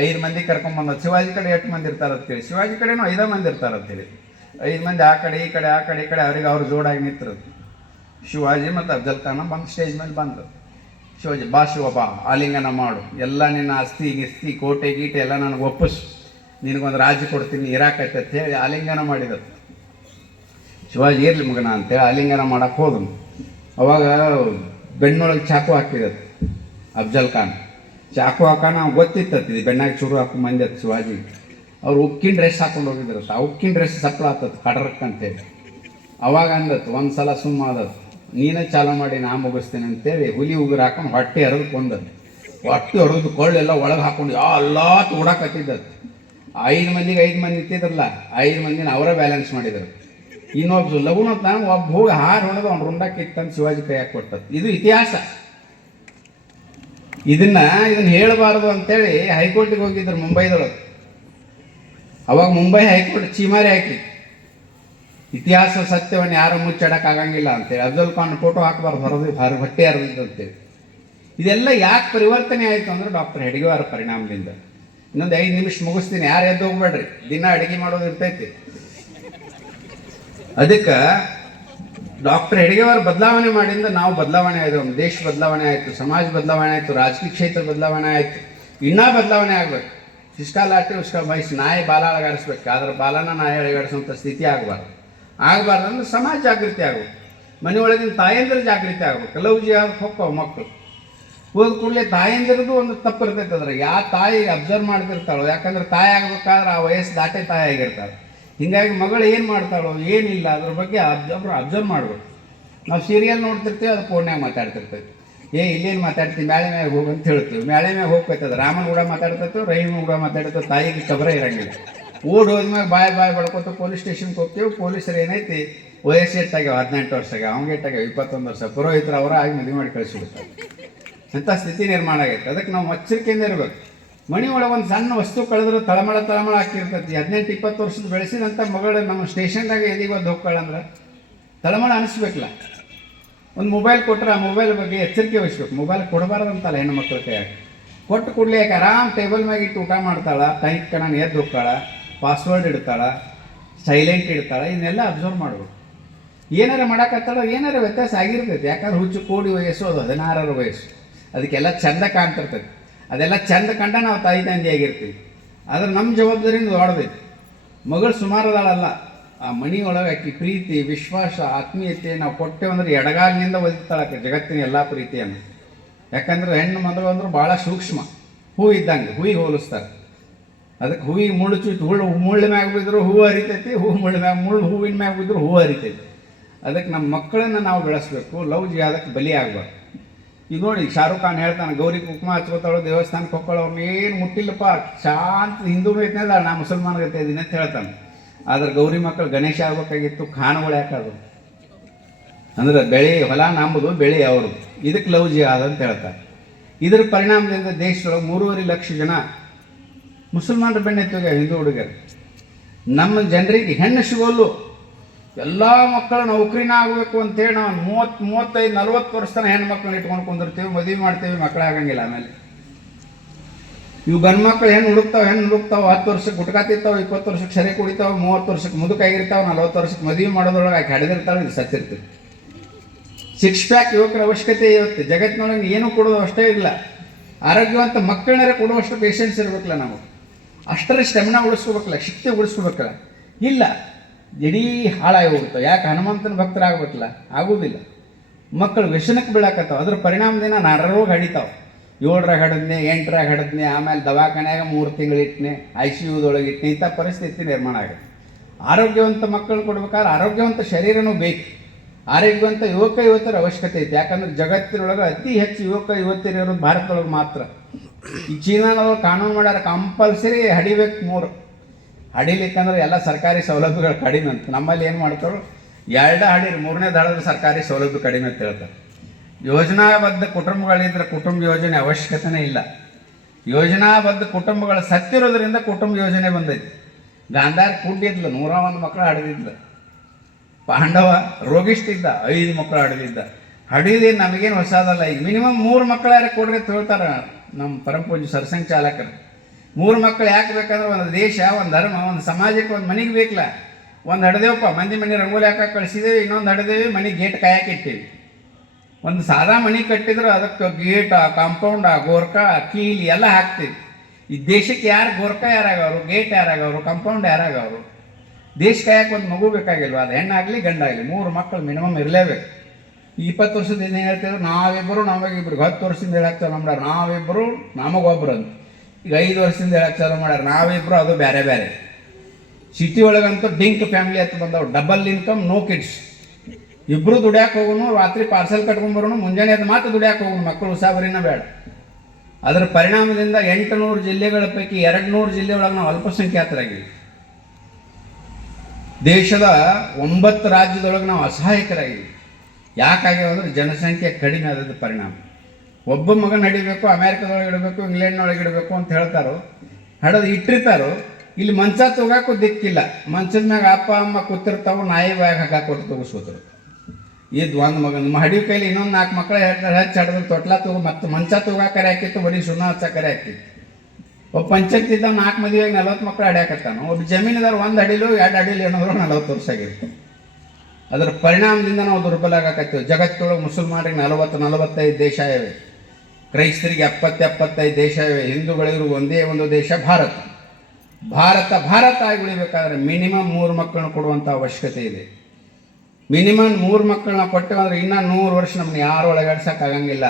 5 ಮಂದಿ ಕರ್ಕೊಂಬಂದ. ಶಿವಾಜಿ ಕಡೆ 8 ಮಂದಿ ಇರ್ತಾರೆ ಅಂತೇಳಿ, ಶಿವಾಜಿ ಕಡೆನೂ 5 ಮಂದಿ ಇರ್ತಾರೆ ಅಂತೇಳಿ. 5 ಮಂದಿ ಆ ಕಡೆ ಈ ಕಡೆ ಆ ಕಡೆ ಈ ಕಡೆ ಅವ್ರಿಗೆ ಅವ್ರು ಜೋಡಾಗಿ ನಿಂತಿರೋದು. ಶಿವಾಜಿ ಮತ್ತು ಅಫ್ಜಲ್ ಖಾನ ಬಂದು ಸ್ಟೇಜ್ ಮೇಲೆ ಬಂದರು. ಶಿವಾಜಿ ಬಾ ಶಿವ ಬಾ, ಆಲಿಂಗನ ಮಾಡು, ಎಲ್ಲ ನಿನ್ನ ಆಸ್ತಿ ಗಿಸ್ತಿ ಕೋಟೆ ಗೀಟೆ ಎಲ್ಲ ನನಗೆ ಒಪ್ಪಿಸು, ನಿನಗೊಂದು ರಾಜ್ಯ ಕೊಡ್ತೀನಿ ಇರಾಕೈತೆ ಅಂತ ಹೇಳಿ ಆಲಿಂಗನ ಮಾಡಿದರು. ಶಿವಾಜಿ ಇರಲಿ ಮಗನ ಅಂತೇಳಿ ಆಲಿಂಗನ ಮಾಡಕ್ಕೆ ಹೋದನು. ಅವಾಗ ಬೆನ್ನೊಳಗೆ ಚಾಕು ಹಾಕಿದತ್ತು ಅಫ್ಜಲ್ ಖಾನ್. ಚಾಕು ಹಾಕೋಣ ಅವ್ನು ಗೊತ್ತಿತ್ತತ್ತಿದ್ದು ಬೆನ್ನಾಗಿ ಚೂರು ಹಾಕೊಂಡು ಮಂದಿ ಶಿವಾಜಿ. ಅವ್ರು ಉಕ್ಕಿನ ಡ್ರೆಸ್ ಹಾಕೊಂಡು ಹೋಗಿದ್ರತ್ತ. ಆ ಉಕ್ಕಿನ ಡ್ರೆಸ್ ಸಪ್ಲ ಆತತ್ತು ಕಡರಕ್ಕಂತೇಳಿ. ಅವಾಗ ಅಂದತ್ತು ಒಂದು ಸಲ ಸುಮ್ಮ ಆದತ್ತು, ನೀನೇ ಚಾಲು ಮಾಡಿ ನಾ ಮುಗಿಸ್ತೀನಿ ಅಂತೇಳಿ ಹುಲಿ ಉಗುರು ಹಾಕೊಂಡು ಹೊಟ್ಟೆ ಹರಿದು ಕೊಂದದ್ದು. ಹೊಟ್ಟೆ ಹರಿದು ಕೊಳ್ಳೆಲ್ಲ ಒಳಗೆ ಹಾಕೊಂಡು ಎಲ್ಲ ಓಡಾಕತ್ತಿದ್ದತ್ತು. 5 ಮಂದಿಗೆ 5 ಮಂದಿ ಇತ್ತಿದ್ರಲ್ಲ, 5 ಮಂದಿನ ಅವರೇ ಬ್ಯಾಲೆನ್ಸ್ ಮಾಡಿದರು. ಇನ್ನೊಬ್ಬ ಲಗುನತ್ ನಾನು ಒಬ್ಬ ಹೋಗಿ ಹಾರು ಹೊಡೆದು ಅವ್ನು ರುಂಡಕ್ಕೆ ಇತ್ತಂತ ಶಿವಾಜಿ ಕೈಯಾಗಿ ಕೊಟ್ಟದ್ದು. ಇದು ಇತಿಹಾಸ. ಇದನ್ನ ಹೇಳಬಾರ್ದು ಅಂತೇಳಿ ಹೈಕೋರ್ಟಿಗೆ ಹೋಗಿದ್ರು ಮುಂಬೈದೊಳಗೆ. ಅವಾಗ ಮುಂಬೈ ಹೈಕೋರ್ಟ್ ಚೀಮಾರಿ ಹಾಕಿ ಇತಿಹಾಸ ಸತ್ಯವನ್ನು ಯಾರು ಮುಚ್ಚಾಡಕ್ಕಾಗಂಗಿಲ್ಲ ಅಂತೇಳಿ ಅಫ್ಜಲ್ ಖಾನ್ ಫೋಟೋ ಹಾಕಬಾರ್ದು, ಹೊಟ್ಟೆ ಹರಿದಿದ್ದು ಅಂತೇಳಿ. ಇದೆಲ್ಲ ಯಾಕೆ ಪರಿವರ್ತನೆ ಆಯಿತು ಅಂದ್ರೆ ಡಾಕ್ಟರ್ ಹೆಡ್ಗೇವಾರ್ ಪರಿಣಾಮದಿಂದ. ಇನ್ನೊಂದು 5 ನಿಮಿಷ ಮುಗಿಸ್ತೀನಿ, ಯಾರು ಎದ್ದು ಹೋಗ್ಬೇಡ್ರಿ, ದಿನ ಅಡುಗೆ ಮಾಡೋದು ಇರ್ತೈತಿ. ಅದಕ್ಕೆ ಡಾಕ್ಟರ್ ಹೆಡ್ಗೇವಾರ್ ಬದಲಾವಣೆ ಮಾಡಿಂದ ನಾವು ಬದಲಾವಣೆ ಆಯಿತು, ದೇಶ ಬದಲಾವಣೆ ಆಯಿತು, ಸಮಾಜ ಬದಲಾವಣೆ ಆಯಿತು, ರಾಜಕೀಯ ಕ್ಷೇತ್ರ ಬದಲಾವಣೆ ಆಯಿತು. ಇನ್ನೂ ಬದಲಾವಣೆ ಆಗಬೇಕು. ಫಿಸ್ಕಾಲಾಟಿ ಉಸ್ಕಾ ವಯಸ್ಸು ನಾಯಿ ಬಾಲ ಅಳಗಾಡಿಸ್ಬೇಕು, ಆದ್ರೆ ಬಾಲನ ನಾಯಿ ಅಳಗಾಡಿಸುವಂಥ ಸ್ಥಿತಿ ಆಗಬಾರ್ದು ಅಂದ್ರೆ ಸಮಾಜ ಜಾಗೃತಿ ಆಗಬೇಕು. ಮನೆಯೊಳಗಿನ ತಾಯಂದಿರ ಜಾಗೃತಿ ಆಗ್ಬೇಕು. ಲವ್ ಜಿಹಾದ್ ಹೋಗ್ತಾವ ಮಕ್ಕಳು ಹೋದ ಕೂಡಲೇ ತಾಯಂದಿರದು ಒಂದು ತಪ್ಪು ಇರ್ತೈತೆ. ಅದ್ರಾಗ ಯಾವ ತಾಯಿ ಅಬ್ಸರ್ವ್ ಮಾಡ್ತಿರ್ತಾಳೋ, ಯಾಕಂದ್ರೆ ತಾಯಿ ಆಗ್ಬೇಕಾದ್ರೆ ಆ ವಯಸ್ಸು ದಾಟೆ ತಾಯಿ ಆಗಿರ್ತಾಳೆ. ಹೀಗಾಗಿ ಮಗಳು ಏನು ಮಾಡ್ತಾಳೋ ಏನಿಲ್ಲ ಅದ್ರ ಬಗ್ಗೆ ಅಬ್ಸರ್ವ್ ಮಾಡ್ಬೇಕು. ನಾವು ಸೀರಿಯಲ್ ನೋಡ್ತಿರ್ತೀವಿ, ಅದು ಫೋನ್ಯಾಗ ಮಾತಾಡ್ತಿರ್ತೇವೆ. ಇಲ್ಲೇನು ಮಾತಾಡ್ತೀವಿ, ಮ್ಯಾಳೆ ಮ್ಯಾಗ ಹೋಗಂತ ಹೇಳ್ತೀವಿ. ಮ್ಯಾಳೆ ಮ್ಯಾಗ ಹೋಗ್ತೈತದ ರಾಮನ ಕೂಡ ಮಾತಾಡ್ತೈತೆ, ರಹೀಮ್ ಕೂಡ ಮಾತಾಡ್ತೇವೆ. ತಾಯಿಗೆ ಕಬರ ಇರಂಗಿಲ್ಲ. ಹೋದ್ಮ್ಯಾಗ ಬಾಯ್ ಬಡ್ಕೋತ ಪೊಲೀಸ್ ಸ್ಟೇಷನ್ಗೆ ಹೋಗ್ತೀವಿ. ಪೊಲೀಸರು ಏನೈತಿ ವಯಸ್ಸು ಎಟ್ಟಾಗ್ಯಾವ 18 ವರ್ಷ ಆಗ್ಯಾವ, ಅವ್ಗೆ ಎಟ್ಟಾಗ್ಯಾವ 21 ವರ್ಷ. ಪುರೋಹಿತರು ಅವರ ಆಗಿ ಮದುವೆ ಮಾಡಿ ಕಳಿಸಿಬಿಡ್ತಾರೆ. ಅಂಥ ಸ್ಥಿತಿ ನಿರ್ಮಾಣ ಆಗೈತೆ. ಅದಕ್ಕೆ ನಾವು ಎಚ್ಚರಿಕೆಯಿಂದ ಇರಬೇಕು. ಮನೆ ಒಳಗೆ ಒಂದು ಸಣ್ಣ ವಸ್ತು ಕಳೆದ್ರೆ ತಳಮಳ ಹಾಕಿರ್ತೈತಿ. 18-20 ವರ್ಷದ ಬೆಳೆಸಿದಂಥ ಮಗಳು ನಮ್ಮ ಸ್ಟೇಷನ್ದಾಗ ಎದಿಗೆ ಒಂದು ಹೋಗ್ಕೊಳ್ಳಂದ್ರೆ ತಳಮಳ ಅನಿಸ್ಬೇಕಲ್ಲ. ಒಂದು ಮೊಬೈಲ್ ಕೊಟ್ಟರೆ ಆ ಮೊಬೈಲ್ ಬಗ್ಗೆ ಎಚ್ಚರಿಕೆ ವಹಿಸ್ಬೇಕು. ಮೊಬೈಲ್ ಕೊಡಬಾರ್ದಂತಲ್ಲ ಹೆಣ್ಣು ಮಕ್ಕಳ ಕೈಯಾಗ. ಕೊಟ್ಟು ಕೂಡಲೇ ಯಾಕೆ ಆರಾಮ್ ಟೇಬಲ್ ಮ್ಯಾಗ ಇಟ್ಟು ಊಟ ಮಾಡ್ತಾಳೆ, ಟೈಟ್ ಕಣ ಎದ್ದು ಹೋಗ್ತಾಳ, ಪಾಸ್ವರ್ಡ್ ಇಡ್ತಾಳೆ, ಸೈಲೆಂಟ್ ಇಡ್ತಾಳೆ. ಇದನ್ನೆಲ್ಲ ಅಬ್ಸರ್ವ್ ಮಾಡ್ಬೇಕು. ಏನಾರು ಮಾಡೋಕತ್ತಾಳೋ ಏನಾರು ವ್ಯತ್ಯಾಸ ಆಗಿರ್ತೈತಿ. ಯಾಕಂದ್ರೆ ಹುಚ್ಚು ಕೋಡಿ ವಯಸ್ಸು ಅದು 16 ವಯಸ್ಸು. ಅದಕ್ಕೆಲ್ಲ ಚಂದ ಕಾಣ್ತಿರ್ತೈತಿ. ಅದೆಲ್ಲ ಚಂದ ಕಂಡ ನಾವು ತಾಯಿ ತಂದೆ ಆಗಿರ್ತೀವಿ. ಆದ್ರೆ ನಮ್ಮ ಜವಾಬ್ದಾರಿಯಿಂದ ದೊಡ್ಡದೈತಿ. ಮಗಳು ಸುಮಾರು ಅದಾಳಲ್ಲ, ಆ ಮನೆಯೊಳಗೆ ಆಕಿ ಪ್ರೀತಿ ವಿಶ್ವಾಸ ಆತ್ಮೀಯತೆ ನಾವು ಕೊಟ್ಟೆವಂದ್ರೆ ಎಡಗಾಲಿನಿಂದ ಒದಿತಾಳಕ್ಕೆ ಜಗತ್ತಿನ ಎಲ್ಲ ಪ್ರೀತಿಯನ್ನು. ಯಾಕಂದ್ರೆ ಹೆಣ್ಣು ಮಗಳು ಅಂದ್ರೆ ಭಾಳ ಸೂಕ್ಷ್ಮ, ಹೂ ಇದ್ದಂಗೆ, ಹೂವಿಗೆ ಹೋಲಿಸ್ತಾರೆ. ಅದಕ್ಕೆ ಹೂವಿಗೆ ಮುಳ್ಳು ಚುಚ್ಚು ಮುಳ್ಳು ಮ್ಯಾಗ ಬಿದ್ದರೂ ಹೂವು ಹರಿತೈತಿ, ಹೂವಿನ ಮ್ಯಾಗ ಬಿದ್ದರೂ ಹೂವು ಹರಿತೈತಿ. ಅದಕ್ಕೆ ನಮ್ಮ ಮಕ್ಕಳನ್ನು ನಾವು ಬೆಳೆಸಬೇಕು. ಲವ್ ಜಿಹಾದಕ್ಕೆ ಬಲಿ ಆಗಬಾರ್ದು. ಈಗ ನೋಡಿ ಶಾರುಖ್ ಖಾನ್ ಹೇಳ್ತಾನೆ, ಗೌರಿ ಕುಂಕುಮ ಹಚ್ಕೋತಾಳು, ದೇವಸ್ಥಾನಕ್ಕೆ ಹೋಗ್ಕೊಳ್ಳೋ, ಅವ್ನು ಏನು ಮುಟ್ಟಿಲ್ಲಪ್ಪ, ಶಾಂತ ಹಿಂದೂ ಐತನಲ್ಲ, ನಾ ಮುಸಲ್ಮಾನ ಗತೆ ಇದ್ದೀನಿ ಅಂತ ಹೇಳ್ತಾನೆ. ಆದ್ರೆ ಗೌರಿ ಮಕ್ಕಳು ಗಣೇಶ ಆಗ್ಬೇಕಾಗಿತ್ತು, ಖಾನಗಳು ಯಾಕಾದ್ರು ಅಂದ್ರೆ ಬೆಳೆ ಹೊಲ ನಂಬುದು, ಬೆಳೆ ಅವರು. ಇದಕ್ಕೆ ಲವ್ ಜಿಹಾದ್ ಅಂತ ಹೇಳ್ತಾರೆ. ಇದರ ಪರಿಣಾಮದಿಂದ ದೇಶದೊಳಗೆ 3.5 ಲಕ್ಷ ಜನ ಮುಸಲ್ಮಾನರ ಬೆಣ್ಣೆತ್ತಿಗೆ ಹಿಂದೂ ಹುಡುಗರು. ನಮ್ಮ ಜನರಿಗೆ ಹೆಣ್ಣು ಸಿಗೋಲು. ಎಲ್ಲ ಮಕ್ಕಳು ನೌಕರಿನ ಆಗಬೇಕು ಅಂತೇಳಿ ನಾವು 30, 35, 40 ವರ್ಷ ತನಕ ಹೆಣ್ಣು ಮಕ್ಕಳನ್ನ ಇಟ್ಕೊಂಡು ಕುಂದಿರ್ತೀವಿ, ಮದುವೆ ಮಾಡ್ತೀವಿ, ಮಕ್ಕಳು ಆಗಂಗಿಲ್ಲ. ಆಮೇಲೆ ಇವು ಗಂಡು ಮಕ್ಕಳು ಹೆಣ್ಣು ಹುಡುಕ್ತಾವೆ 10 ವರ್ಷಕ್ಕೆ ಗುಟ್ಕಾತಿರ್ತಾವೆ, 20 ವರ್ಷಕ್ಕೆ ಸರಿ ಕುಡಿತಾವೆ, 30 ವರ್ಷಕ್ಕೆ ಮುದುಕಾಗಿರ್ತಾವೆ, 40 ವರ್ಷಕ್ಕೆ ಮದುವೆ ಮಾಡೋದ್ರೊಳಗೆ ಆಕೆ ಹಡೆದಿರ್ತಾವೆ, ಇದು ಸತ್ತಿರ್ತೀವಿ. 6 ಪ್ಯಾಕ್ ಯುವಕರ ಅವಶ್ಯಕತೆ ಇರುತ್ತೆ. ಜಗತ್ತಿನೊಳಗೆ ಏನೂ ಕೊಡೋದು ಅಷ್ಟೇ ಇಲ್ಲ. ಆರೋಗ್ಯವಂತ ಮಕ್ಕಳನ್ನೇ ಕೊಡುವಷ್ಟು ಪೇಷನ್ಸ್ ಇರಬೇಕಲ್ಲ ನಾವು. ಅಷ್ಟರ ಸ್ಟೆಮಿನಾ ಉಳಿಸ್ಕೋಬೇಕಲ್ಲ, ಶಕ್ತಿ ಉಳಿಸ್ಕೋಬೇಕಲ್ಲ. ಇಲ್ಲ, ಇಡೀ ಹಾಳಾಗಿ ಹೋಗುತ್ತವೆ. ಯಾಕೆ ಹನುಮಂತನ ಭಕ್ತರಾಗಬೇಕಲ್ಲ, ಆಗೋದಿಲ್ಲ. ಮಕ್ಕಳು ವ್ಯಸನಕ್ಕೆ ಬೀಳಾಕತ್ತಾವ. ಅದ್ರ ಪರಿಣಾಮದಿಂದ ನರರೋಗ ಹಡಿತಾವೆ. 7ರಾಗ ಹಡದ್ನೆ, 8ರಾಗ ಹಡದ್ನೆ, ಆಮೇಲೆ ದವಾಖಾನ್ಯಾಗ 3 ತಿಂಗಳಿಟ್ನೆ, ICUದೊಳಗೆ ಇಟ್ಟನೆ, ಇಂಥ ಪರಿಸ್ಥಿತಿ ನಿರ್ಮಾಣ ಆಗುತ್ತೆ. ಆರೋಗ್ಯವಂತ ಮಕ್ಕಳು ಕೊಡ್ಬೇಕಾದ್ರೆ ಆರೋಗ್ಯವಂತ ಶರೀರನೂ ಬೇಕು. ಆರೋಗ್ಯವಂತ ಯುವಕ ಯುವತಿಯರ ಅವಶ್ಯಕತೆ ಐತೆ. ಯಾಕಂದ್ರೆ ಜಗತ್ತಿನೊಳಗೆ ಅತಿ ಹೆಚ್ಚು ಯುವಕ ಯುವತಿಯರು ಇರೋದು ಭಾರತದೊಳಗೆ ಮಾತ್ರ. ಈ ಚೀನಾದೊಳಗೆ ಕಾನೂನು ಮಾಡ್ಯಾರ, ಕಂಪಲ್ಸರಿ ಹಡಿಬೇಕು 3. ಹಡಿಲಿಕ್ಕಂದ್ರೆ ಎಲ್ಲ ಸರ್ಕಾರಿ ಸೌಲಭ್ಯಗಳು ಕಡಿಮೆ ಅಂತ. ನಮ್ಮಲ್ಲಿ ಏನು ಮಾಡ್ತಾರೋ 2 ಹಡೀರಿ 3ನೇ ದಾಳದ ಸರ್ಕಾರಿ ಸೌಲಭ್ಯ ಕಡಿಮೆ ಅಂತ ಹೇಳ್ತಾರೆ. ಯೋಜನಾಬದ್ಧ ಕುಟುಂಬಗಳಿದ್ರೆ ಕುಟುಂಬ ಯೋಜನೆ ಅವಶ್ಯಕತೆನೇ ಇಲ್ಲ. ಯೋಜನಾಬದ್ಧ ಕುಟುಂಬಗಳು ಸತ್ತಿರೋದ್ರಿಂದ ಕುಟುಂಬ ಯೋಜನೆ ಬಂದೈತಿ. ಗಾಂಧಾರ್ ಕುಡ್ಡಿದ್ಲು 101 ಮಕ್ಕಳು ಹಡಿದಿದ್ಲು. ಪಾಂಡವ ರೋಗಿಷ್ಟಿದ್ದ 5 ಮಕ್ಕಳು ಹಡಿದಿದ್ದ. ಹಡಿದೇನು ನಮಗೇನು ಹೊಸದಲ್ಲ. ಈಗ ಮಿನಿಮಮ್ 3 ಮಕ್ಕಳು ಯಾರು ಕೊಡ್ರಿ ಅಂತ ಹೇಳ್ತಾರೆ ನಮ್ಮ ಪರಮಪೂಜ್ಯ ಸರ್ಸಂಘ ಚಾಲಕರು. 3 ಮಕ್ಕಳು ಯಾಕೆ ಬೇಕಂದ್ರೆ ಒಂದು ದೇಶ, ಒಂದು ಧರ್ಮ, ಒಂದು ಸಮಾಜಕ್ಕೆ, ಒಂದು ಮನೆಗೆ ಬೇಕಲ್ಲ. ಒಂದು ಹಡ್ದೇವಪ್ಪ ಮಂದಿ ಮನೆ ರಂಗೋಲಿ ಹಾಕಕ್ಕೆ ಕಳಿಸಿದೇವೆ, ಇನ್ನೊಂದು ಹಡ್ದೇವಿ ಮನೆಗೆ ಗೇಟ್ ಕಾಯಕ್ಕೆ ಇಟ್ಟೇವಿ. ಒಂದು ಸಾದಾ ಮನೆ ಕಟ್ಟಿದ್ರು ಅದಕ್ಕೆ ಗೇಟ, ಕಾಂಪೌಂಡ, ಗೋರ್ಕ, ಕೀಲಿ ಎಲ್ಲ ಹಾಕ್ತೀವಿ. ಈ ದೇಶಕ್ಕೆ ಯಾರು ಗೋರ್ಕ ಯಾರಾಗವರು, ಗೇಟ್ ಯಾರಾಗವರು, ಕಾಂಪೌಂಡ್ ಯಾರಾಗವರು? ದೇಶ ಕಾಯಕ್ಕೆ ಒಂದು ಮಗು ಬೇಕಾಗಿಲ್ವ? ಅದು ಹೆಣ್ಣಾಗಲಿ ಗಂಡಾಗಲಿ 3 ಮಕ್ಕಳು ಮಿನಿಮಮ್ ಇರಲೇಬೇಕು. 20 ವರ್ಷದಿಂದ ಏನು ಹೇಳ್ತಿದ್ರು, ನಾವಿಬ್ಬರು ನಮಗಿಬ್ರಿಗೆ 10 ವರ್ಷದಿಂದ ಹೇಳಕ್ಕೆ ಚಾಲು ಮಾಡ್ಯಾರ ನಾವಿಬ್ಬರು ನಮಗೊಬ್ರು ಅಂತ. ಈಗ 5 ವರ್ಷದಿಂದ ಹೇಳಕ್ಕೆ ಚಾಲು ಮಾಡ್ಯಾರ ನಾವಿಬ್ಬರು, ಅದು ಬೇರೆ ಬೇರೆ. ಸಿಟಿ ಒಳಗಂತೂ ಡಿಂಕ್ ಫ್ಯಾಮಿಲಿ ಅಂತ ಬಂದವು, ಡಬಲ್ ಇನ್ಕಮ್, ನೋ ಕಿಡ್ಸ್. ಇಬ್ಬರು ದುಡ್ಯಾಕೆ ಹೋಗೋನು, ರಾತ್ರಿ ಪಾರ್ಸಲ್ ಕಟ್ಕೊಂಡ್ಬರೋನು, ಮುಂಜಾನೆ ಅದು ಮಾತ್ರ ದುಡ್ಯಾಕೆ ಹೋಗೋನು, ಮಕ್ಕಳು ಉಸಾಬರಿನ ಬೇಡ. ಅದರ ಪರಿಣಾಮದಿಂದ 800 ಜಿಲ್ಲೆಗಳ ಪೈಕಿ 200 ಜಿಲ್ಲೆ ಒಳಗೆ ನಾವು ಅಲ್ಪಸಂಖ್ಯಾತರಾಗಿವಿ. ದೇಶದ 9 ರಾಜ್ಯದೊಳಗೆ ನಾವು ಅಸಹಾಯಕರಾಗಿವಿ. ಯಾಕಾಗ್ಯಾವ ಅಂದ್ರೆ ಜನಸಂಖ್ಯೆ ಕಡಿಮೆ ಆದದ್ದು ಪರಿಣಾಮ. ಒಬ್ಬ ಮಗನ ಹಿಡಿಬೇಕು, ಅಮೇರಿಕಾದೊಳಗೆ ಇಡಬೇಕು, ಇಂಗ್ಲೆಂಡ್ನೊಳಗೆ ಇಡಬೇಕು ಅಂತ ಹೇಳ್ತಾರೋ, ಹಡದು ಇಟ್ಟಿರ್ತಾರೋ. ಇಲ್ಲಿ ಮಂಚ ತಗೋಕ್ಕೂ ದಿಕ್ಕಿಲ್ಲ. ಮಂಚದ ಮ್ಯಾಗ ಅಪ್ಪ ಅಮ್ಮ ಕೂತಿರ್ತಾವೆ, ನಾಯಿ ಬ್ಯಾಗ್ ಹಾಕಾಕೊಟ್ಟು ತಗೋಸ್ಕೋತಾರೆ. ಇದು ಒಂದು ಮಗನ ಹಡಿವು ಕೈಲಿ ಇನ್ನೊಂದು 4 ಮಕ್ಕಳು ಹೆಚ್ಚು ಹಡಿದ್ರೆ ತೊಟ್ಲ ತಗೋ ಮತ್ತೆ ಮಂಚ ತಗೋಕರೆ ಹಾಕಿತ್ತು, ಬರೀ ಸುಣ್ಣ ಹಚ್ಚಕರೆ ಹಾಕಿತ್ತು. ಒಬ್ಬ ಪಂಚಾಯತ್ ಇದ್ದ 4 ಮದುವೆಗೆ 40 ಮಕ್ಕಳು ಹಡ್ಯಾಕತ್ತಾನ. ಒಬ್ಬ ಜಮೀನುದಾರ 1 ಅಡಿಲು 2 ಅಡಿಲು ಏನಾದ್ರು 40 ವರ್ಷ ಆಗಿರ್ತಾರೆ. ಅದರ ಪರಿಣಾಮದಿಂದ ನಾವು ದುರ್ಬಲ ಆಗಾಕತ್ತೀವಿ. ಜಗತ್ತೊಳಗೆ ಮುಸಲ್ಮಾನರಿಗೆ 40-45 ದೇಶ ಇವೆ, ಕ್ರೈಸ್ತರಿಗೆ 70-75 ದೇಶ ಇವೆ, ಹಿಂದೂಗಳಿಗೂ ಒಂದೇ ಒಂದು ದೇಶ ಭಾರತ. ಭಾರತ ಆಗಿ ಉಳಿಬೇಕಾದ್ರೆ ಮಿನಿಮಮ್ 3 ಮಕ್ಕಳನ್ನ ಕೊಡುವಂಥ ಅವಶ್ಯಕತೆ ಇದೆ. ಮಿನಿಮಮ್ 3 ಮಕ್ಕಳನ್ನ ಕೊಟ್ಟೆವಂದ್ರೆ ಇನ್ನೂ 100 ವರ್ಷ ನಮ್ಮನ್ನ ಯಾರು ಒಳಗಾಡ್ಸೋಕ್ಕಾಗಂಗಿಲ್ಲ.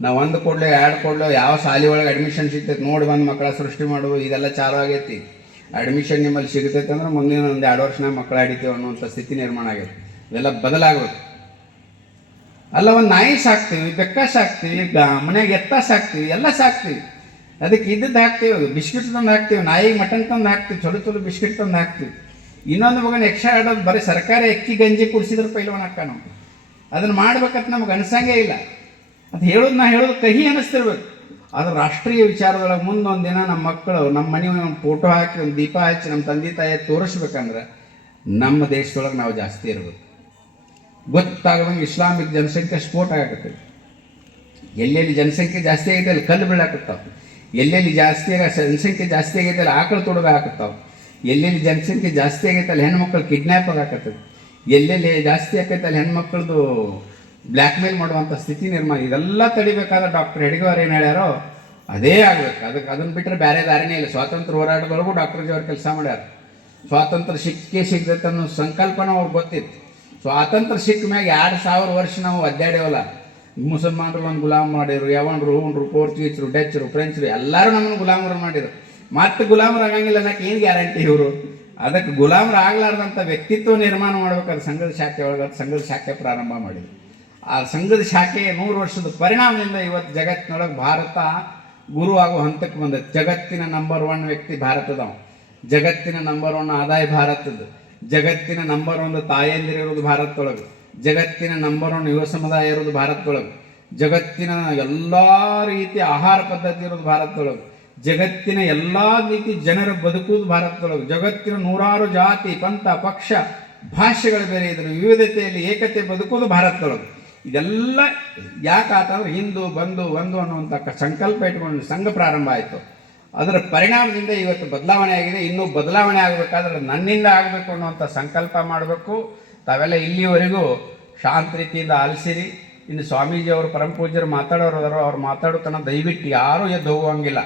ನಾವು 1 ಕೊಡಲೋ 2 ಕೊಡಲೋ ಯಾವ ಶಾಲೆ ಒಳಗೆ ಅಡ್ಮಿಷನ್ ಸಿಗ್ತೈತೆ ನೋಡಿ ಬಂದು ಮಕ್ಕಳ ಸೃಷ್ಟಿ ಮಾಡುವ ಇದೆಲ್ಲ ಚಾಲು ಆಗೈತಿ. ಅಡ್ಮಿಷನ್ ನಿಮ್ಮಲ್ಲಿ ಸಿಗ್ತೈತೆ ಅಂದ್ರೆ ಮುಂದಿನ 1-2 ವರ್ಷನಾಗ ಮಕ್ಕಳು ಹಿಡಿತೀವಿ ಅನ್ನುವಂಥ ಸ್ಥಿತಿ ನಿರ್ಮಾಣ ಆಗೈತೆ. ಇವೆಲ್ಲ ಬದಲಾಗಬೇಕು. ಅಲ್ಲ, ಒಂದು ನಾಯಿ ಸಾಕ್ತೀವಿ, ಬೆಕ್ಕ ಸಾಕ್ತೀವಿ, ಮನೆಯಾಗ ಎತ್ತ ಸಾಕ್ತೀವಿ, ಎಲ್ಲ ಸಾಕ್ತೀವಿ. ಅದಕ್ಕೆ ಇದ್ದದ್ದು ಹಾಕ್ತೀವಿ, ಬಿಸ್ಕಿಟ್ ತಂದು ಹಾಕ್ತೀವಿ, ನಾಯಿಗೆ ಮಟನ್ ತಂದು ಹಾಕ್ತೀವಿ, ಚಲೋ ಬಿಸ್ಕಿಟ್ ತಂದು ಹಾಕ್ತೀವಿ. ಇನ್ನೊಂದು ಮಗನ ಎಕ್ಸ್ಟ್ರಾ ಆಡೋದು ಬರೀ ಸರ್ಕಾರಿ ಅಕ್ಕಿ ಗಂಜಿ ಕುಡಿಸಿದ್ರೆ ಪೈಲವನ್ ಹಾಕ ನಾವು. ಅದನ್ನು ಮಾಡ್ಬೇಕಂತ ನಮ್ಗೆ ಅನ್ಸಂಗೇ ಇಲ್ಲ. ಅದು ಹೇಳೋದು ಕಹಿ ಅನ್ನಿಸ್ತಿರ್ಬೇಕು. ಅದು ರಾಷ್ಟ್ರೀಯ ವಿಚಾರದೊಳಗೆ ಮುಂದೊಂದು ದಿನ ನಮ್ಮ ಮಕ್ಕಳು ನಮ್ಮ ಮನೆ ಫೋಟೋ ಹಾಕಿ ಒಂದು ದೀಪ ಹಚ್ಚಿ ನಮ್ಮ ತಂದೆ ತಾಯಿ ತೋರಿಸ್ಬೇಕಂದ್ರೆ ನಮ್ಮ ದೇಶದೊಳಗೆ ನಾವು ಜಾಸ್ತಿ ಇರಬೇಕು. ಗೊತ್ತಾಗದಂಗೆ ಇಸ್ಲಾಮಿಕ್ ಜನಸಂಖ್ಯೆ ಸ್ಫೋಟ ಆಗತ್ತೆ. ಎಲ್ಲೆಲ್ಲಿ ಜನಸಂಖ್ಯೆ ಜಾಸ್ತಿ ಆಗೈತೆ ಅಲ್ಲಿ ಕಲ್ಲು ಬೀಳಾಕತ್ತಾವೆ. ಎಲ್ಲೆಲ್ಲಿ ಜನಸಂಖ್ಯೆ ಜಾಸ್ತಿ ಆಗೈತೆ ಅಲ್ಲಿ ಆಕಳು ತೊಡಗ ಹಾಕತ್ತಾವೆ. ಎಲ್ಲೆಲ್ಲಿ ಜನಸಂಖ್ಯೆ ಜಾಸ್ತಿ ಆಗೈತೆ ಅಲ್ಲಿ ಹೆಣ್ಮಕ್ಳು ಕಿಡ್ನ್ಯಾಪ್ ಆಗಾಕತ್ತದ. ಎಲ್ಲೆಲ್ಲಿ ಜಾಸ್ತಿ ಆಕೈತೆ ಅಲ್ಲಿ ಹೆಣ್ಮಕ್ಳದು ಬ್ಲ್ಯಾಕ್ ಮೇಲ್ ಮಾಡುವಂಥ ಸ್ಥಿತಿ ನಿರ್ಮಾಣ. ಇದೆಲ್ಲ ತಡಿಬೇಕಾದ್ರೆ ಡಾಕ್ಟರ್ ಹೆಡ್ಗೇವಾರ್ ಏನು ಹೇಳ್ಯಾರೋ ಅದೇ ಆಗಬೇಕು. ಅದನ್ನು ಬಿಟ್ಟರೆ ಬೇರೆ ದಾರಿನೇ ಇಲ್ಲ. ಸ್ವಾತಂತ್ರ್ಯ ಹೋರಾಟದೊಳಗೂ ಡಾಕ್ಟರ್ ಜಿ ಅವ್ರು ಕೆಲಸ ಮಾಡ್ಯಾರ. ಸ್ವಾತಂತ್ರ್ಯ ಸಿಗ್ತೈತೆ ಅನ್ನೋ ಸಂಕಲ್ಪನ ಅವ್ರಿಗೆ ಗೊತ್ತಿತ್ತು. ಸ್ವಾತಂತ್ರ್ಯ ಸಿಕ್ಕ ಮ್ಯಾಗ 2000 ವರ್ಷ ನಾವು ಅಡ್ಡಾಡೇವಲ್ಲ. ಮುಸಲ್ಮಾನರು ಒಂದು ಗುಲಾಮ್ ಮಾಡಿದ್ರು, ಯವನರು, ಹೂನ್ರು, ಪೋರ್ಚುಗೀಸರು, ಡಚ್ಚರು, ಫ್ರೆಂಚರು ಎಲ್ಲರೂ ನಮ್ಮನ್ನು ಗುಲಾಮರು ಮಾಡಿದ್ರು. ಮತ್ತೆ ಗುಲಾಮರು ಆಗಂಗಿಲ್ಲ ಅನ್ನೋಕೆ ಏನು ಗ್ಯಾರಂಟಿ ಇವರು? ಅದಕ್ಕೆ ಗುಲಾಮರು ಆಗಲಾರ್ದಂಥ ವ್ಯಕ್ತಿತ್ವ ನಿರ್ಮಾಣ ಮಾಡ್ಬೇಕಾದ್ರೆ ಸಂಘದ ಶಾಖೆ ಒಳಗೆ ಸಂಘದ ಶಾಖೆ ಪ್ರಾರಂಭ ಮಾಡಿದ್ರು. ಆ ಸಂಘದ ಶಾಖೆ 100 ವರ್ಷದ ಪರಿಣಾಮದಿಂದ ಇವತ್ತು ಜಗತ್ತಿನೊಳಗೆ ಭಾರತ ಗುರು ಆಗೋ ಹಂತಕ್ಕೆ ಬಂದೈತೆ. ಜಗತ್ತಿನ ನಂಬರ್ 1 ವ್ಯಕ್ತಿ ಭಾರತದವ. ಜಗತ್ತಿನ ನಂಬರ್ 1 ಆದಾಯ ಭಾರತದ್ದು. ಜಗತ್ತಿನ ನಂಬರ್ 1 ತಾಯಂದಿರಿರೋದು ಭಾರತದೊಳಗೆ. ಜಗತ್ತಿನ ನಂಬರ್ 1 ಯುವ ಸಮುದಾಯ ಇರೋದು ಭಾರತದೊಳಗೆ. ಜಗತ್ತಿನ ಎಲ್ಲ ರೀತಿಯ ಆಹಾರ ಪದ್ಧತಿ ಇರೋದು ಭಾರತದೊಳಗೆ. ಜಗತ್ತಿನ ಎಲ್ಲ ರೀತಿ ಜನರ ಬದುಕುವುದು ಭಾರತದೊಳಗೆ. ಜಗತ್ತಿನ 100 ಜಾತಿ, ಪಂಥ, ಪಕ್ಷ, ಭಾಷೆಗಳು ಬೇರೆ ಇದ್ರು, ವಿವಿಧತೆಯಲ್ಲಿ ಏಕತೆ ಬದುಕುವುದು ಭಾರತದೊಳಗೆ. ಇದೆಲ್ಲ ಯಾಕಾತಂದ್ರೆ ಹಿಂದೂ ಬಂಧು ಒಂದು ಅನ್ನುವಂಥ ಸಂಕಲ್ಪ ಇಟ್ಕೊಂಡು ಸಂಘ ಪ್ರಾರಂಭ ಆಯಿತು. ಅದರ ಪರಿಣಾಮದಿಂದ ಇವತ್ತು ಬದಲಾವಣೆ ಆಗಿದೆ. ಇನ್ನೂ ಬದಲಾವಣೆ ಆಗಬೇಕಾದ್ರೆ ನನ್ನಿಂದ ಆಗಬೇಕು ಅನ್ನುವಂಥ ಸಂಕಲ್ಪ ಮಾಡಬೇಕು. ತಾವೆಲ್ಲ ಇಲ್ಲಿವರೆಗೂ ಶಾಂತ ರೀತಿಯಿಂದ ಆಲಿಸಿರಿ. ಇನ್ನು ಸ್ವಾಮೀಜಿಯವರು ಪರಮ ಪೂಜ್ಯರು ಮಾತಾಡೋರು ಅವ್ರು ಮಾತಾಡೋತನ ದಯವಿಟ್ಟು ಯಾರೂ ಎದ್ದು ಹೋಗುವಂಗಿಲ್ಲ.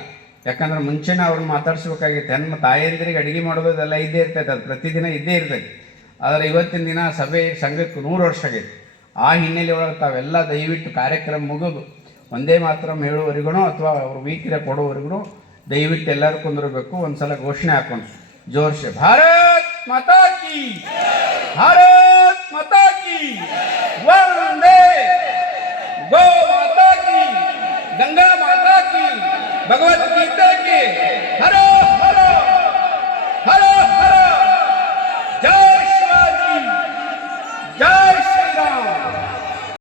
ಯಾಕಂದ್ರೆ ಮುಂಚೆನೇ ಅವ್ರನ್ನ ಮಾತಾಡಿಸ್ಬೇಕಾಗಿತ್ತು. ಹೆಣ್ಣು ತಾಯಂದಿರಿಗೆ ಅಡುಗೆ ಮಾಡೋದು ಇದೆಲ್ಲ ಇದ್ದೇ ಇರ್ತೈತೆ, ಅದು ಪ್ರತಿದಿನ ಇದ್ದೇ ಇರ್ತೈತೆ. ಆದರೆ ಇವತ್ತಿನ ದಿನ ಸಂಘಕ್ಕೆ 100 ವರ್ಷ ಆಗೈತೆ. ಆ ಹಿನ್ನೆಲೆ ಒಳಗೆ ತಾವೆಲ್ಲ ದಯವಿಟ್ಟು ಕಾರ್ಯಕ್ರಮ ಮುಗಿದು ಒಂದೇ ಮಾತ್ರ ಹೇಳುವವರೆಗೂ ಅಥವಾ ಅವ್ರು ವೀಕಿರ ಕೊಡೋವರೆಗೂ ದಯವಿಟ್ಟು ಎಲ್ಲರೂ ಕುಂದಿರಬೇಕು. ಒಂದು ಸಲ ಘೋಷಣೆ ಹಾಕೊಂಡು ಜೋರ್ಷೆ ಭಾರತ್ ಮಾತಾ ಕಿ, ಭಾರತ್ ಮಾತಾ ಕಿ, ವಂದೇ ಗೋ ಮಾತಾ ಕಿ, ಗಂಗಾ ಮಾತಾ ಕಿ, ಭಗವದ್ಗೀತಾ ಕಿ, ಹರ